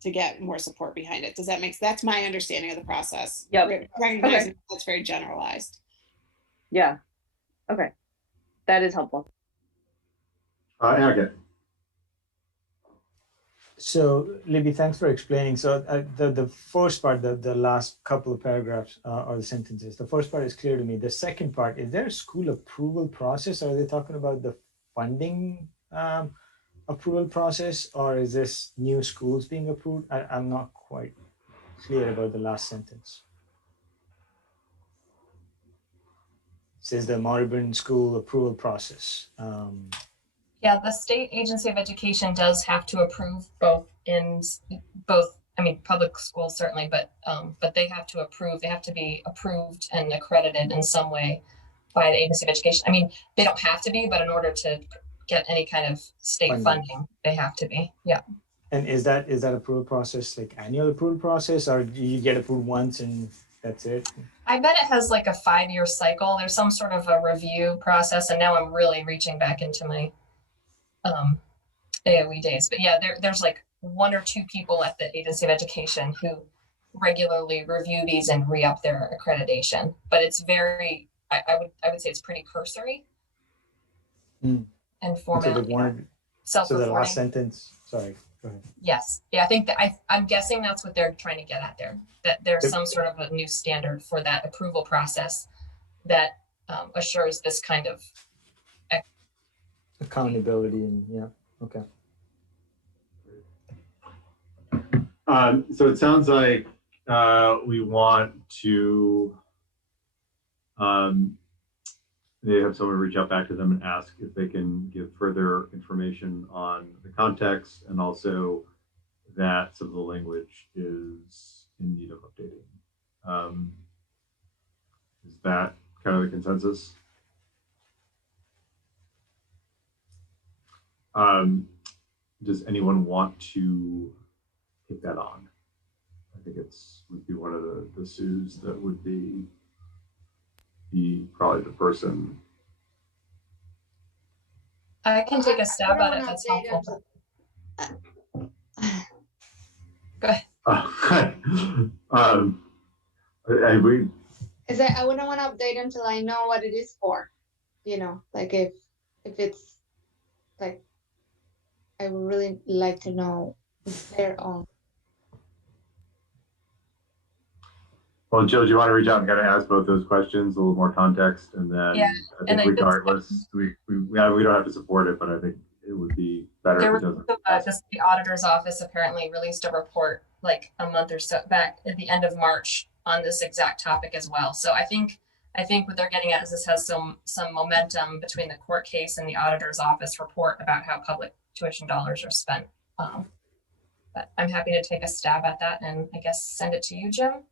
to get more support behind it. Does that make sense? That's my understanding of the process. Yep. Recognizing that's very generalized. Yeah. Okay. That is helpful. Agate. So, Libby, thanks for explaining. So the first part, the last couple of paragraphs or the sentences, the first part is clear to me. The second part, is there a school approval process? Or are they talking about the funding approval process, or is this new schools being approved? I'm not quite clear about the last sentence. It says the Moribund School approval process. Yeah, the State Agency of Education does have to approve both, I mean, public schools certainly, but they have to approve, they have to be approved and accredited in some way by the Agency of Education. I mean, they don't have to be, but in order to get any kind of state funding, they have to be, yeah. And is that approval process like annual approval process, or do you get approved once and that's it? I bet it has like a 5-year cycle. There's some sort of a review process, and now I'm really reaching back into my AOE days. But yeah, there's like 1 or 2 people at the Agency of Education who regularly review these and re-up their accreditation. But it's very, I would say it's pretty cursory and format. So the last sentence, sorry, go ahead. Yes, yeah, I think that I'm guessing that's what they're trying to get at there. That there's some sort of a new standard for that approval process that assures this kind of accountability. And yeah, okay. So it sounds like we want to they have someone reach out back to them and ask if they can give further information on the context, and also that some of the language is in need of updating. Is that kind of the consensus? Does anyone want to take that on? I think would be one of the Sues that would be probably the person. I can take a stab at it. That's helpful. Go ahead. Is that I wouldn't want to update until I know what it is for. You know, like if it's like, I would really like to know their own. Well, Jill, do you want to reach out and kind of ask both those questions, a little more context, and then yeah, I think regardless, we don't have to support it, but I think it would be better if it doesn't. Just the auditor's office apparently released a report like a month or so back at the end of March on this exact topic as well. So I think what they're getting at is this has some momentum between the court case and the auditor's office report about how public tuition dollars are spent. But I'm happy to take a stab at that and I guess send it to you, Jim.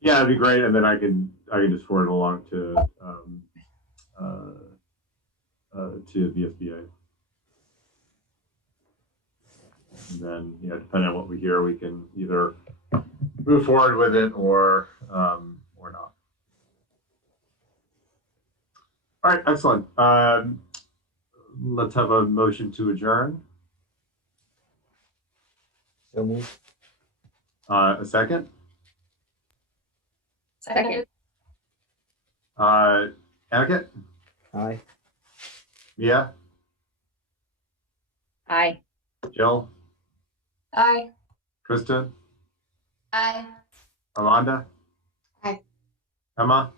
Yeah, it'd be great, and then I can just forward it along to VSBA. And then, depending on what we hear, we can either move forward with it or not. All right, excellent. Let's have a motion to adjourn. So moved. A second? Second. Aniket? Aye. Mia? Aye. Jill? Aye. Kristen? Aye. Amanda? Aye. Emma?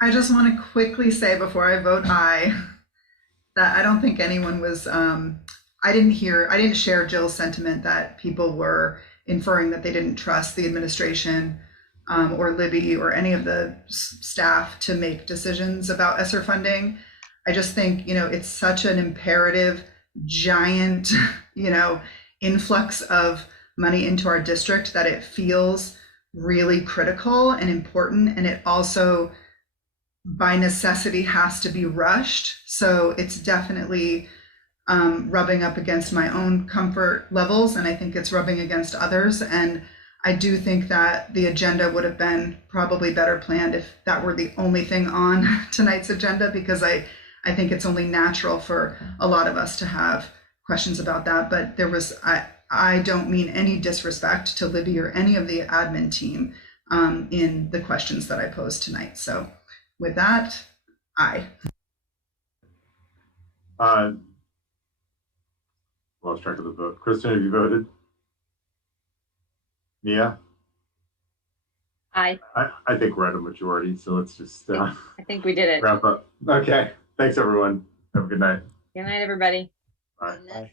I just want to quickly say before I vote aye that I don't think anyone was, I didn't share Jill's sentiment that people were inferring that they didn't trust the administration or Libby or any of the staff to make decisions about ESSER funding. I just think, it's such an imperative, giant, influx of money into our district that it feels really critical and important. And it also, by necessity, has to be rushed. So it's definitely rubbing up against my own comfort levels. And I think it's rubbing against others. And I do think that the agenda would have been probably better planned if that were the only thing on tonight's agenda, because I think it's only natural for a lot of us to have questions about that. But there was, I don't mean any disrespect to Libby or any of the admin team in the questions that I posed tonight. So with that, aye. Lost track of the vote. Kristen, have you voted? Mia? Aye. I think we're at a majority, so let's just I think we did it. wrap up. Okay. Thanks, everyone. Have a good night. Good night, everybody. Bye. Bye.